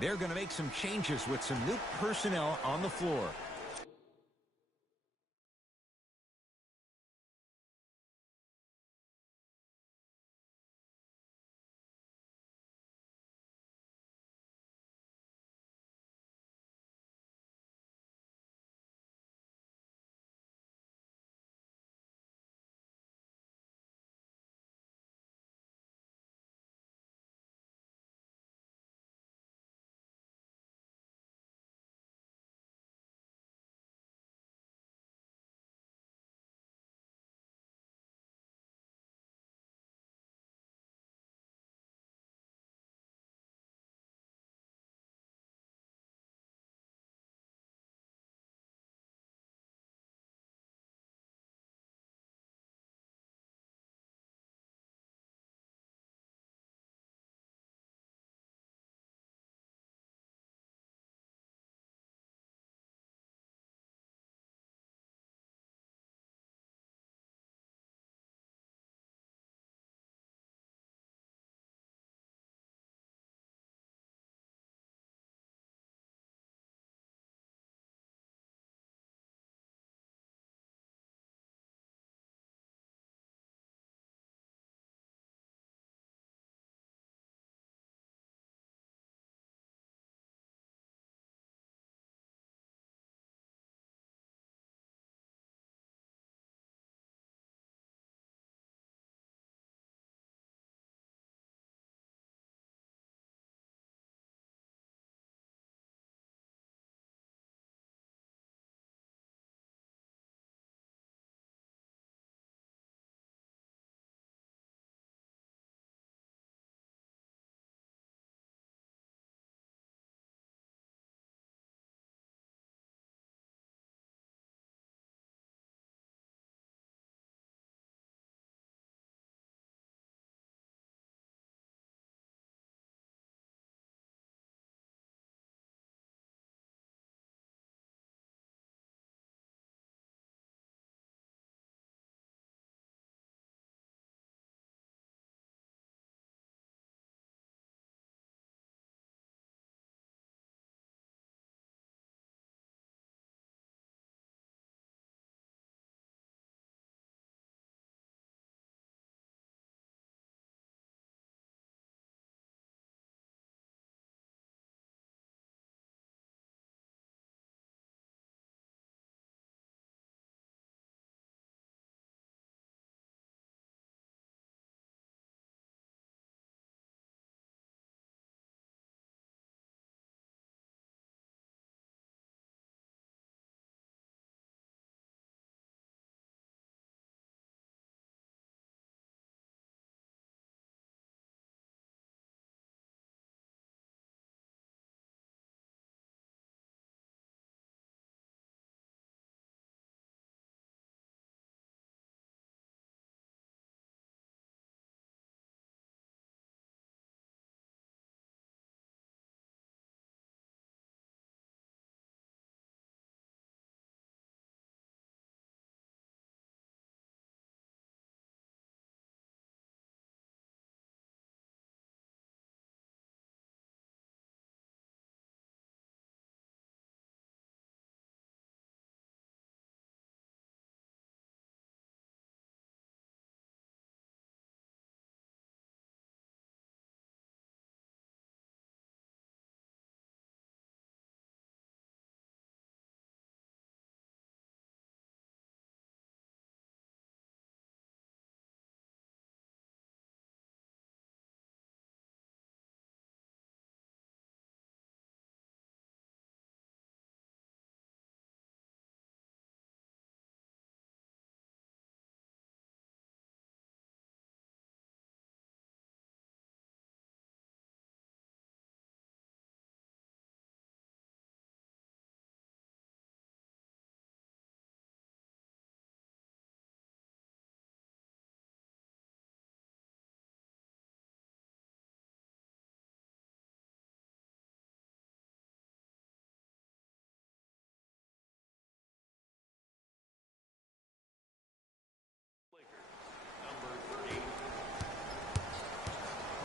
They're going to make some changes with some new personnel on the floor.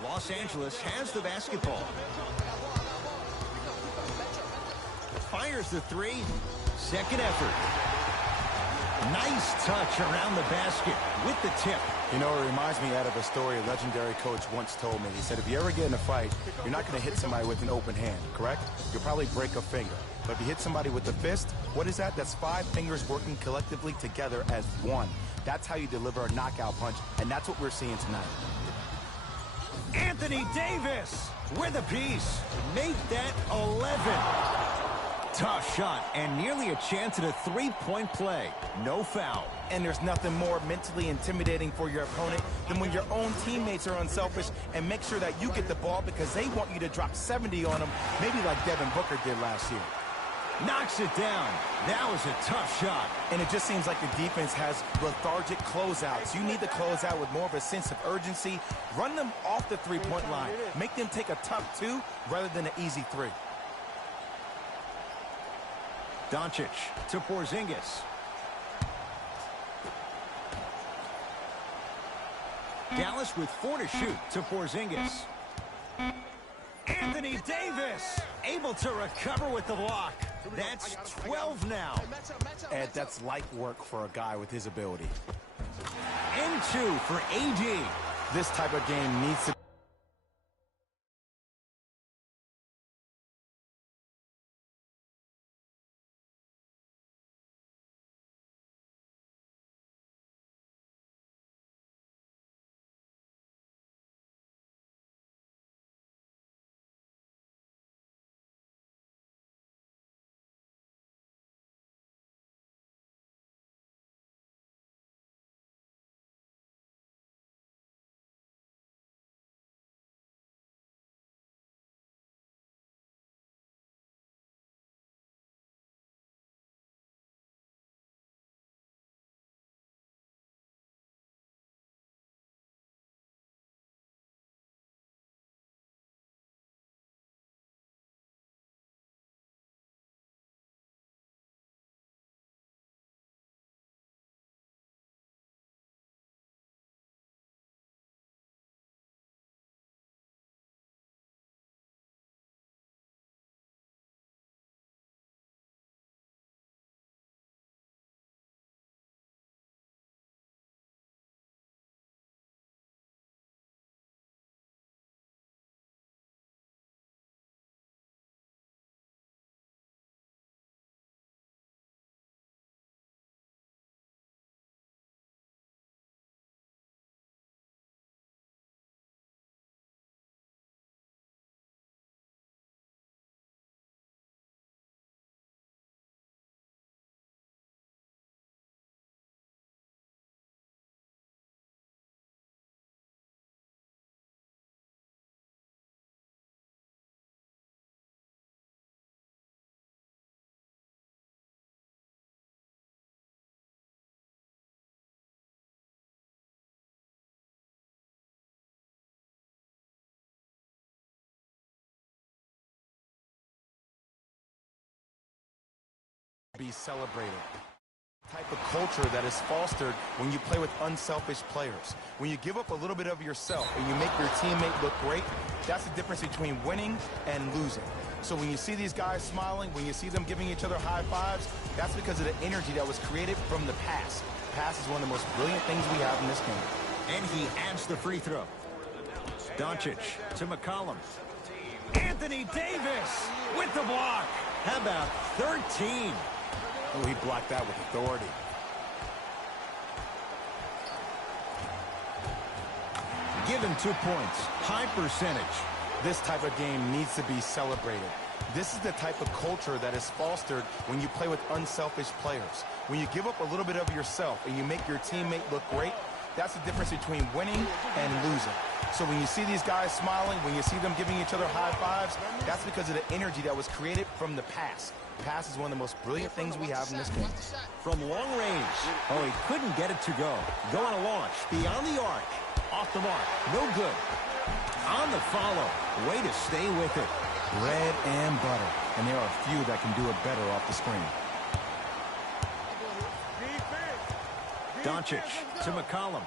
Los Angeles has the basketball. fires the three. Second effort. Nice touch around the basket with the tip. You know, it reminds me out of a story a legendary coach once told me. He said, if you ever get in a fight, you're not going to hit somebody with an open hand, correct? You'll probably break a finger. But if you hit somebody with the fist, what is that? That's 5 fingers working collectively together as one. That's how you deliver a knockout punch, and that's what we're seeing tonight. Anthony Davis with a piece. Make that 11. Tough shot and nearly a chance at a three-point play. No foul. And there's nothing more mentally intimidating for your opponent than when your own teammates are unselfish and make sure that you get the ball because they want you to drop 70 on them, maybe like Devin Booker did last year. Knocks it down. That was a tough shot. And it just seems like the defense has lethargic closeouts. You need to close out with more of a sense of urgency. Run them off the three-point line. Make them take a tough 2 rather than an easy 3. Doncic to Porzingis. Dallas with 4 to shoot to Porzingis. Anthony Davis able to recover with the block. That's 12 now. Ed, that's light work for a guy with his ability. And 2 for AD. This type of game needs to be celebrated. Type of culture that is fostered when you play with unselfish players. When you give up a little bit of yourself and you make your teammate look great, that's the difference between winning and losing. So when you see these guys smiling, when you see them giving each other high fives, that's because of the energy that was created from the pass. Pass is one of the most brilliant things we have in this game. And he adds the free throw. Doncic to McCollum. Anthony Davis with the block. How about 13? Oh, he blocked that with authority. Give him 2 points. High percentage. This type of game needs to be celebrated. This is the type of culture that is fostered when you play with unselfish players. When you give up a little bit of yourself and you make your teammate look great, that's the difference between winning and losing. So when you see these guys smiling, when you see them giving each other high fives, that's because of the energy that was created from the pass. Pass is one of the most brilliant things we have in this game. From long range. Oh, he couldn't get it to go. Go on a launch. Beyond the arc. Off the mark. No good. On the follow. Way to stay with it. Bread and butter. And there are a few that can do it better off the screen. Doncic to McCollum.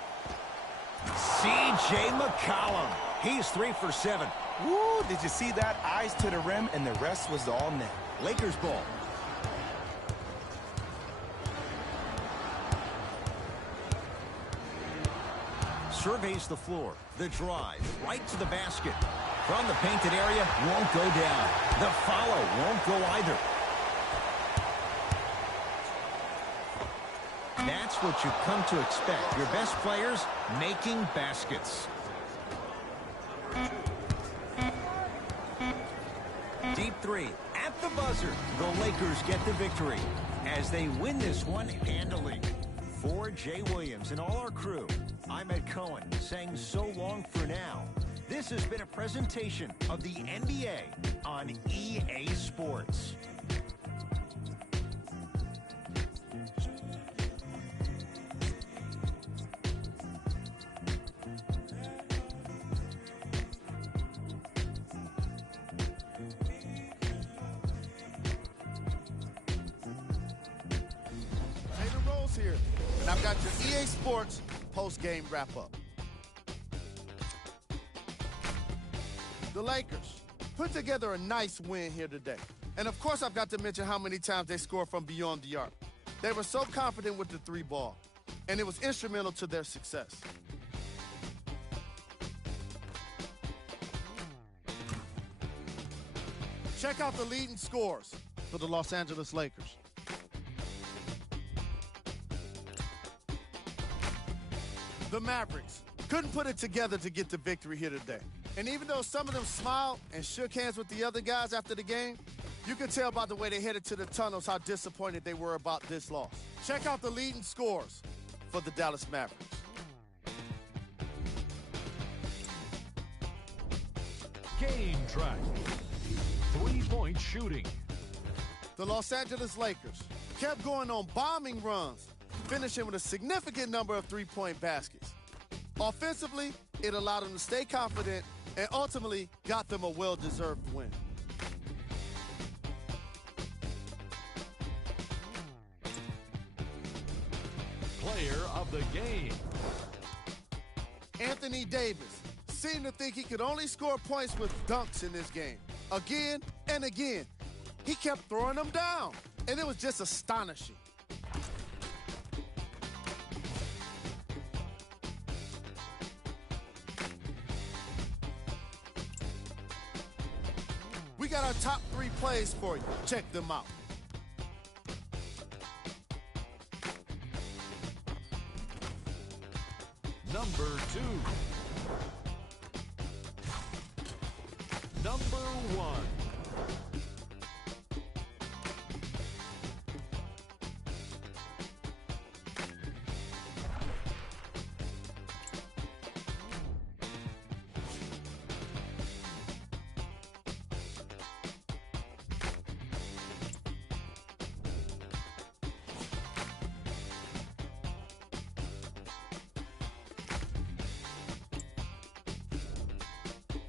C.J. McCollum. He's 3 for 7. Woo, did you see that? Eyes to the rim, and the rest was all net. Lakers ball. Surveys the floor. The drive right to the basket. From the painted area, won't go down. The follow won't go either. That's what you've come to expect. Your best players making baskets. Deep three at the buzzer. The Lakers get the victory as they win this one handily. For Jay Williams and all our crew, I'm Ed Cohen saying so long for now. This has been a presentation of the NBA on EA Sports. Here, and I've got your EA Sports post-game wrap-up. The Lakers put together a nice win here today. And of course, I've got to mention how many times they scored from beyond the arc. They were so confident with the three ball, and it was instrumental to their success. Check out the leading scores for the Los Angeles Lakers. The Mavericks couldn't put it together to get the victory here today. And even though some of them smiled and shook hands with the other guys after the game, you could tell by the way they headed to the tunnels how disappointed they were about this loss. Check out the leading scores for the Dallas Mavericks. Game track. 3-point shooting. The Los Angeles Lakers kept going on bombing runs, finishing with a significant number of three-point baskets. Offensively, it allowed them to stay confident and ultimately got them a well-deserved win. Player of the game. Anthony Davis seemed to think he could only score points with dunks in this game. Again and again, he kept throwing them down, and it was just astonishing. We got our top 3 plays for you. Check them out. Number 2. Number 1.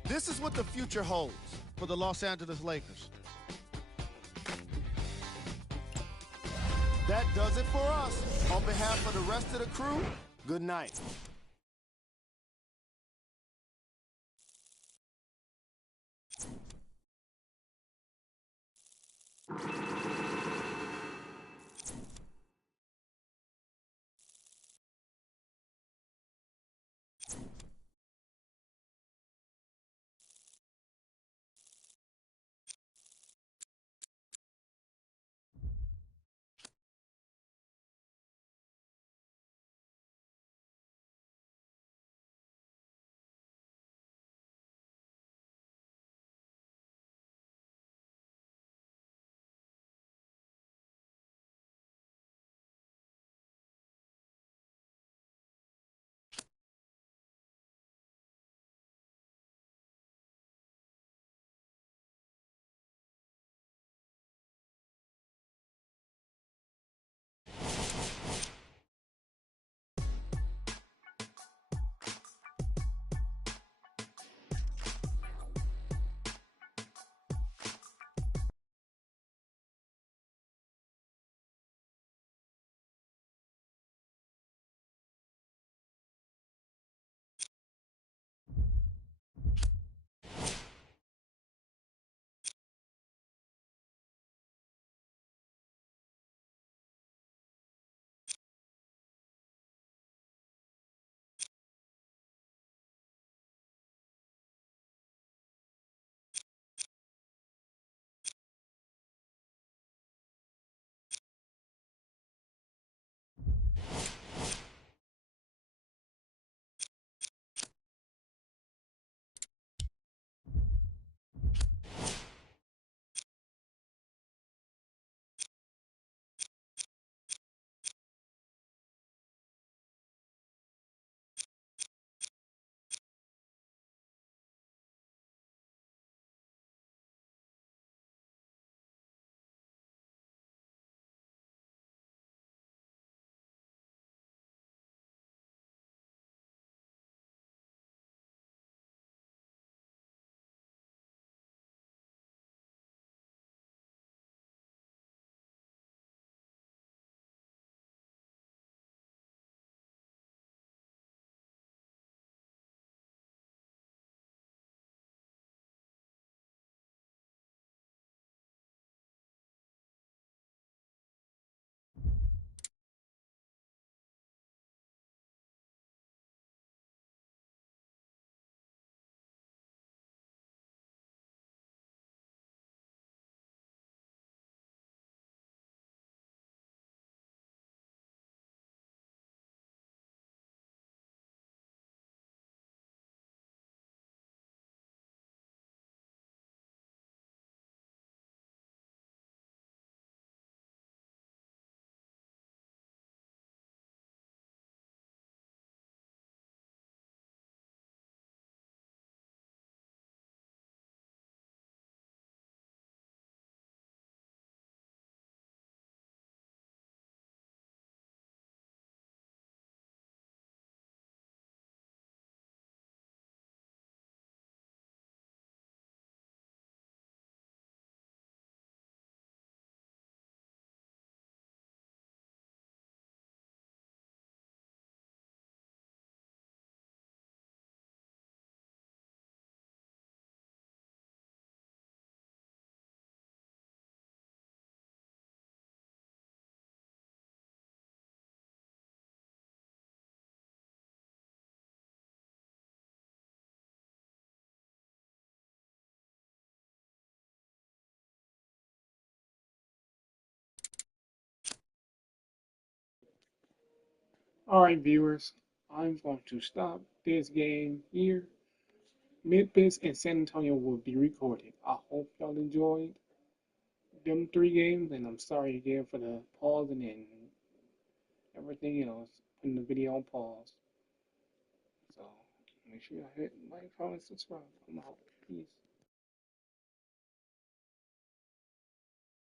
This is what the future holds for the Los Angeles Lakers. That does it for us. On behalf of the rest of the crew, good night. All right, viewers, I'm going to stop this game here. Memphis and San Antonio will be recorded. I hope y'all enjoyed them 3 games, and I'm sorry again for the pausing and everything else, putting the video on pause. So make sure you hit like, comment, subscribe. I'm out. Peace.